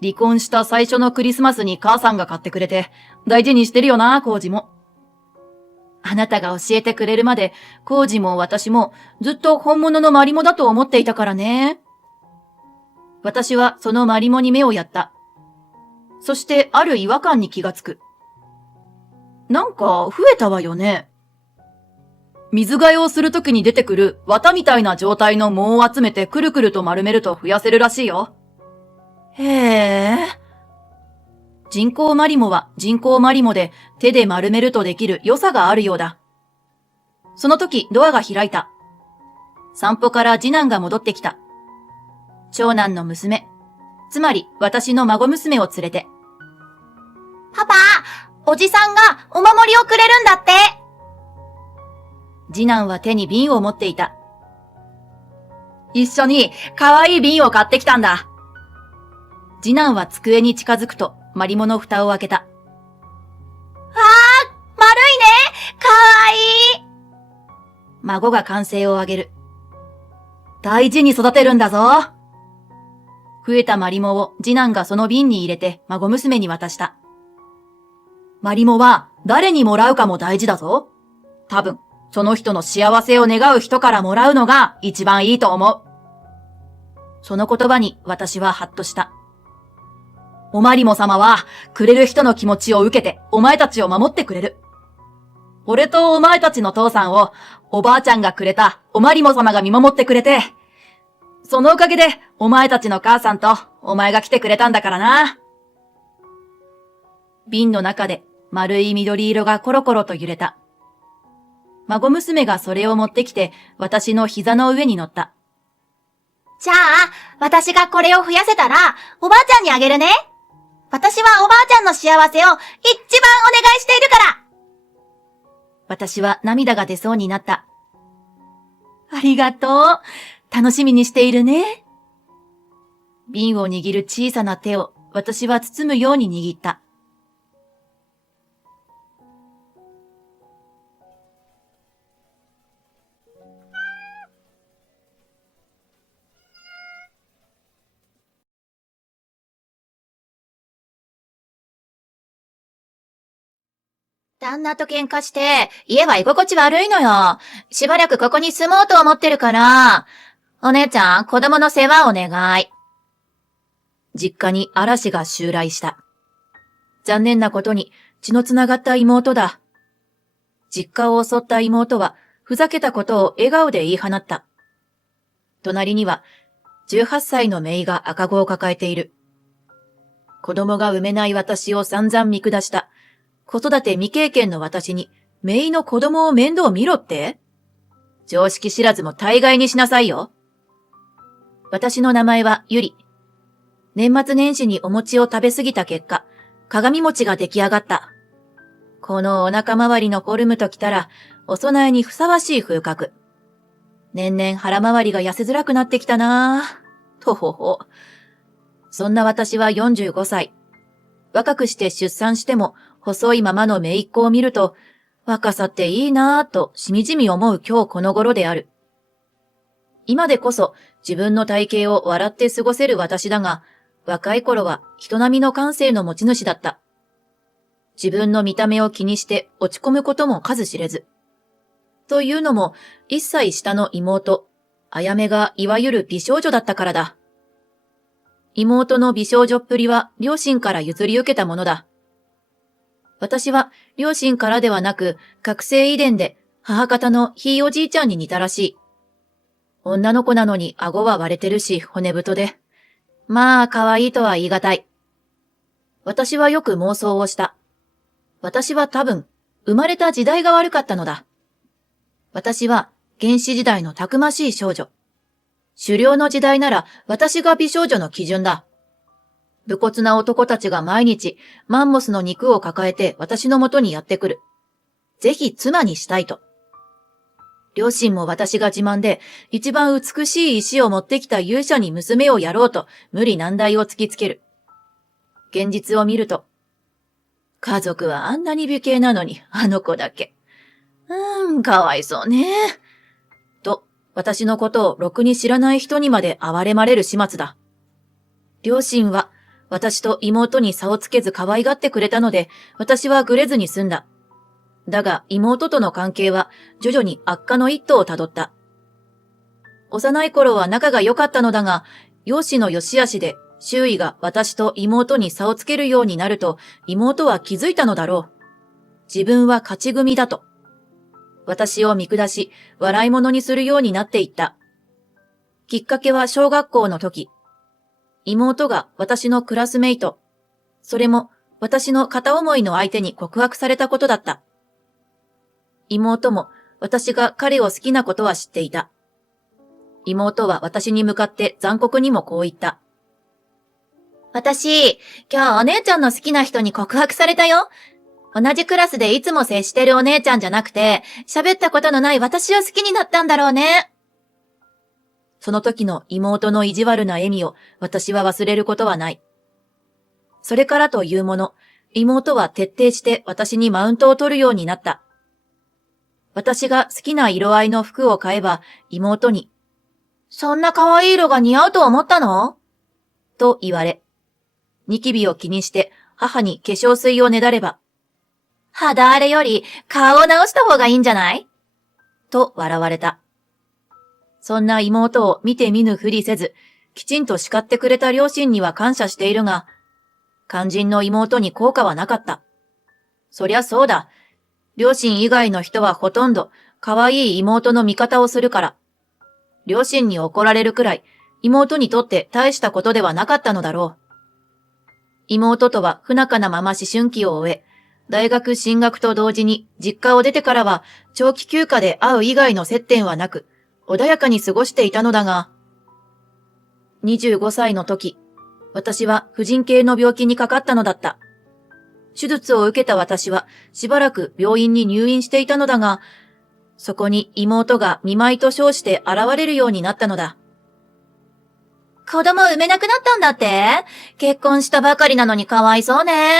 離婚した最初のクリスマスに母さんが買ってくれて、大事にしてるよな、コウジも。あなたが教えてくれるまで、コウジも私もずっと本物のマリモだと思っていたからね。私はそのマリモに目をやった。そしてある違和感に気がつく。なんか増えたわよね。水替えをするときに出てくる綿みたいな状態の藻を集めてくるくると丸めると増やせるらしいよ。へえ。人工マリモは人工マリモで手で丸めるとできる良さがあるようだ。その時ドアが開いた。散歩から次男が戻ってきた。長男の娘、つまり私の孫娘を連れて。パパ、おじさんがお守りをくれるんだって。次男は手に瓶を持っていた。一緒に可愛い瓶を買ってきたんだ。次男は机に近づくとマリモの蓋を開けた。丸いね。かわいい。孫が歓声を上げる。大事に育てるんだぞ。増えたマリモを次男がその瓶に入れて孫娘に渡した。マリモは誰にもらうかも大事だぞ。多分、その人の幸せを願う人からもらうのが一番いいと思う。その言葉に私はハッとした。おマリモ様はくれる人の気持ちを受けてお前たちを守ってくれる。俺とお前たちの父さんをおばあちゃんがくれたおマリモ様が見守ってくれて、そのおかげでお前たちの母さんとお前が来てくれたんだからな。瓶の中で丸い緑色がコロコロと揺れた。孫娘がそれを持ってきて私の膝の上に乗った。じゃあ、私がこれを増やせたら、おばあちゃんにあげるね。私はおばあちゃんの幸せを一番お願いしているから。私は涙が出そうになった。ありがとう。楽しみにしているね。瓶を握る小さな手を私は包むように握った。旦那と喧嘩して、家は居心地悪いのよ。しばらくここに住もうと思ってるから。お姉ちゃん、子供の世話お願い。実家に嵐が襲来した。残念なことに血のつながった妹だ。実家を襲った妹はふざけたことを笑顔で言い放った。隣には18歳の姪が赤子を抱えている。子供が産めない私を散々見下した。子育て未経験の私に、姪の子供を面倒見ろって？常識知らずも大概にしなさいよ。私の名前はゆり。年末年始にお餅を食べ過ぎた結果、鏡餅が出来上がった。このお腹周りのフォルムときたら、お供えにふさわしい風格。年々腹周りが痩せづらくなってきたなぁ。とほほ。そんな私は45歳。若くして出産しても、細いままの姪っ子を見ると、若さっていいなぁとしみじみ思う今日この頃である。今でこそ自分の体型を笑って過ごせる私だが、若い頃は人並みの感性の持ち主だった。自分の見た目を気にして落ち込むことも数知れず。というのも、1歳下の妹、あやめがいわゆる美少女だったからだ。妹の美少女っぷりは両親から譲り受けたものだ。私は両親からではなく、覚醒遺伝で母方のひいおじいちゃんに似たらしい。女の子なのに顎は割れてるし骨太で。まあ可愛いとは言い難い。私はよく妄想をした。私は多分、生まれた時代が悪かったのだ。私は原始時代のたくましい少女。狩猟の時代なら私が美少女の基準だ。武骨な男たちが毎日マンモスの肉を抱えて私の元にやってくる。ぜひ妻にしたいと。両親も私が自慢で一番美しい石を持ってきた勇者に娘をやろうと無理難題を突きつける。現実を見ると、家族はあんなに美形なのにあの子だけ。かわいそうね。と、私のことをろくに知らない人にまで憐れまれる始末だ。両親は私と妹に差をつけず可愛がってくれたので、私はぐれずに済んだ。だが妹との関係は徐々に悪化の一途をたどった。幼い頃は仲が良かったのだが、容姿の良し悪しで周囲が私と妹に差をつけるようになると、妹は気づいたのだろう。自分は勝ち組だと。私を見下し、笑い物にするようになっていった。きっかけは小学校の時。妹が私のクラスメイト、それも私の片思いの相手に告白されたことだった。妹も私が彼を好きなことは知っていた。妹は私に向かって残酷にもこう言った。私、今日お姉ちゃんの好きな人に告白されたよ。同じクラスでいつも接してるお姉ちゃんじゃなくて、喋ったことのない私を好きになったんだろうね。その時の妹の意地悪な笑みを私は忘れることはない。それからというもの、妹は徹底して私にマウントを取るようになった。私が好きな色合いの服を買えば妹に、そんな可愛い色が似合うと思ったの？と言われ、ニキビを気にして母に化粧水をねだれば、肌荒れより顔を直した方がいいんじゃない？と笑われた。そんな妹を見て見ぬふりせず、きちんと叱ってくれた両親には感謝しているが、肝心の妹に効果はなかった。そりゃそうだ。両親以外の人はほとんど可愛い妹の味方をするから。両親に怒られるくらい妹にとって大したことではなかったのだろう。妹とは不仲なまま思春期を終え、大学進学と同時に実家を出てからは長期休暇で会う以外の接点はなく、穏やかに過ごしていたのだが、25歳の時、私は婦人系の病気にかかったのだった。手術を受けた私はしばらく病院に入院していたのだが、そこに妹が見舞いと称して現れるようになったのだ。子供産めなくなったんだって？結婚したばかりなのにかわいそうね。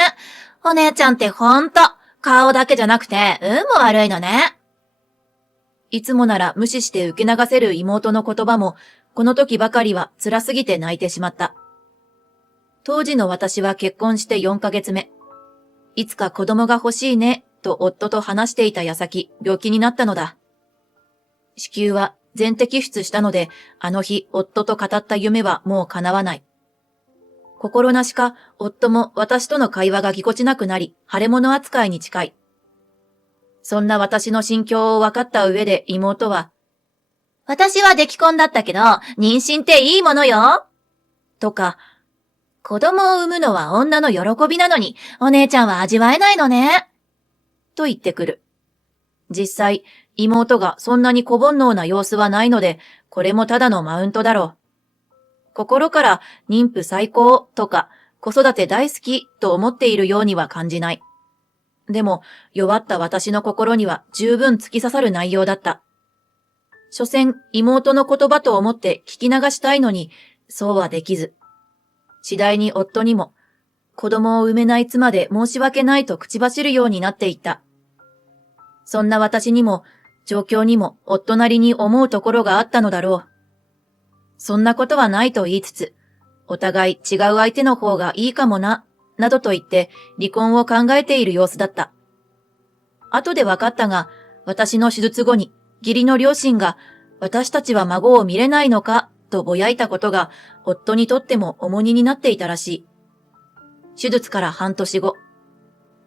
お姉ちゃんってほんと、顔だけじゃなくて運も悪いのね。いつもなら無視して受け流せる妹の言葉も、この時ばかりは辛すぎて泣いてしまった。当時の私は結婚して4ヶ月目。いつか子供が欲しいね、と夫と話していた矢先、病気になったのだ。子宮は全摘出したので、あの日夫と語った夢はもう叶わない。心なしか、夫も私との会話がぎこちなくなり、腫れ物扱いに近い。そんな私の心境を分かった上で妹は、私は出来婚だったけど、妊娠っていいものよ。とか、子供を産むのは女の喜びなのに、お姉ちゃんは味わえないのね。と言ってくる。実際、妹がそんなに小煩悩な様子はないので、これもただのマウントだろう。心から妊婦最高とか子育て大好きと思っているようには感じない。でも弱った私の心には十分突き刺さる内容だった。所詮妹の言葉と思って聞き流したいのにそうはできず。次第に夫にも子供を産めない妻で申し訳ないと口走るようになっていった。そんな私にも状況にも夫なりに思うところがあったのだろう。そんなことはないと言いつつ、お互い違う相手の方がいいかもな、などと言って離婚を考えている様子だった。後で分かったが、私の手術後に義理の両親が私たちは孫を見れないのかとぼやいたことが夫にとっても重荷になっていたらしい。手術から半年後、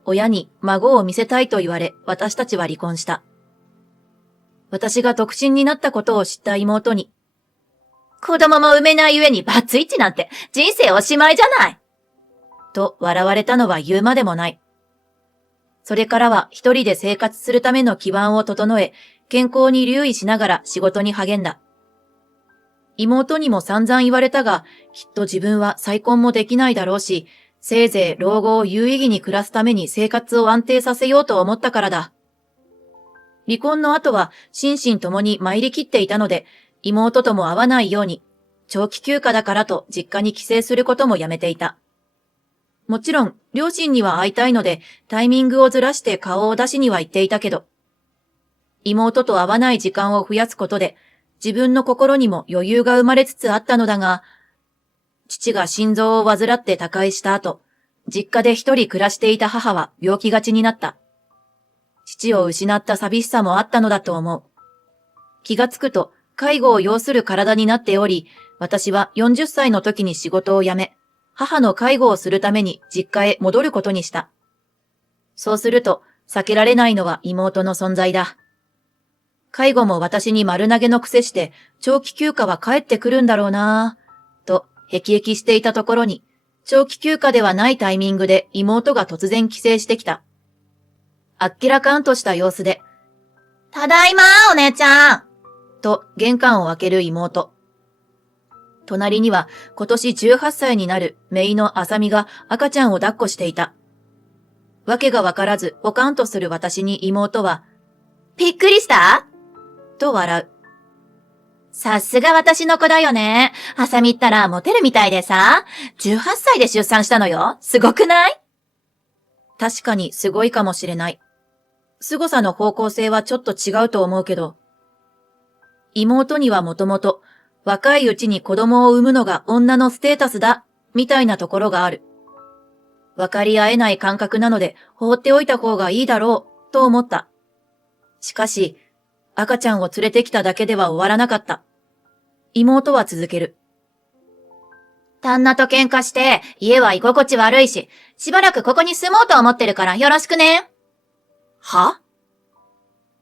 親に孫を見せたいと言われ私たちは離婚した。私が独身になったことを知った妹に子供も産めない上にバツイチなんて人生おしまいじゃない。と笑われたのは言うまでもない。それからは一人で生活するための基盤を整え、健康に留意しながら仕事に励んだ。妹にも散々言われたが、きっと自分は再婚もできないだろうし、せいぜい老後を有意義に暮らすために生活を安定させようと思ったからだ。離婚の後は心身ともに参りきっていたので、妹とも会わないように、長期休暇だからと実家に帰省することもやめていた。もちろん、両親には会いたいので、タイミングをずらして顔を出しには行っていたけど、妹と会わない時間を増やすことで、自分の心にも余裕が生まれつつあったのだが、父が心臓を患って他界した後、実家で一人暮らしていた母は病気がちになった。父を失った寂しさもあったのだと思う。気がつくと、介護を要する体になっており、私は40歳の時に仕事を辞め、母の介護をするために実家へ戻ることにした。そうすると、避けられないのは妹の存在だ。介護も私に丸投げの癖して、長期休暇は帰ってくるんだろうなぁ、と、へきへきしていたところに、長期休暇ではないタイミングで妹が突然帰省してきた。あっけらかんとした様子で、ただいまお姉ちゃん。と玄関を開ける妹。隣には今年18歳になる姪のあさみが赤ちゃんを抱っこしていた。わけがわからずポカンとする私に妹は、びっくりしたと笑う。さすが私の子だよね。あさみったらモテるみたいでさ、18歳で出産したのよ。すごくない？確かにすごいかもしれない。凄さの方向性はちょっと違うと思うけど、妹にはもともと若いうちに子供を産むのが女のステータスだ、みたいなところがある。分かり合えない感覚なので放っておいた方がいいだろう、と思った。しかし、赤ちゃんを連れてきただけでは終わらなかった。妹は続ける。旦那と喧嘩して、家は居心地悪いし、しばらくここに住もうと思ってるからよろしくね。は？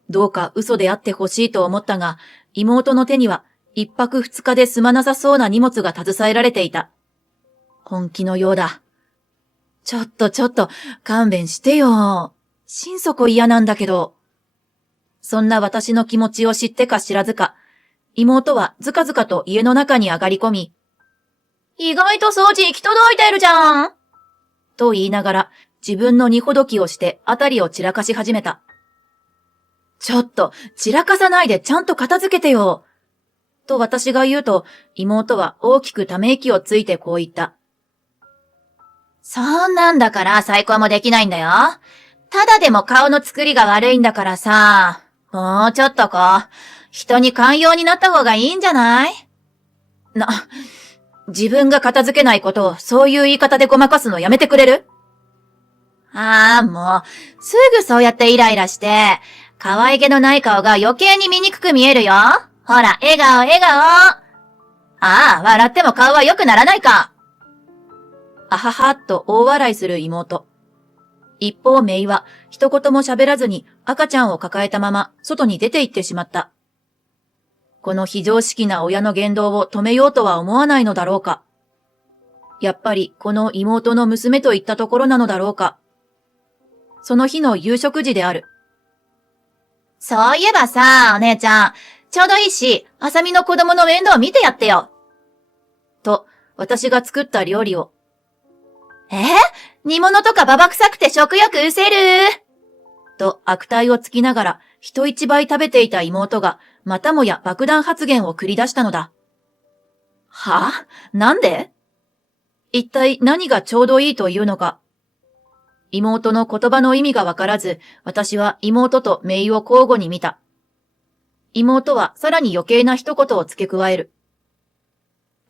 どうか嘘であってほしいと思ったが、妹の手には一泊二日で済まなさそうな荷物が携えられていた。本気のようだ。ちょっと、勘弁してよ。心底嫌なんだけど。そんな私の気持ちを知ってか知らずか、妹はずかずかと家の中に上がり込み、意外と掃除行き届いてるじゃん。と言いながら自分の荷ほどきをしてあたりを散らかし始めた。ちょっと、散らかさないでちゃんと片付けてよ。と私が言うと、妹は大きくため息をついてこう言った。そんなんだから再婚もできないんだよ。ただでも顔の作りが悪いんだからさ、もうちょっと人に寛容になった方がいいんじゃない？自分が片付けないことをそういう言い方でごまかすのやめてくれる？ああ、もう、すぐそうやってイライラして、可愛げのない顔が余計に醜く見えるよ。ほら、笑顔。ああ、笑っても顔は良くならないか。あははっと大笑いする妹。一方メイは一言も喋らずに赤ちゃんを抱えたまま外に出て行ってしまった。この非常識な親の言動を止めようとは思わないのだろうか。やっぱりこの妹の娘といったところなのだろうか。その日の夕食時である。そういえばさ、お姉ちゃん、ちょうどいいし、あさみの子供の面倒見てやってよ。と、私が作った料理を。煮物とかババ臭くて食欲失せる。と悪態をつきながら人一倍食べていた妹がまたもや爆弾発言を繰り出したのだ。はぁ？なんで？一体何がちょうどいいというのか。妹の言葉の意味がわからず、私は妹と姪を交互に見た。妹はさらに余計な一言を付け加える。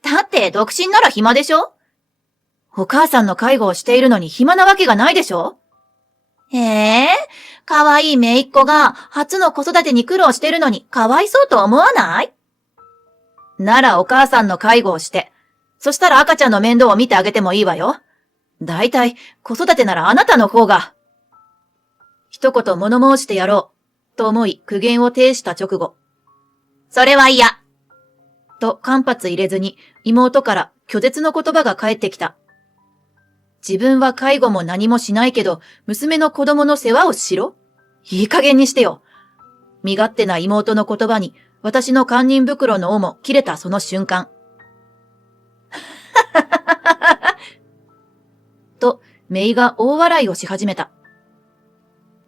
だって独身なら暇でしょ？お母さんの介護をしているのに暇なわけがないでしょ？可愛い姪っ子が初の子育てに苦労してるのにかわいそうと思わない？ならお母さんの介護をして、そしたら赤ちゃんの面倒を見てあげてもいいわよ。だいたい子育てならあなたの方が。一言物申してやろう、と思い苦言を呈した直後。それは嫌。と間髪入れずに妹から拒絶の言葉が返ってきた。自分は介護も何もしないけど、娘の子供の世話をしろ？いい加減にしてよ。身勝手な妹の言葉に、私の堪忍袋の尾も切れたその瞬間。と、メイが大笑いをし始めた。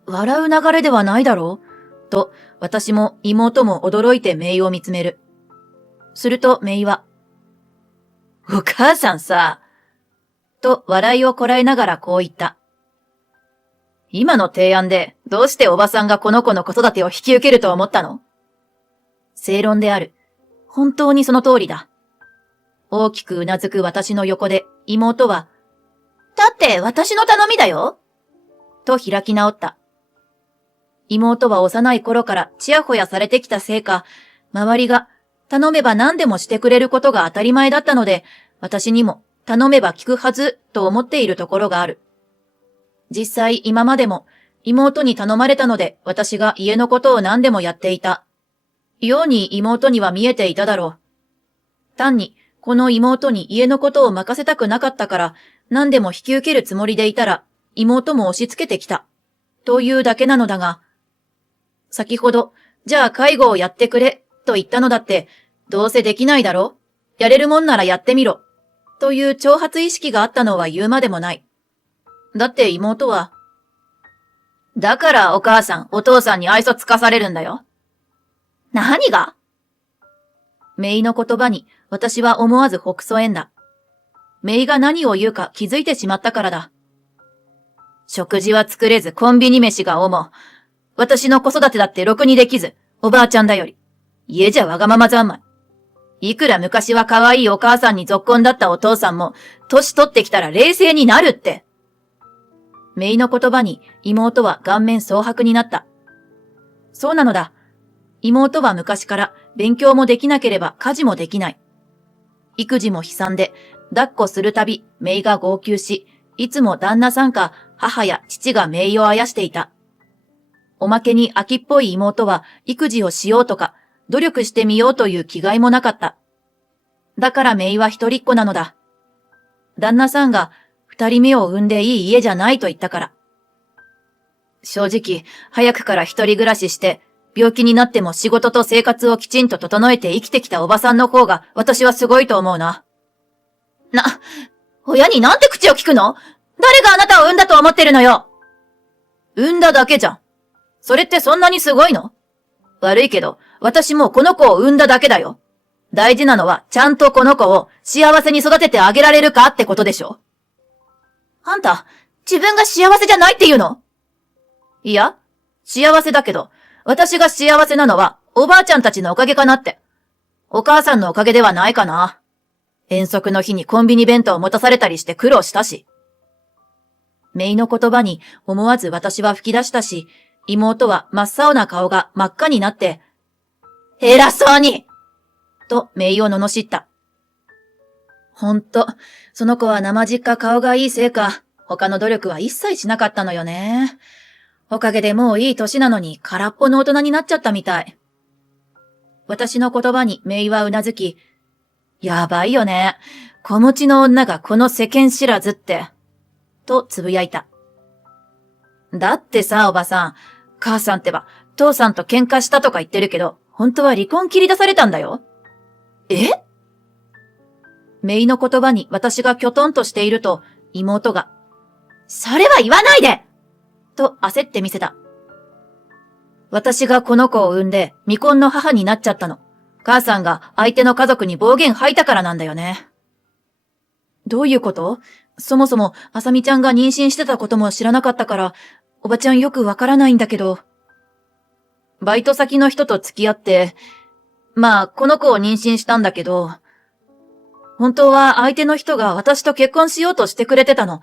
笑う流れではないだろうと、私も妹も驚いてメイを見つめる。するとメイは、お母さんさ、と笑いをこらえながらこう言った。今の提案でどうしておばさんがこの子の子育てを引き受けると思ったの？正論である。本当にその通りだ。大きくうなずく私の横で妹は、だって私の頼みだよ。と開き直った。妹は幼い頃からちやほやされてきたせいか、周りが頼めば何でもしてくれることが当たり前だったので、私にも頼めば聞くはずと思っているところがある。実際今までも妹に頼まれたので私が家のことを何でもやっていた。ように妹には見えていただろう。単にこの妹に家のことを任せたくなかったから何でも引き受けるつもりでいたら妹も押し付けてきた。というだけなのだが、先ほどじゃあ介護をやってくれと言ったのだってどうせできないだろ？やれるもんならやってみろ。という挑発意識があったのは言うまでもない。だって妹は、だからお母さん、お父さんに愛想つかされるんだよ。何が？メイの言葉に私は思わずほくそ笑んだ。メイが何を言うか気づいてしまったからだ。食事は作れずコンビニ飯が主。私の子育てだってろくにできず、おばあちゃんだより。家じゃわがままざんまい。いくら昔は可愛いお母さんにぞっこんだったお父さんも、年取ってきたら冷静になるって。メイの言葉に妹は顔面蒼白になった。そうなのだ。妹は昔から勉強もできなければ家事もできない。育児も悲惨で、抱っこするたびメイが号泣し、いつも旦那さんか母や父がメイをあやしていた。おまけに秋っぽい妹は育児をしようとか、努力してみようという気概もなかった。だからメイは一人っ子なのだ。旦那さんが二人目を産んでいい家じゃないと言ったから。正直、早くから一人暮らしして、病気になっても仕事と生活をきちんと整えて生きてきたおばさんの方が私はすごいと思うな。親になんて口を聞くの？誰があなたを産んだと思ってるのよ？産んだだけじゃん。それってそんなにすごいの？悪いけど、私もこの子を産んだだけだよ。大事なのは、ちゃんとこの子を幸せに育ててあげられるかってことでしょ。あんた、自分が幸せじゃないって言うの？いや、幸せだけど、私が幸せなのは、おばあちゃんたちのおかげかなって。お母さんのおかげではないかな。遠足の日にコンビニ弁当を持たされたりして苦労したし。メイの言葉に思わず私は吹き出したし、妹は真っ青な顔が真っ赤になって、偉そうにとメイを罵った。ほんと、その子は生実家顔がいいせいか、他の努力は一切しなかったのよね。おかげでもういい歳なのに空っぽの大人になっちゃったみたい。私の言葉にメイはうなずき、やばいよね。子持ちの女がこの世間知らずって、とつぶやいた。だってさ、おばさん、母さんってば、父さんと喧嘩したとか言ってるけど、本当は離婚切り出されたんだよ。え？メイの言葉に私がきょとんとしていると、妹が、それは言わないでと焦ってみせた。私がこの子を産んで未婚の母になっちゃったの。母さんが相手の家族に暴言吐いたからなんだよね。どういうこと？そもそもあさみちゃんが妊娠してたことも知らなかったから、おばちゃんよくわからないんだけど。バイト先の人と付き合って、まあこの子を妊娠したんだけど、本当は相手の人が私と結婚しようとしてくれてたの。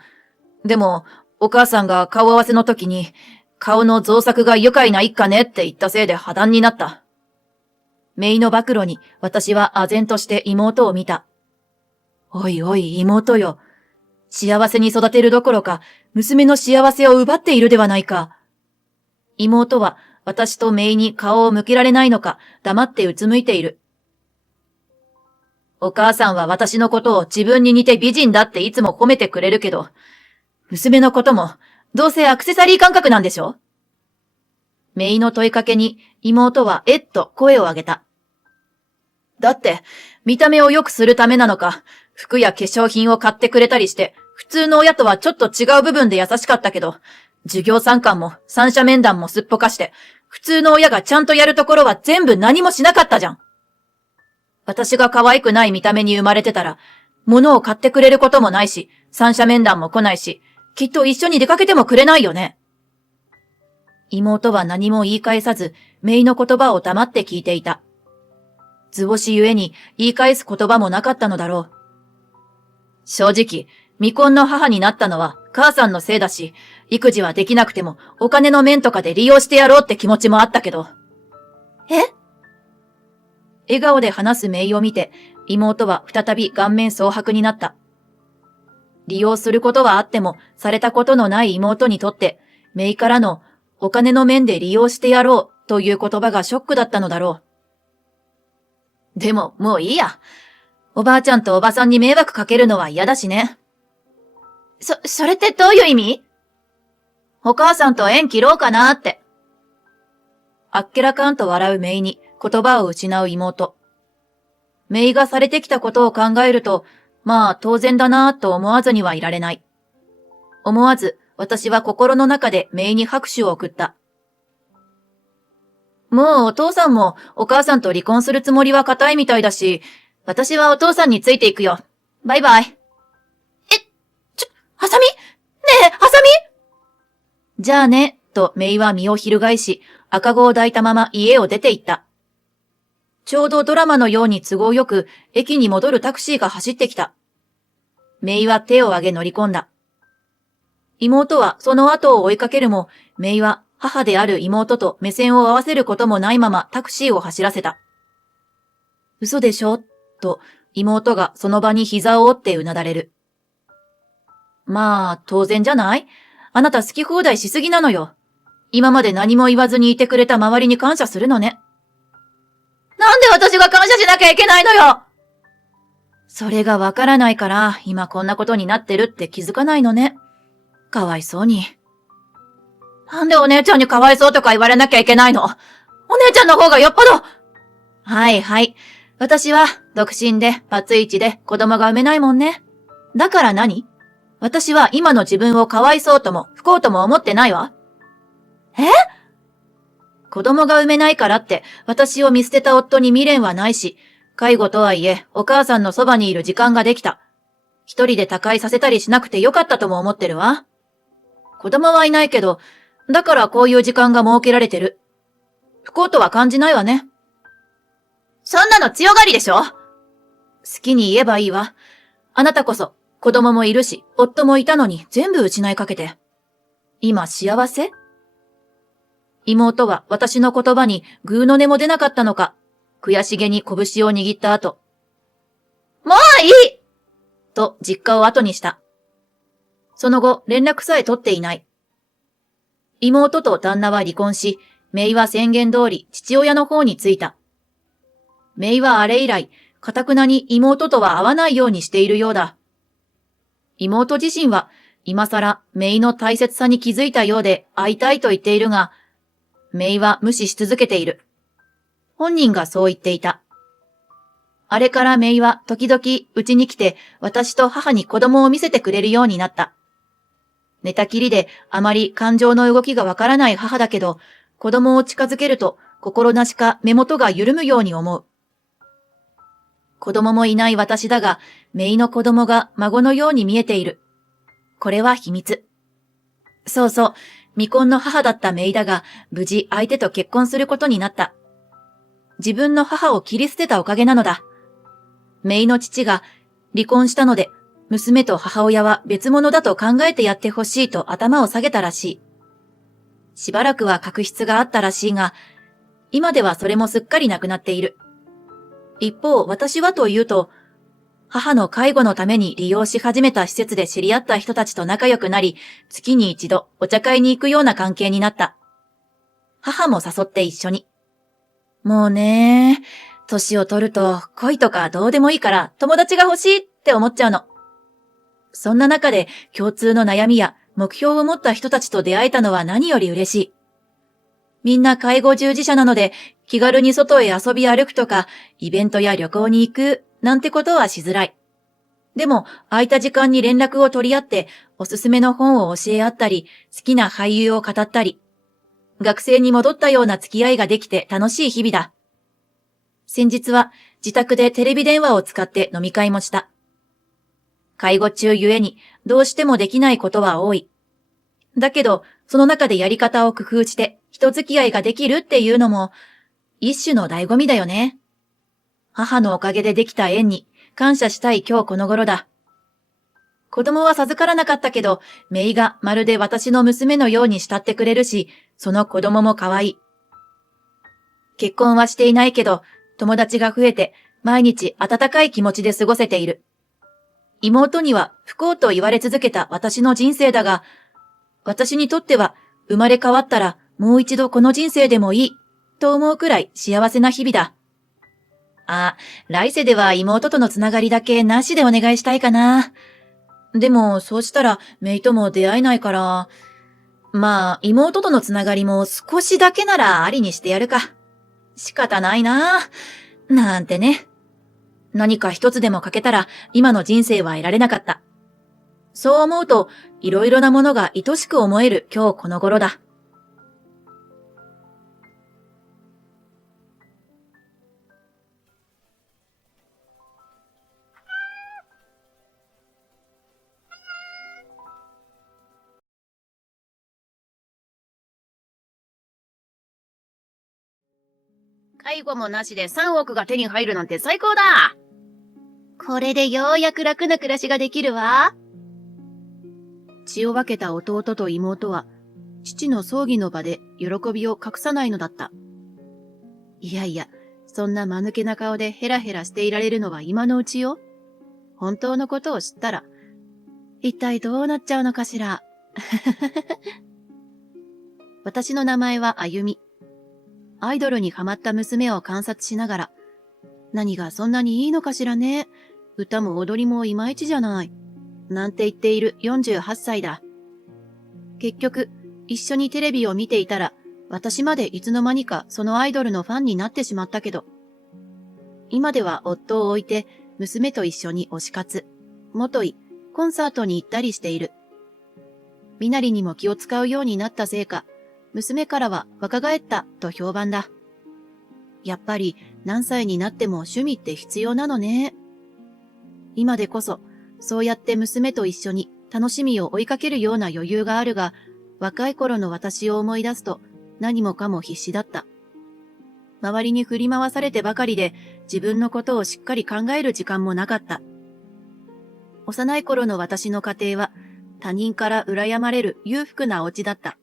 でも、お母さんが顔合わせの時に、顔の造作が愉快な一家ねって言ったせいで破談になった。メイの暴露に私は唖然として妹を見た。おいおい妹よ。幸せに育てるどころか、娘の幸せを奪っているではないか。妹は私とメイに顔を向けられないのか、黙ってうつむいている。お母さんは私のことを自分に似て美人だっていつも褒めてくれるけど、娘のこともどうせアクセサリー感覚なんでしょ？姪の問いかけに妹はえっと声を上げた。だって、見た目を良くするためなのか、服や化粧品を買ってくれたりして、普通の親とはちょっと違う部分で優しかったけど、授業参観も三者面談もすっぽかして、普通の親がちゃんとやるところは全部何もしなかったじゃん。私が可愛くない見た目に生まれてたら、物を買ってくれることもないし、三者面談も来ないし、きっと一緒に出かけてもくれないよね。妹は何も言い返さず、姪の言葉を黙って聞いていた。図星ゆえに言い返す言葉もなかったのだろう。正直、未婚の母になったのは母さんのせいだし、育児はできなくてもお金の面とかで利用してやろうって気持ちもあったけど。笑顔で話す姪を見て、妹は再び顔面蒼白になった。利用することはあっても、されたことのない妹にとって、姪からのお金の面で利用してやろうという言葉がショックだったのだろう。でも、もういいや。おばあちゃんとおばさんに迷惑かけるのは嫌だしね。それってどういう意味？お母さんと縁切ろうかなって。あっけらかんと笑う姪に言葉を失う妹。姪がされてきたことを考えると、まあ当然だなぁと思わずにはいられない。思わず私は心の中で姪に拍手を送った。もうお父さんもお母さんと離婚するつもりは固いみたいだし、私はお父さんについていくよ。バイバイ。ハサミ？ねえ、ハサミ？じゃあね、と姪は身を翻し、赤子を抱いたまま家を出て行った。ちょうどドラマのように都合よく、駅に戻るタクシーが走ってきた。姪は手を挙げ乗り込んだ。妹はその後を追いかけるも、姪は母である妹と目線を合わせることもないままタクシーを走らせた。嘘でしょ？と妹がその場に膝を折ってうなだれる。まあ、当然じゃない？あなた好き放題しすぎなのよ。今まで何も言わずにいてくれた周りに感謝するのね。なんで私が感謝しなきゃいけないのよ！それがわからないから、今こんなことになってるって気づかないのね。かわいそうに。なんでお姉ちゃんにかわいそうとか言われなきゃいけないの？お姉ちゃんの方がよっぽど。はいはい。私は独身でバツイチで子供が産めないもんね。だから何？私は今の自分をかわいそうとも不幸とも思ってないわ。子供が産めないからって私を見捨てた夫に未練はないし、介護とはいえお母さんのそばにいる時間ができた。一人で他界させたりしなくてよかったとも思ってるわ。子供はいないけど、だからこういう時間が設けられてる。不幸とは感じないわね。そんなの強がりでしょ？好きに言えばいいわ。あなたこそ子供もいるし、夫もいたのに全部失いかけて。今幸せ？妹は私の言葉にグーの音も出なかったのか、悔しげに拳を握った後。もういい！と実家を後にした。その後連絡さえ取っていない。妹と旦那は離婚し、姪は宣言通り父親の方に着いた。姪はあれ以来、堅くなに妹とは会わないようにしているようだ。妹自身は今更姪の大切さに気づいたようで会いたいと言っているが、姪は無視し続けている。本人がそう言っていた。あれから姪は時々うちに来て私と母に子供を見せてくれるようになった。寝たきりであまり感情の動きがわからない母だけど、子供を近づけると心なしか目元が緩むように思う。子供もいない私だが、姪の子供が孫のように見えている。これは秘密。そうそう、未婚の母だった姪だが、無事相手と結婚することになった。自分の母を切り捨てたおかげなのだ。姪の父が離婚したので、娘と母親は別物だと考えてやってほしいと頭を下げたらしい。しばらくは確執があったらしいが、今ではそれもすっかりなくなっている。一方、私はというと、母の介護のために利用し始めた施設で知り合った人たちと仲良くなり、月に一度お茶会に行くような関係になった。母も誘って一緒に。もうね、年を取ると恋とかどうでもいいから友達が欲しいって思っちゃうの。そんな中で共通の悩みや目標を持った人たちと出会えたのは何より嬉しい。みんな介護従事者なので気軽に外へ遊び歩くとかイベントや旅行に行くなんてことはしづらい。でも空いた時間に連絡を取り合っておすすめの本を教え合ったり好きな俳優を語ったり学生に戻ったような付き合いができて楽しい日々だ。先日は自宅でテレビ電話を使って飲み会もした。介護中ゆえにどうしてもできないことは多い。だけど、その中でやり方を工夫して人付き合いができるっていうのも一種の醍醐味だよね。母のおかげでできた縁に感謝したい今日この頃だ。子供は授からなかったけど、姪がまるで私の娘のように慕ってくれるし、その子供も可愛い。結婚はしていないけど、友達が増えて毎日温かい気持ちで過ごせている。妹には不幸と言われ続けた私の人生だが、私にとっては生まれ変わったらもう一度この人生でもいいと思うくらい幸せな日々だ。あ、来世では妹とのつながりだけなしでお願いしたいかな。でもそうしたら姪とも出会えないから、まあ妹とのつながりも少しだけならありにしてやるか。仕方ないなぁ。なんてね。何か一つでも欠けたら今の人生は得られなかった。そう思うといろいろなものが愛しく思える今日この頃だ。介護もなしで3億が手に入るなんて最高だ。これでようやく楽な暮らしができるわ。血を分けた弟と妹は、父の葬儀の場で喜びを隠さないのだった。いやいや、そんな間抜けな顔でヘラヘラしていられるのは今のうちよ。本当のことを知ったら、一体どうなっちゃうのかしら。私の名前はあゆみ。アイドルにハマった娘を観察しながら、何がそんなにいいのかしらね。歌も踊りもいまいちじゃない。なんて言っている48歳だ。結局、一緒にテレビを見ていたら、私までいつの間にかそのアイドルのファンになってしまったけど、今では夫を置いて娘と一緒に推し活、元い、コンサートに行ったりしている。身なりにも気を使うようになったせいか、娘からは若返ったと評判だ。やっぱり何歳になっても趣味って必要なのね。今でこそ、そうやって娘と一緒に楽しみを追いかけるような余裕があるが、若い頃の私を思い出すと何もかも必死だった。周りに振り回されてばかりで自分のことをしっかり考える時間もなかった。幼い頃の私の家庭は他人から羨まれる裕福なお家だった。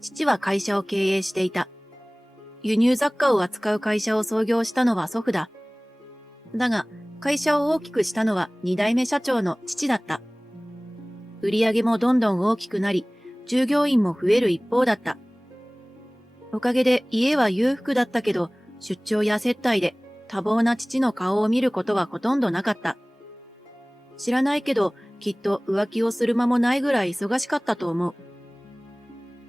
父は会社を経営していた。輸入雑貨を扱う会社を創業したのは祖父だ。だが、会社を大きくしたのは2代目社長の父だった。売り上げもどんどん大きくなり、従業員も増える一方だった。おかげで家は裕福だったけど、出張や接待で多忙な父の顔を見ることはほとんどなかった。知らないけど、きっと浮気をする間もないぐらい忙しかったと思う。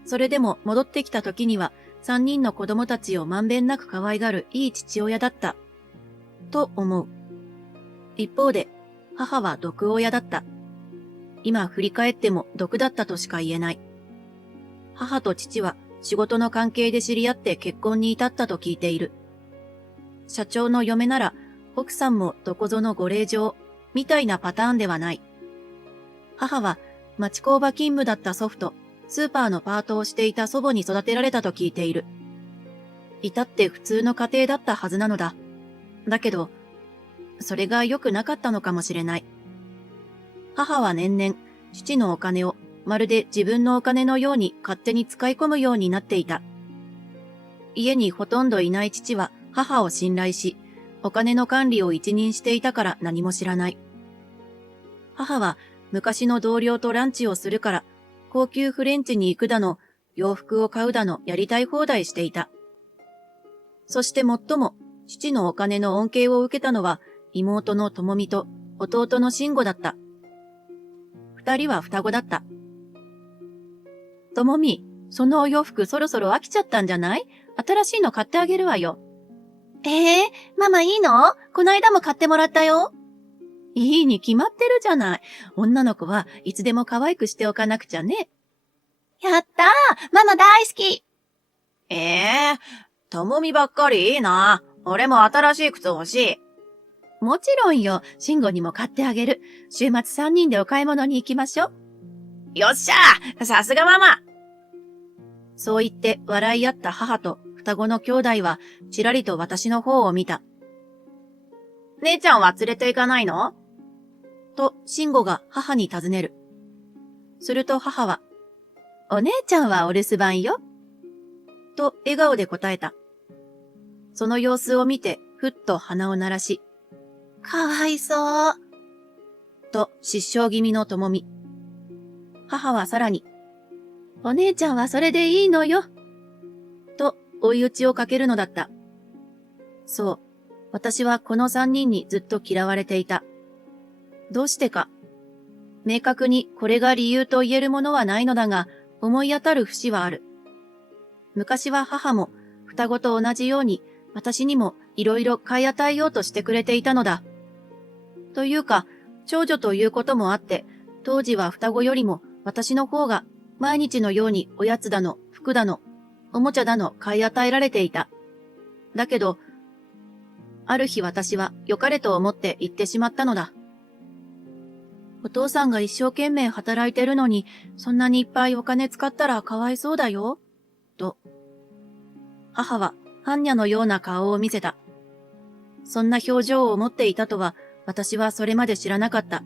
それでも戻ってきた時には3人の子供たちをまんべんなく可愛がるいい父親だった。と思う。一方で、母は毒親だった。今振り返っても毒だったとしか言えない。母と父は仕事の関係で知り合って結婚に至ったと聞いている。社長の嫁なら奥さんもどこぞのご令嬢みたいなパターンではない。母は町工場勤務だった祖父とスーパーのパートをしていた祖母に育てられたと聞いている。至って普通の家庭だったはずなのだ。だけど、それが良くなかったのかもしれない。母は年々、父のお金をまるで自分のお金のように勝手に使い込むようになっていた。家にほとんどいない父は母を信頼し、お金の管理を一任していたから何も知らない。母は昔の同僚とランチをするから、高級フレンチに行くだの、洋服を買うだのやりたい放題していた。そして最も父のお金の恩恵を受けたのは妹の智美と弟の慎吾だった。二人は双子だった。智美、そのお洋服そろそろ飽きちゃったんじゃない？新しいの買ってあげるわよ。ママいいの？この間も買ってもらったよ。いいに決まってるじゃない。女の子はいつでも可愛くしておかなくちゃね。やったー！ママ大好き！ともみばっかりいいな。俺も新しい靴欲しい。もちろんよ。慎吾にも買ってあげる。週末3人でお買い物に行きましょう。よっしゃー！さすがママ！そう言って笑い合った母と双子の兄弟はちらりと私の方を見た。姉ちゃんは連れて行かないの？と慎吾が母に尋ねる。すると母は、お姉ちゃんはお留守番よ。と笑顔で答えた。その様子を見てふっと鼻を鳴らし、かわいそう。と失笑気味の智美。母はさらに、お姉ちゃんはそれでいいのよ。と追い打ちをかけるのだった。そう、私はこの三人にずっと嫌われていた。どうしてか。明確にこれが理由と言えるものはないのだが、思い当たる節はある。昔は母も双子と同じように私にもいろいろ買い与えようとしてくれていたのだ。というか、長女ということもあって、当時は双子よりも私の方が毎日のようにおやつだの、服だの、おもちゃだの買い与えられていた。だけど、ある日私は良かれと思って言ってしまったのだ。お父さんが一生懸命働いてるのに、そんなにいっぱいお金使ったらかわいそうだよ。と。母は般若のような顔を見せた。そんな表情を持っていたとは、私はそれまで知らなかった。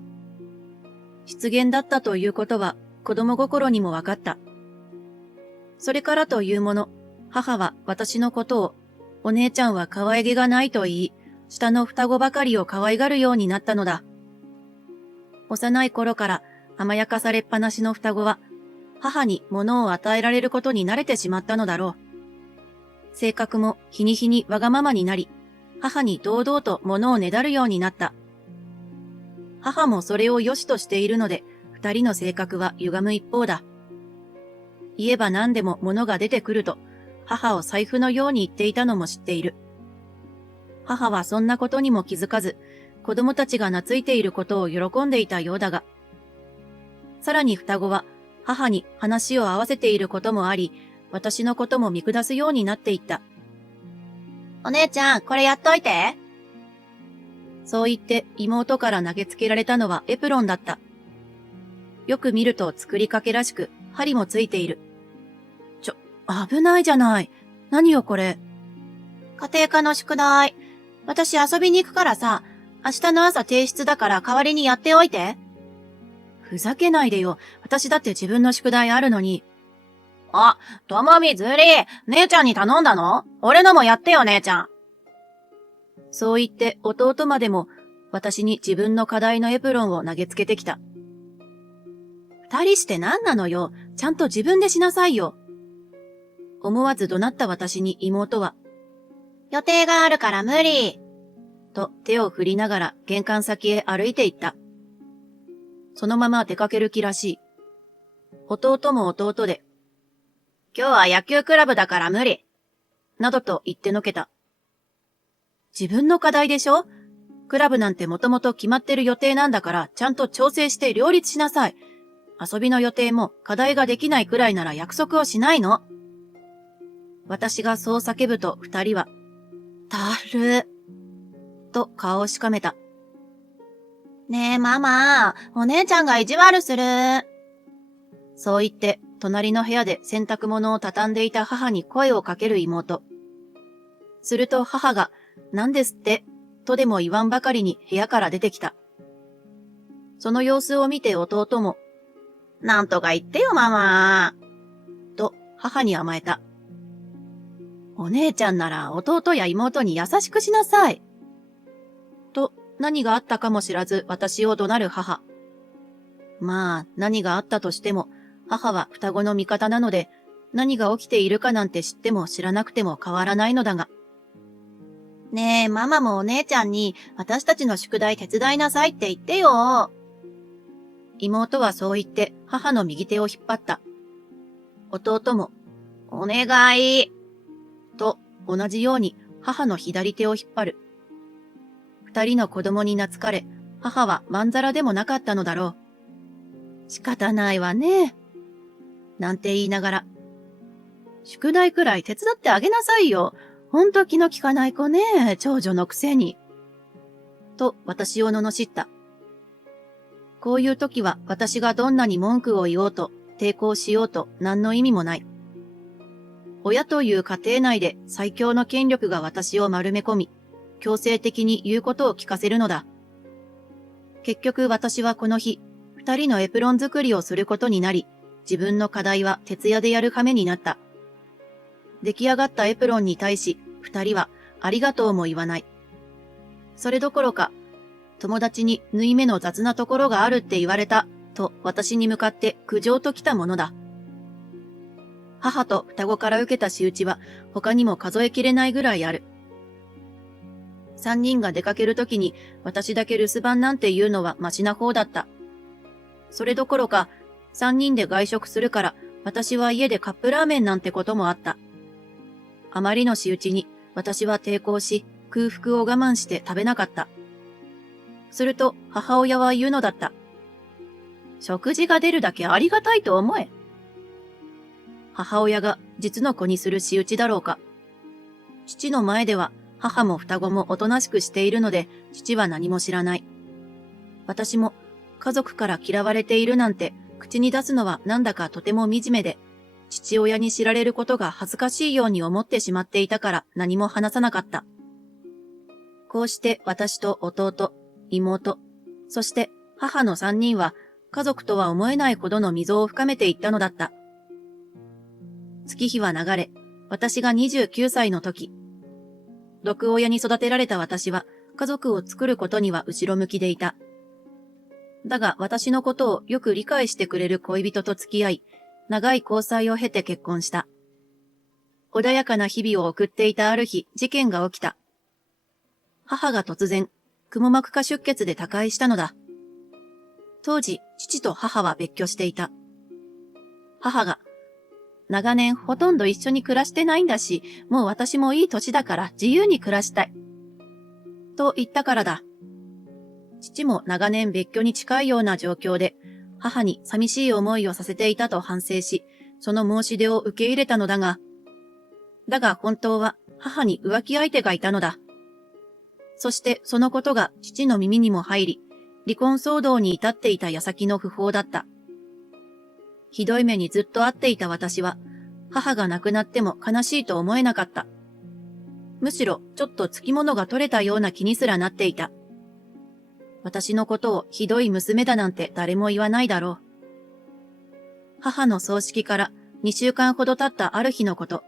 失言だったということは、子供心にもわかった。それからというもの、母は私のことを、お姉ちゃんは可愛げがないと言い、下の双子ばかりを可愛がるようになったのだ。幼い頃から甘やかされっぱなしの双子は、母に物を与えられることに慣れてしまったのだろう。性格も日に日にわがままになり、母に堂々と物をねだるようになった。母もそれを良しとしているので、二人の性格は歪む一方だ。言えば何でも物が出てくると、母を財布のように言っていたのも知っている。母はそんなことにも気づかず、子供たちが懐いていることを喜んでいたようだが、さらに双子は母に話を合わせていることもあり、私のことも見下すようになっていった。お姉ちゃん、これやっといて。そう言って妹から投げつけられたのはエプロンだった。よく見ると作りかけらしく、針もついている。危ないじゃない。何よこれ。家庭科の宿題。私遊びに行くからさ、明日の朝提出だから代わりにやっておいて。ふざけないでよ。私だって自分の宿題あるのに。ともみずり、姉ちゃんに頼んだの？俺のもやってよ姉ちゃん。そう言って弟までも私に自分の課題のエプロンを投げつけてきた。二人して何なのよ。ちゃんと自分でしなさいよ。思わず怒鳴った私に妹は、予定があるから無理。と手を振りながら玄関先へ歩いて行った。そのまま出かける気らしい。弟も弟で、今日は野球クラブだから無理。などと言ってのけた。自分の課題でしょ？クラブなんてもともと決まってる予定なんだからちゃんと調整して両立しなさい。遊びの予定も課題ができないくらいなら約束をしないの。私がそう叫ぶと二人は、だると顔をしかめた。ねえママ、お姉ちゃんが意地悪する。そう言って、隣の部屋で洗濯物を畳んでいた母に声をかける妹。すると母が、何ですって、とでも言わんばかりに部屋から出てきた。その様子を見て弟も、なんとか言ってよママ。と母に甘えた。お姉ちゃんなら弟や妹に優しくしなさい。と何があったかも知らず私を怒鳴る母。まあ何があったとしても母は双子の味方なので何が起きているかなんて知っても知らなくても変わらないのだが。ねえ、ママもお姉ちゃんに私たちの宿題手伝いなさいって言ってよ。妹はそう言って母の右手を引っ張った。弟も、お願い。と同じように母の左手を引っ張る。二人の子供に懐かれ、母はまんざらでもなかったのだろう。仕方ないわね。なんて言いながら、宿題くらい手伝ってあげなさいよ。ほんと気の利かない子ね、長女のくせに。と私を罵った。こういう時は私がどんなに文句を言おうと、抵抗しようと何の意味もない。親という家庭内で最強の権力が私を丸め込み、強制的に言うことを聞かせるのだ。結局私はこの日、二人のエプロン作りをすることになり、自分の課題は徹夜でやる羽目になった。出来上がったエプロンに対し、二人はありがとうも言わない。それどころか、友達に縫い目の雑なところがあるって言われた、と私に向かって苦情ときたものだ。母と双子から受けた仕打ちは他にも数えきれないぐらいある。三人が出かけるときに私だけ留守番なんて言うのはマシな方だった。それどころか、三人で外食するから私は家でカップラーメンなんてこともあった。あまりの仕打ちに私は抵抗し、空腹を我慢して食べなかった。すると母親は言うのだった。食事が出るだけありがたいと思え。母親が実の子にする仕打ちだろうか。父の前では母も双子もおとなしくしているので、父は何も知らない。私も家族から嫌われているなんて口に出すのはなんだかとても惨めで、父親に知られることが恥ずかしいように思ってしまっていたから何も話さなかった。こうして私と弟、妹、そして母の三人は家族とは思えないほどの溝を深めていったのだった。月日は流れ、私が29歳の時、毒親に育てられた私は家族を作ることには後ろ向きでいた。だが私のことをよく理解してくれる恋人と付き合い、長い交際を経て結婚した。穏やかな日々を送っていたある日、事件が起きた。母が突然、くも膜下出血で他界したのだ。当時、父と母は別居していた。母が、長年ほとんど一緒に暮らしてないんだし、もう私もいい年だから自由に暮らしたい。と言ったからだ。父も長年別居に近いような状況で、母に寂しい思いをさせていたと反省し、その申し出を受け入れたのだが本当は母に浮気相手がいたのだ。そしてそのことが父の耳にも入り、離婚騒動に至っていた矢先の訃報だった。ひどい目にずっと遭っていた私は、母が亡くなっても悲しいと思えなかった。むしろちょっとつきものが取れたような気にすらなっていた。私のことをひどい娘だなんて誰も言わないだろう。母の葬式から2週間ほど経ったある日のこと。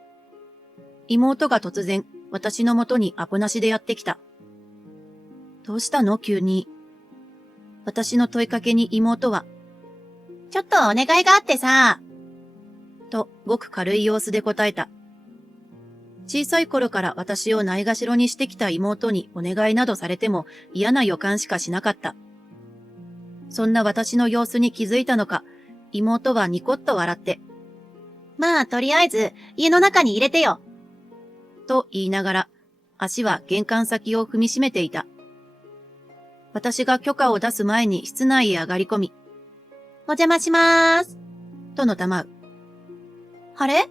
妹が突然私のもとにアポなしでやってきた。どうしたの急に。私の問いかけに妹は、ちょっとお願いがあってさ、とごく軽い様子で答えた。小さい頃から私をないがしろにしてきた妹にお願いなどされても嫌な予感しかしなかった。そんな私の様子に気づいたのか、妹はニコッと笑って、まあとりあえず家の中に入れてよ。と言いながら、足は玄関先を踏みしめていた。私が許可を出す前に室内へ上がり込み、お邪魔しまーす。とのたまう。あれ？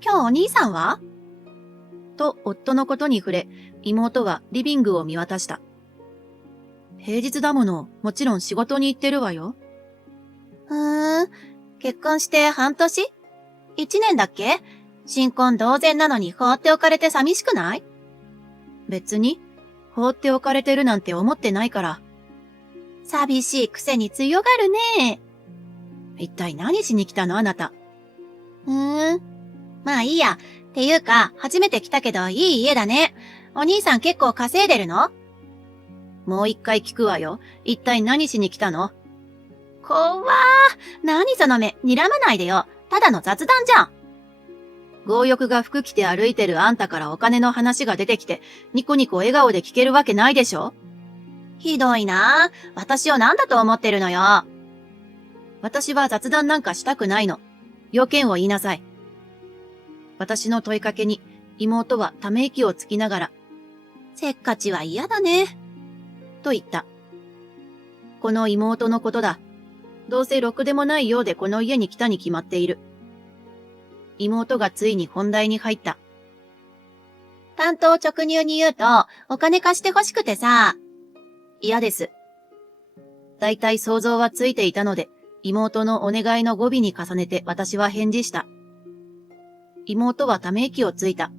今日お兄さんは？と夫のことに触れ、妹はリビングを見渡した。平日だもの、もちろん仕事に行ってるわよ。結婚して半年？ 1 年だっけ？新婚同然なのに放っておかれて寂しくない？別に、放っておかれてるなんて思ってないから。寂しいくせに強がるね。一体何しに来たのあなた。まあいいや。っていうか、初めて来たけどいい家だね。お兄さん結構稼いでるの？もう一回聞くわよ。一体何しに来たの？何その目、睨まないでよ。ただの雑談じゃん。強欲が服着て歩いてるあんたからお金の話が出てきて、ニコニコ笑顔で聞けるわけないでしょ？ひどいな。私を何だと思ってるのよ。私は雑談なんかしたくないの。要件を言いなさい。私の問いかけに妹はため息をつきながら、せっかちは嫌だね。と言った。この妹のことだ。どうせろくでもないようでこの家に来たに決まっている。妹がついに本題に入った。単刀直入に言うと、お金貸してほしくてさ。嫌です。だいたい想像はついていたので、妹のお願いの語尾に重ねて私は返事した。妹はため息をついた。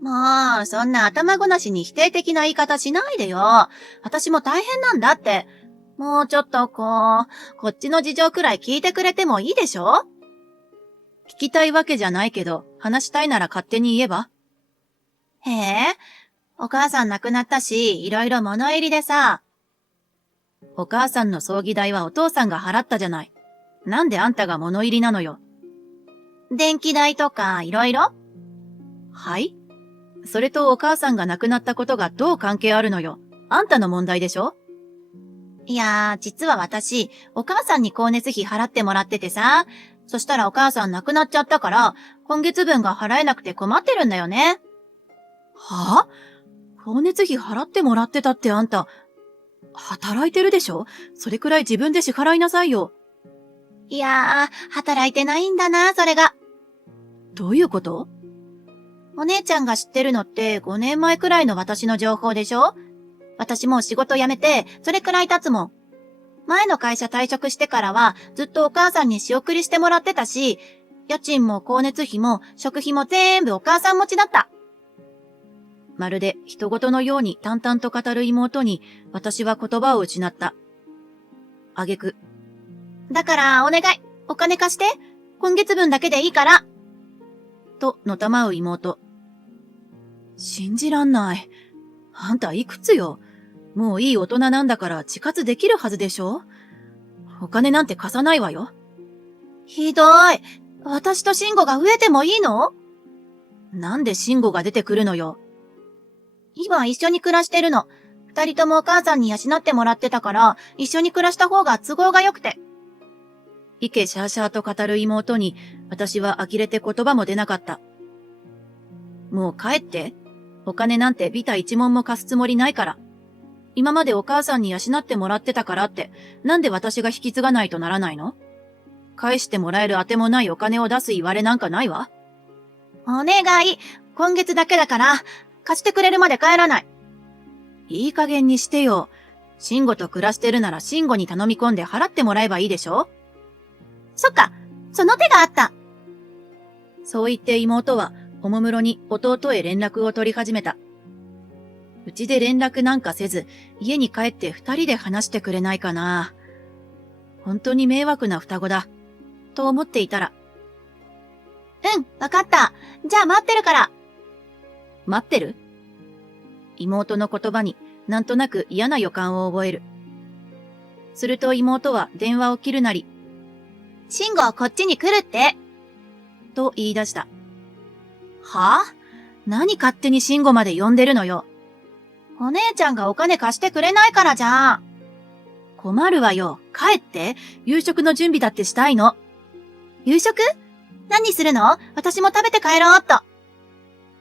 もう、そんな頭ごなしに否定的な言い方しないでよ。私も大変なんだって。もうちょっとこっちの事情くらい聞いてくれてもいいでしょ？聞きたいわけじゃないけど、話したいなら勝手に言えば？へえ、お母さん亡くなったし、いろいろ物入りでさ。お母さんの葬儀代はお父さんが払ったじゃない。なんであんたが物入りなのよ。電気代とかいろいろ？はい？それとお母さんが亡くなったことがどう関係あるのよ。あんたの問題でしょ？いやー、実は私、お母さんに光熱費払ってもらっててさ。そしたらお母さん亡くなっちゃったから、今月分が払えなくて困ってるんだよね。はぁ？光熱費払ってもらってたってあんた、働いてるでしょ？それくらい自分で支払いなさいよ。いやー、働いてないんだな、それが。どういうこと？お姉ちゃんが知ってるのって5年前くらいの私の情報でしょ？私もう仕事辞めて、それくらい経つもん。前の会社退職してからはずっとお母さんに仕送りしてもらってたし、家賃も光熱費も食費も全部お母さん持ちだった。まるで人事のように淡々と語る妹に私は言葉を失った。挙句。だからお願い、お金貸して。今月分だけでいいから。とのたまう妹。信じらんない。あんたいくつよ。もういい大人なんだから自活できるはずでしょ？お金なんて貸さないわよ。ひどい。私と慎吾が増えてもいいの？なんで慎吾が出てくるのよ。今一緒に暮らしてるの。二人ともお母さんに養ってもらってたから、一緒に暮らした方が都合が良くて。イケシャーシャーと語る妹に私は呆れて言葉も出なかった。もう帰って。お金なんてビタ一文も貸すつもりないから。今までお母さんに養ってもらってたからって、なんで私が引き継がないとならないの？返してもらえるあてもないお金を出す言われなんかないわ。お願い。今月だけだから、貸してくれるまで帰らない。いい加減にしてよ。慎吾と暮らしてるなら慎吾に頼み込んで払ってもらえばいいでしょ？そっか、その手があった。そう言って妹はおもむろに弟へ連絡を取り始めた。うちで連絡なんかせず、家に帰って二人で話してくれないかな。本当に迷惑な双子だ。と思っていたら。うん、わかった。じゃあ待ってるから。待ってる？妹の言葉になんとなく嫌な予感を覚える。すると妹は電話を切るなり、慎吾こっちに来るって。と言い出した。はぁ？何勝手に慎吾まで呼んでるのよ。お姉ちゃんがお金貸してくれないからじゃん。困るわよ。帰って。夕食の準備だってしたいの。夕食？何するの？私も食べて帰ろうっと。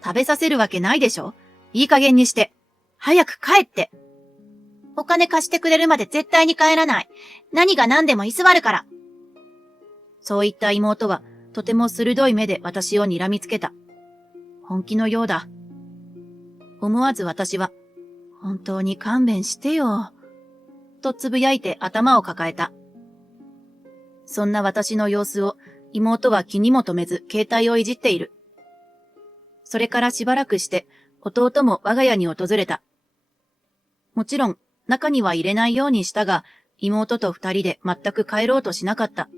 食べさせるわけないでしょ。いい加減にして。早く帰って。お金貸してくれるまで絶対に帰らない。何が何でも居座るから。そう言った妹は、とても鋭い目で私を睨みつけた。本気のようだ。思わず私は、本当に勘弁してよ。とつぶやいて頭を抱えた。そんな私の様子を妹は気にも留めず携帯をいじっている。それからしばらくして弟も我が家に訪れた。もちろん中には入れないようにしたが、妹と二人で全く帰ろうとしなかった。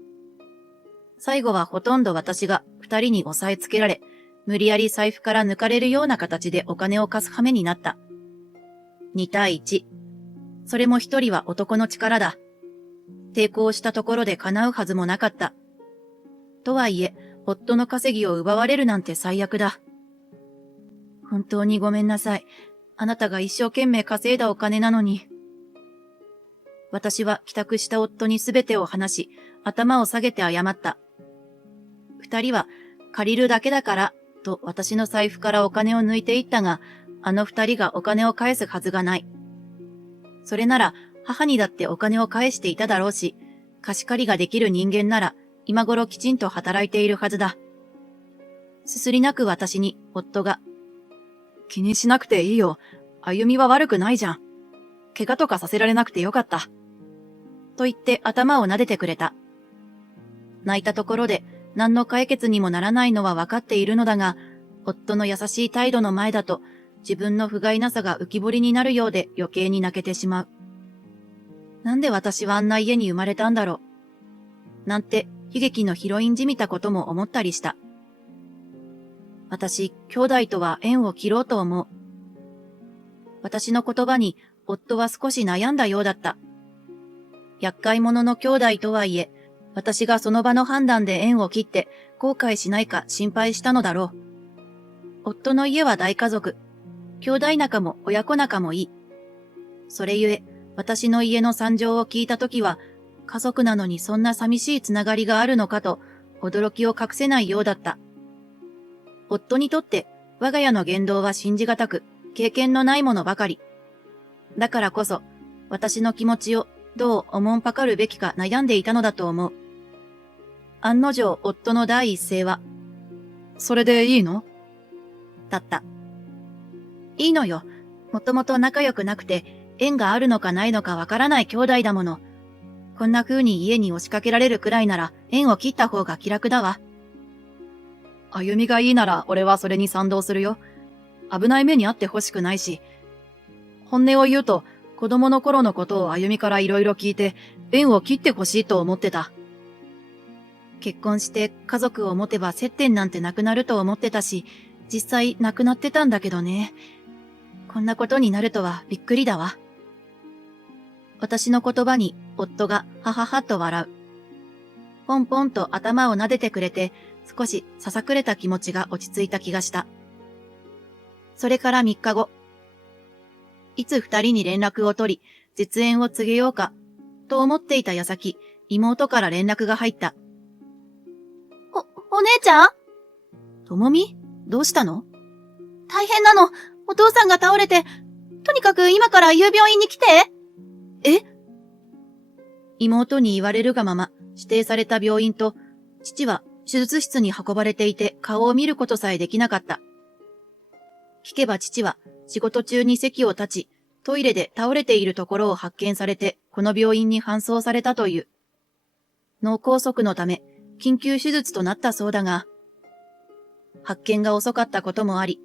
最後はほとんど私が二人に押さえつけられ、無理やり財布から抜かれるような形でお金を貸す羽目になった。2対1。それも一人は男の力だ。抵抗したところで叶うはずもなかった。とはいえ、夫の稼ぎを奪われるなんて最悪だ。本当にごめんなさい。あなたが一生懸命稼いだお金なのに。私は帰宅した夫にすべてを話し、頭を下げて謝った。二人は借りるだけだから、と私の財布からお金を抜いていったが、あの二人がお金を返すはずがない。それなら母にだってお金を返していただろうし、貸し借りができる人間なら今頃きちんと働いているはずだ。すすり泣く私に夫が、気にしなくていいよ。歩みは悪くないじゃん。怪我とかさせられなくてよかった。と言って頭を撫でてくれた。泣いたところで何の解決にもならないのは分かっているのだが、夫の優しい態度の前だと自分の不甲斐なさが浮き彫りになるようで余計に泣けてしまう。なんで私はあんな家に生まれたんだろう。なんて悲劇のヒロインじみたことも思ったりした。私、兄弟とは縁を切ろうと思う。私の言葉に夫は少し悩んだようだった。厄介者の兄弟とはいえ、私がその場の判断で縁を切って後悔しないか心配したのだろう。夫の家は大家族。兄弟仲も親子仲もいい。それゆえ、私の家の惨状を聞いたときは、家族なのにそんな寂しいつながりがあるのかと、驚きを隠せないようだった。夫にとって、我が家の言動は信じがたく、経験のないものばかり。だからこそ、私の気持ちをどうおもんぱかるべきか悩んでいたのだと思う。案の定、夫の第一声は、それでいいの？だった。いいのよ。もともと仲良くなくて、縁があるのかないのかわからない兄弟だもの。こんな風に家に押しかけられるくらいなら、縁を切った方が気楽だわ。歩みがいいなら俺はそれに賛同するよ。危ない目に遭ってほしくないし。本音を言うと、子供の頃のことを歩みからいろいろ聞いて、縁を切ってほしいと思ってた。結婚して家族を持てば接点なんてなくなると思ってたし、実際なくなってたんだけどね。こんなことになるとはびっくりだわ。私の言葉に夫がはははと笑う。ポンポンと頭を撫でてくれて、少しささくれた気持ちが落ち着いた気がした。それから3日後。いつ2人に連絡を取り、絶縁を告げようか、と思っていた矢先、妹から連絡が入った。お姉ちゃん？ともみ？どうしたの？大変なの。お父さんが倒れて、とにかく今から夕病院に来て。え？妹に言われるがまま、指定された病院と、父は手術室に運ばれていて顔を見ることさえできなかった。聞けば父は仕事中に席を立ち、トイレで倒れているところを発見されて、この病院に搬送されたという。脳梗塞のため、緊急手術となったそうだが、発見が遅かったこともあり、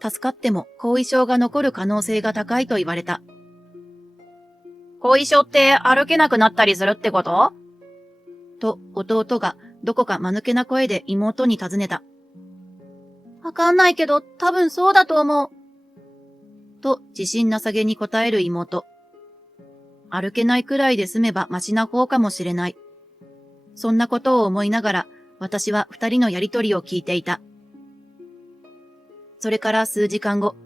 助かっても後遺症が残る可能性が高いと言われた。後遺症って歩けなくなったりするってこと？と弟がどこか間抜けな声で妹に尋ねた。わかんないけど多分そうだと思う。と自信なさげに答える妹。歩けないくらいで済めばマシな方かもしれない。そんなことを思いながら私は二人のやりとりを聞いていた。それから数時間後、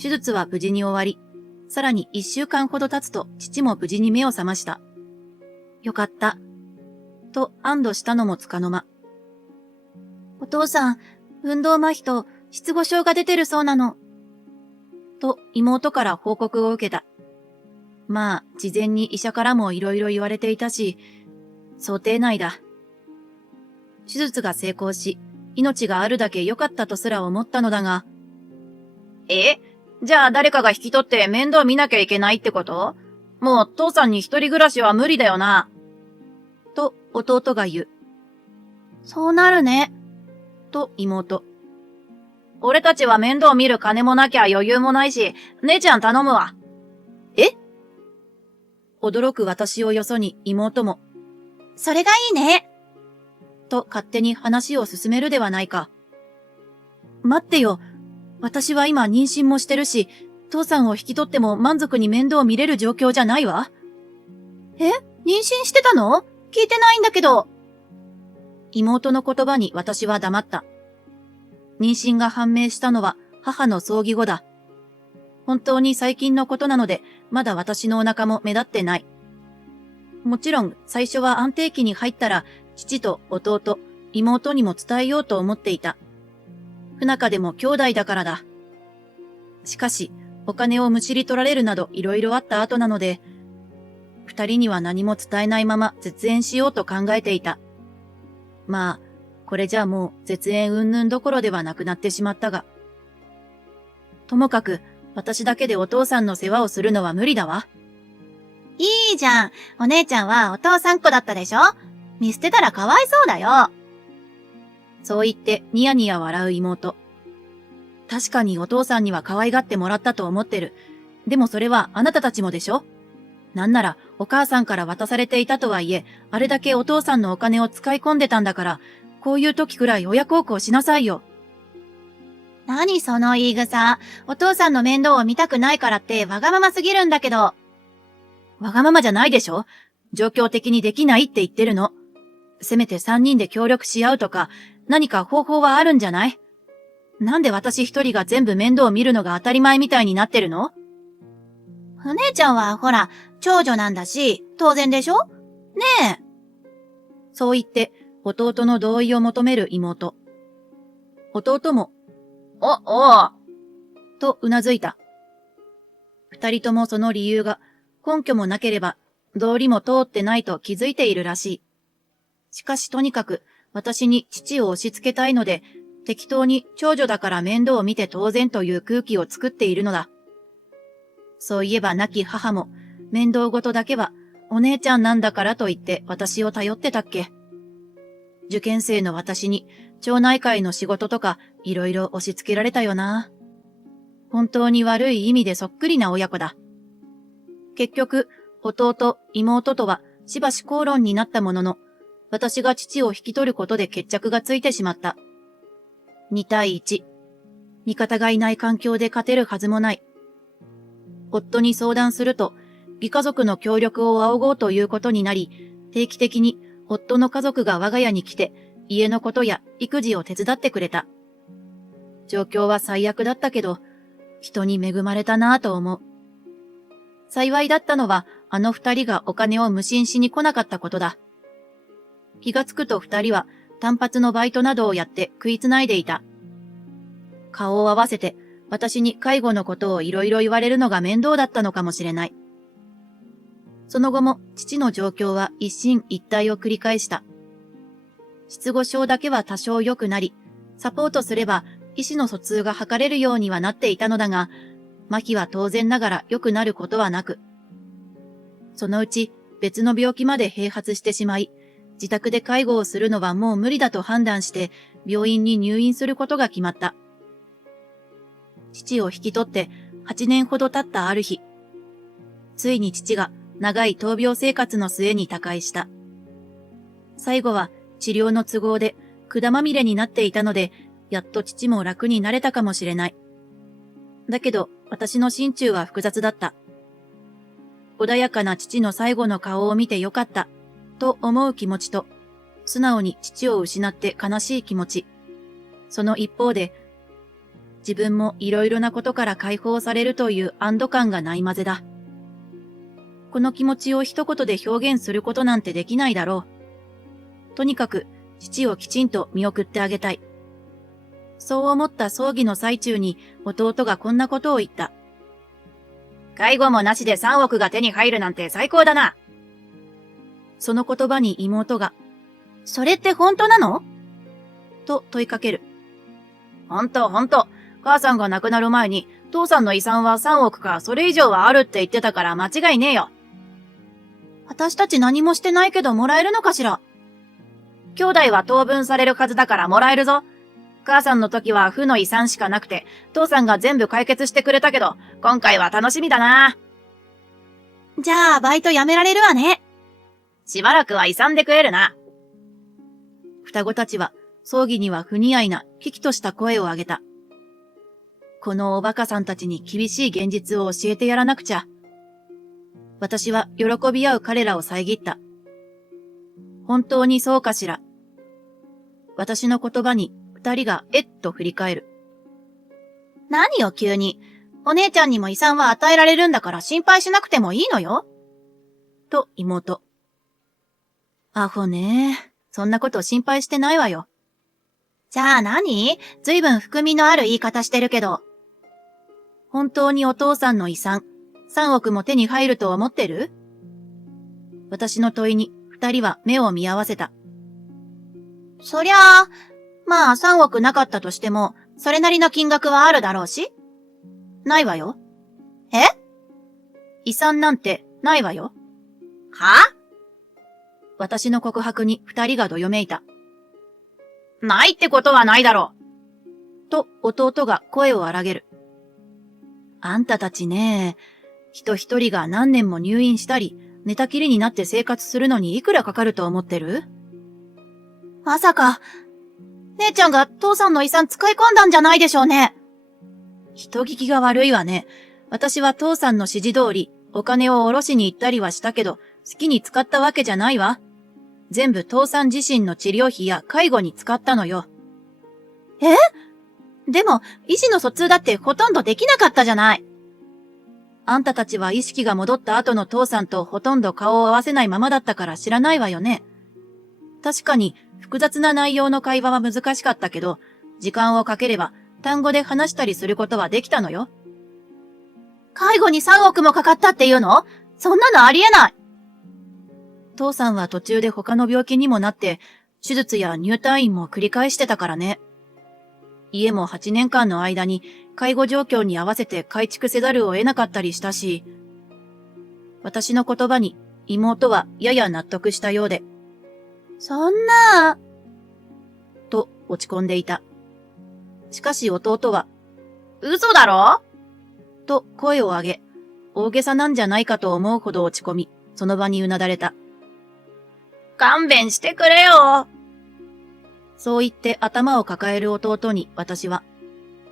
手術は無事に終わり、さらに1週間ほど経つと父も無事に目を覚ました。よかった。と安堵したのもつかの間。お父さん、運動麻痺と失語症が出てるそうなの。と妹から報告を受けた。まあ、事前に医者からもいろいろ言われていたし、想定内だ。手術が成功し、命があるだけ良かったとすら思ったのだが。じゃあ誰かが引き取って面倒見なきゃいけないってこと？もう父さんに一人暮らしは無理だよな。と弟が言う。そうなるね。と妹。俺たちは面倒見る金もなきゃ余裕もないし、姉ちゃん頼むわ。驚く私をよそに妹も。それがいいね。と勝手に話を進めるではないか。待ってよ。私は今妊娠もしてるし、父さんを引き取っても満足に面倒見れる状況じゃないわ。妊娠してたの？聞いてないんだけど。妹の言葉に私は黙った。妊娠が判明したのは母の葬儀後だ。本当に最近のことなので、まだ私のお腹も目立ってない。もちろん最初は安定期に入ったら父と弟、妹にも伝えようと思っていた。不仲でも兄弟だからだ。しかし、お金をむしり取られるなど色々あった後なので、二人には何も伝えないまま絶縁しようと考えていた。まあ、これじゃあもう絶縁云々どころではなくなってしまったが。ともかく、私だけでお父さんの世話をするのは無理だわ。いいじゃん。お姉ちゃんはお父さんっ子だったでしょ？見捨てたらかわいそうだよ。そう言ってニヤニヤ笑う妹。確かにお父さんには可愛がってもらったと思ってる。でもそれはあなたたちもでしょ？なんならお母さんから渡されていたとはいえ、あれだけお父さんのお金を使い込んでたんだから、こういう時くらい親孝行しなさいよ。何その言い草。お父さんの面倒を見たくないからってわがまますぎるんだけど。わがままじゃないでしょ？状況的にできないって言ってるの。せめて3人で協力し合うとか、何か方法はあるんじゃない？なんで私一人が全部面倒を見るのが当たり前みたいになってるの？お姉ちゃんはほら、長女なんだし、当然でしょ？ねえ。そう言って、弟の同意を求める妹。弟も、おう、とうなずいた。二人ともその理由が根拠もなければ道理も通ってないと気づいているらしい。しかしとにかく私に父を押し付けたいので適当に長女だから面倒を見て当然という空気を作っているのだ。そういえば亡き母も面倒ごとだけはお姉ちゃんなんだからと言って私を頼ってたっけ。受験生の私に町内会の仕事とかいろいろ押し付けられたよな。本当に悪い意味でそっくりな親子だ。結局、弟、妹とはしばし口論になったものの、私が父を引き取ることで決着がついてしまった。2対1。味方がいない環境で勝てるはずもない。夫に相談すると、義家族の協力を仰ごうということになり、定期的に夫の家族が我が家に来て、家のことや育児を手伝ってくれた。状況は最悪だったけど、人に恵まれたなぁと思う。幸いだったのは、あの二人がお金を無心しに来なかったことだ。気がつくと二人は単発のバイトなどをやって食いつないでいた。顔を合わせて私に介護のことをいろいろ言われるのが面倒だったのかもしれない。その後も父の状況は一進一退を繰り返した。失語症だけは多少良くなり、サポートすれば意思の疎通が図れるようにはなっていたのだが、麻痺は当然ながら良くなることはなく、そのうち別の病気まで併発してしまい、自宅で介護をするのはもう無理だと判断して病院に入院することが決まった。父を引き取って8年ほど経ったある日、ついに父が長い闘病生活の末に他界した。最後は治療の都合で管まみれになっていたので、やっと父も楽になれたかもしれない。だけど私の心中は複雑だった。穏やかな父の最後の顔を見てよかった、と思う気持ちと、素直に父を失って悲しい気持ち。その一方で、自分もいろいろなことから解放されるという安堵感がないまぜだ。この気持ちを一言で表現することなんてできないだろう。とにかく、父をきちんと見送ってあげたい。そう思った葬儀の最中に弟がこんなことを言った。介護もなしで3億が手に入るなんて最高だな。その言葉に妹が、それって本当なの？と問いかける。本当。母さんが亡くなる前に、父さんの遺産は3億かそれ以上はあるって言ってたから間違いねえよ。私たち何もしてないけどもらえるのかしら？兄弟は当分されるはずだからもらえるぞ。母さんの時は負の遺産しかなくて、父さんが全部解決してくれたけど、今回は楽しみだな。じゃあ、バイト辞められるわね。しばらくは遺産で食えるな。双子たちは、葬儀には不似合いな、危機とした声を上げた。このおバカさんたちに厳しい現実を教えてやらなくちゃ。私は喜び合う彼らを遮った。本当にそうかしら。私の言葉に二人がえっと振り返る。何よ急に。お姉ちゃんにも遺産は与えられるんだから心配しなくてもいいのよ。と妹。アホね。そんなこと心配してないわよ。じゃあ何？ずいぶん含みのある言い方してるけど。本当にお父さんの遺産、3億も手に入ると思ってる？私の問いに二人は目を見合わせた。そりゃあ、まあ3億なかったとしても、それなりの金額はあるだろうし。ないわよ。え？遺産なんてないわよ。は？私の告白に二人がどよめいた。ないってことはないだろう。と弟が声を荒げる。あんたたちね、人一人が何年も入院したり、寝たきりになって生活するのにいくらかかると思ってる？まさか、姉ちゃんが父さんの遺産使い込んだんじゃないでしょうね。人聞きが悪いわね。私は父さんの指示通り、お金を下ろしに行ったりはしたけど、好きに使ったわけじゃないわ。全部父さん自身の治療費や介護に使ったのよ。でも、意思の疎通だってほとんどできなかったじゃない。あんたたちは意識が戻った後の父さんとほとんど顔を合わせないままだったから知らないわよね。確かに複雑な内容の会話は難しかったけど、時間をかければ単語で話したりすることはできたのよ。介護に3億もかかったっていうの？そんなのありえない。父さんは途中で他の病気にもなって、手術や入退院も繰り返してたからね。家も8年間の間に介護状況に合わせて改築せざるを得なかったりしたし、私の言葉に妹はやや納得したようで、そんな、と落ち込んでいた。しかし弟は、嘘だろ？と声を上げ、大げさなんじゃないかと思うほど落ち込み、その場にうなだれた。勘弁してくれよ。そう言って頭を抱える弟に私は、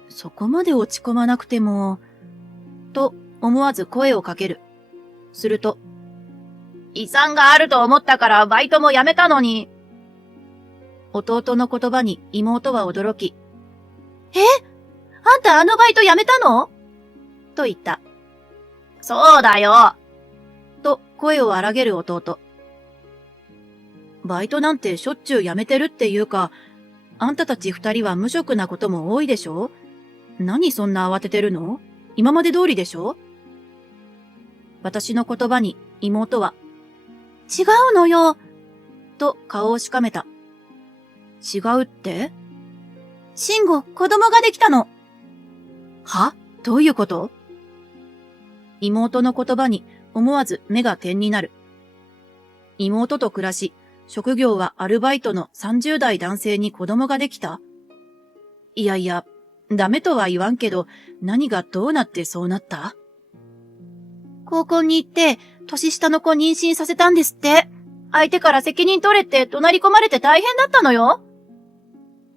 そこまで落ち込まなくても、と思わず声をかける。すると、遺産があると思ったからバイトも辞めたのに。弟の言葉に妹は驚き、あんたあのバイト辞めたの？と言った。そうだよ。と声を荒げる弟。バイトなんてしょっちゅう辞めてるっていうか、あんたたち二人は無職なことも多いでしょ？何そんな慌ててるの？今まで通りでしょ？私の言葉に妹は、違うのよ。と顔をしかめた。違うって？慎吾、子供ができたの。は？どういうこと？妹の言葉に思わず目が点になる。妹と暮らし、職業はアルバイトの30代男性に子供ができた？いやいや、ダメとは言わんけど、何がどうなってそうなった？高校に行って、年下の子妊娠させたんですって。相手から責任取れって怒鳴り込まれて大変だったのよ。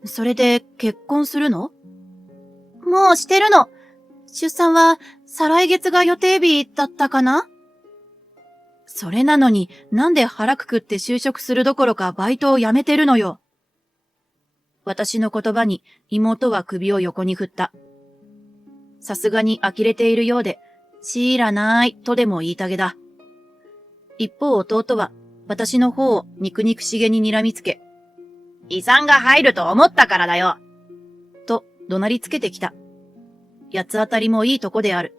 それで結婚するの？もうしてるの。出産は再来月が予定日だったかな？それなのになんで腹くくって就職するどころかバイトを辞めてるのよ。私の言葉に妹は首を横に振った。さすがに呆れているようで、知らないとでも言いたげだ。一方弟は私の方を肉々しげに睨みつけ、遺産が入ると思ったからだよ。と怒鳴りつけてきた。八つ当たりもいいとこである。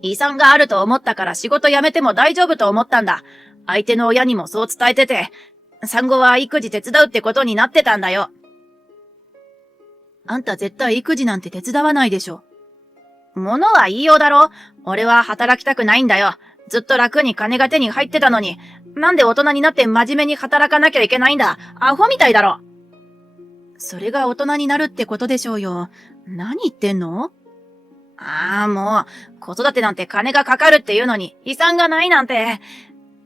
遺産があると思ったから仕事辞めても大丈夫と思ったんだ。相手の親にもそう伝えてて、産後は育児手伝うってことになってたんだよ。あんた絶対育児なんて手伝わないでしょ。物は言いようだろ。俺は働きたくないんだよ。ずっと楽に金が手に入ってたのに、なんで大人になって真面目に働かなきゃいけないんだ。アホみたいだろ。それが大人になるってことでしょうよ。何言ってんの？ああ、もう、子育てなんて金がかかるっていうのに、遺産がないなんて。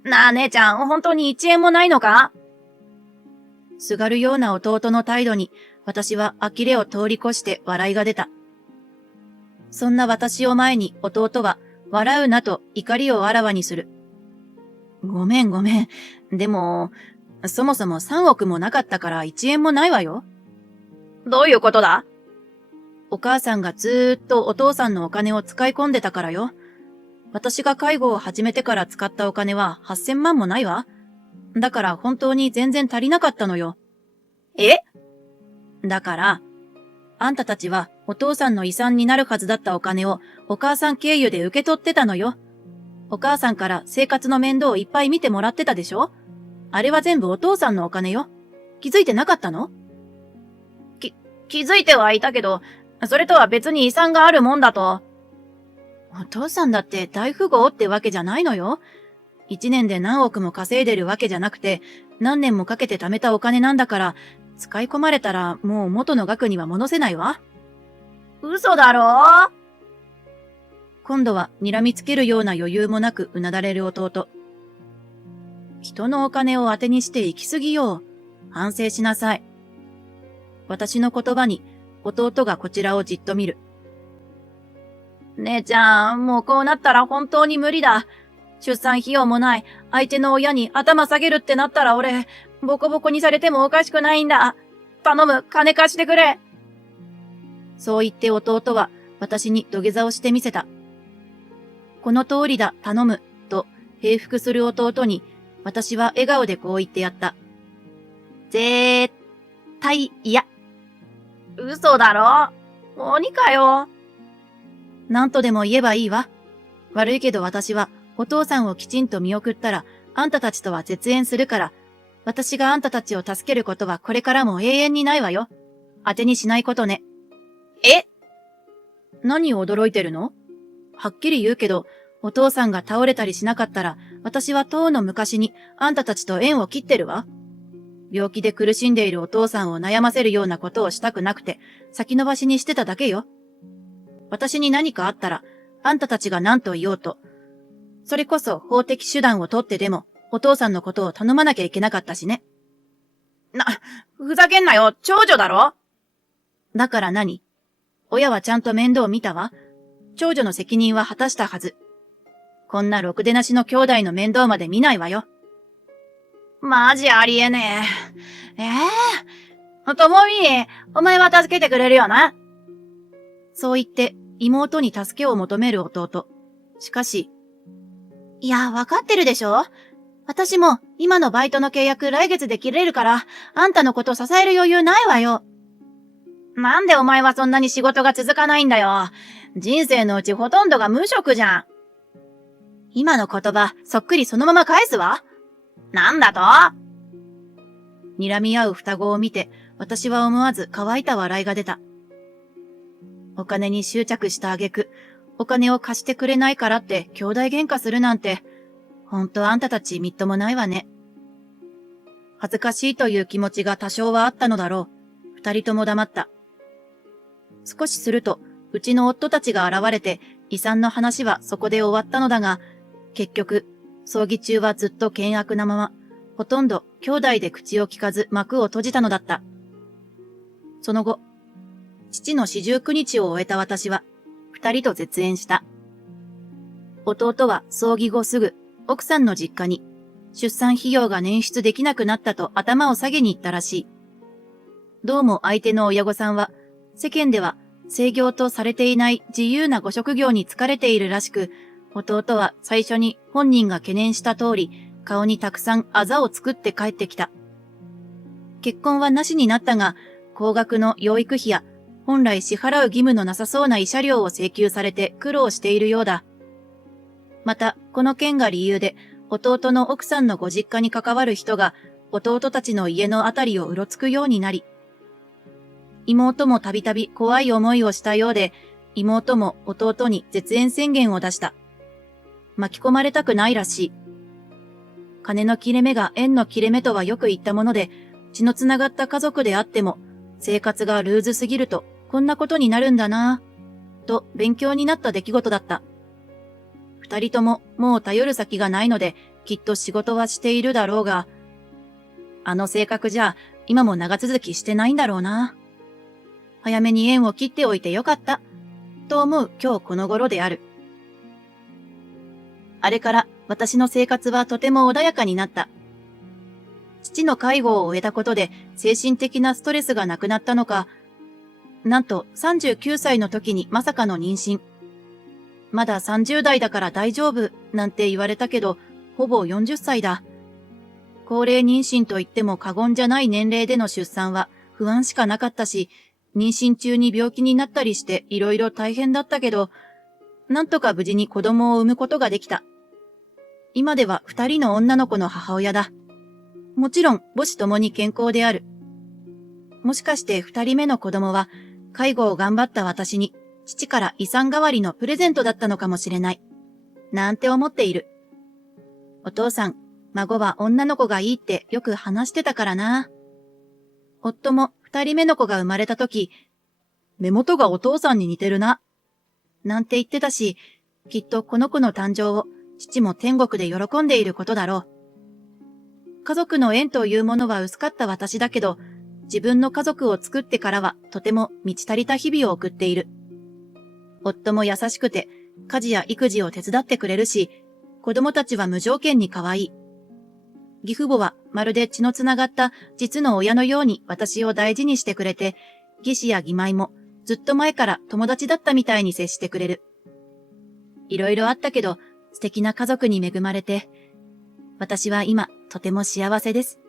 なあ、姉ちゃん、本当に1円もないのか？すがるような弟の態度に、私は呆れを通り越して笑いが出た。そんな私を前に弟は、笑うなと怒りをあらわにする。ごめん。でも、そもそも3億もなかったから1円もないわよ。どういうことだ？お母さんがずーっとお父さんのお金を使い込んでたからよ。私が介護を始めてから使ったお金は8000万もないわ。だから本当に全然足りなかったのよ。え？だから、あんたたちはお父さんの遺産になるはずだったお金をお母さん経由で受け取ってたのよ。お母さんから生活の面倒をいっぱい見てもらってたでしょ？あれは全部お父さんのお金よ。気づいてなかったの？気づいてはいたけど、それとは別に遺産があるもんだと。お父さんだって大富豪ってわけじゃないのよ。1年で何億も稼いでるわけじゃなくて、何年もかけて貯めたお金なんだから、使い込まれたらもう元の額には戻せないわ。嘘だろ？今度は睨みつけるような余裕もなくうなだれる弟。人のお金を当てにして行き過ぎよう。反省しなさい。私の言葉に弟がこちらをじっと見る。姉ちゃん、もうこうなったら本当に無理だ。出産費用もない、相手の親に頭下げるってなったら俺、ボコボコにされてもおかしくないんだ。頼む、金貸してくれ。そう言って弟は私に土下座をしてみせた。この通りだ、頼む、と平服する弟に私は笑顔でこう言ってやった。絶対嫌。嘘だろ？鬼かよ。なんとでも言えばいいわ。悪いけど私はお父さんをきちんと見送ったらあんたたちとは絶縁するから、私があんたたちを助けることはこれからも永遠にないわよ。当てにしないことね。え？何を驚いてるの？はっきり言うけど、お父さんが倒れたりしなかったら、私はとうの昔にあんたたちと縁を切ってるわ。病気で苦しんでいるお父さんを悩ませるようなことをしたくなくて、先延ばしにしてただけよ。私に何かあったら、あんたたちが何と言おうと、それこそ法的手段を取ってでも、お父さんのことを頼まなきゃいけなかったしね。ふざけんなよ、長女だろ？だから何？親はちゃんと面倒見たわ。長女の責任は果たしたはず。こんなろくでなしの兄弟の面倒まで見ないわよ。マジありえねえ。ともみ、お前は助けてくれるよな？そう言って妹に助けを求める弟。しかし、いや、わかってるでしょ？私も今のバイトの契約来月で切れるから、あんたのこと支える余裕ないわよ。なんでお前はそんなに仕事が続かないんだよ。人生のうちほとんどが無職じゃん。今の言葉、そっくりそのまま返すわ。なんだと？睨み合う双子を見て、私は思わず乾いた笑いが出た。お金に執着した挙句、お金を貸してくれないからって兄弟喧嘩するなんて、ほんとあんたたちみっともないわね。恥ずかしいという気持ちが多少はあったのだろう。二人とも黙った。少しすると、うちの夫たちが現れて、遺産の話はそこで終わったのだが、結局、葬儀中はずっと険悪なまま、ほとんど兄弟で口を聞かず幕を閉じたのだった。その後、父の四十九日を終えた私は、二人と絶縁した。弟は葬儀後すぐ、奥さんの実家に、出産費用が捻出できなくなったと頭を下げに行ったらしい。どうも相手の親御さんは、世間では制業とされていない自由なご職業に疲れているらしく、弟は最初に本人が懸念した通り、顔にたくさんあざを作って帰ってきた。結婚はなしになったが、高額の養育費や、本来支払う義務のなさそうな慰謝料を請求されて苦労しているようだ。また、この件が理由で、弟の奥さんのご実家に関わる人が、弟たちの家のあたりをうろつくようになり、妹もたびたび怖い思いをしたようで、妹も弟に絶縁宣言を出した。巻き込まれたくないらしい。金の切れ目が縁の切れ目とはよく言ったもので、血のつながった家族であっても、生活がルーズすぎるとこんなことになるんだなぁ、と勉強になった出来事だった。二人とももう頼る先がないので、きっと仕事はしているだろうが、あの性格じゃ今も長続きしてないんだろうな。早めに縁を切っておいてよかった、と思う今日この頃である。あれから私の生活はとても穏やかになった。父の介護を終えたことで精神的なストレスがなくなったのか、なんと39歳の時にまさかの妊娠。まだ30代だから大丈夫なんて言われたけど、ほぼ40歳だ。高齢妊娠と言っても過言じゃない年齢での出産は不安しかなかったし、妊娠中に病気になったりしていろいろ大変だったけど、なんとか無事に子供を産むことができた。今では2人の女の子の母親だ。もちろん母子ともに健康である。もしかして2人目の子供は介護を頑張った私に父から遺産代わりのプレゼントだったのかもしれない。なんて思っている。お父さん、孫は女の子がいいってよく話してたからな。夫も2人目の子が生まれた時、目元がお父さんに似てるな。なんて言ってたし、きっとこの子の誕生を父も天国で喜んでいることだろう。家族の縁というものは薄かった私だけど、自分の家族を作ってからはとても満ち足りた日々を送っている。夫も優しくて、家事や育児を手伝ってくれるし、子供たちは無条件に可愛い。義父母はまるで血のつながった実の親のように私を大事にしてくれて、義士や義妹もずっと前から友達だったみたいに接してくれる。いろいろあったけど、素敵な家族に恵まれて、私は今とても幸せです。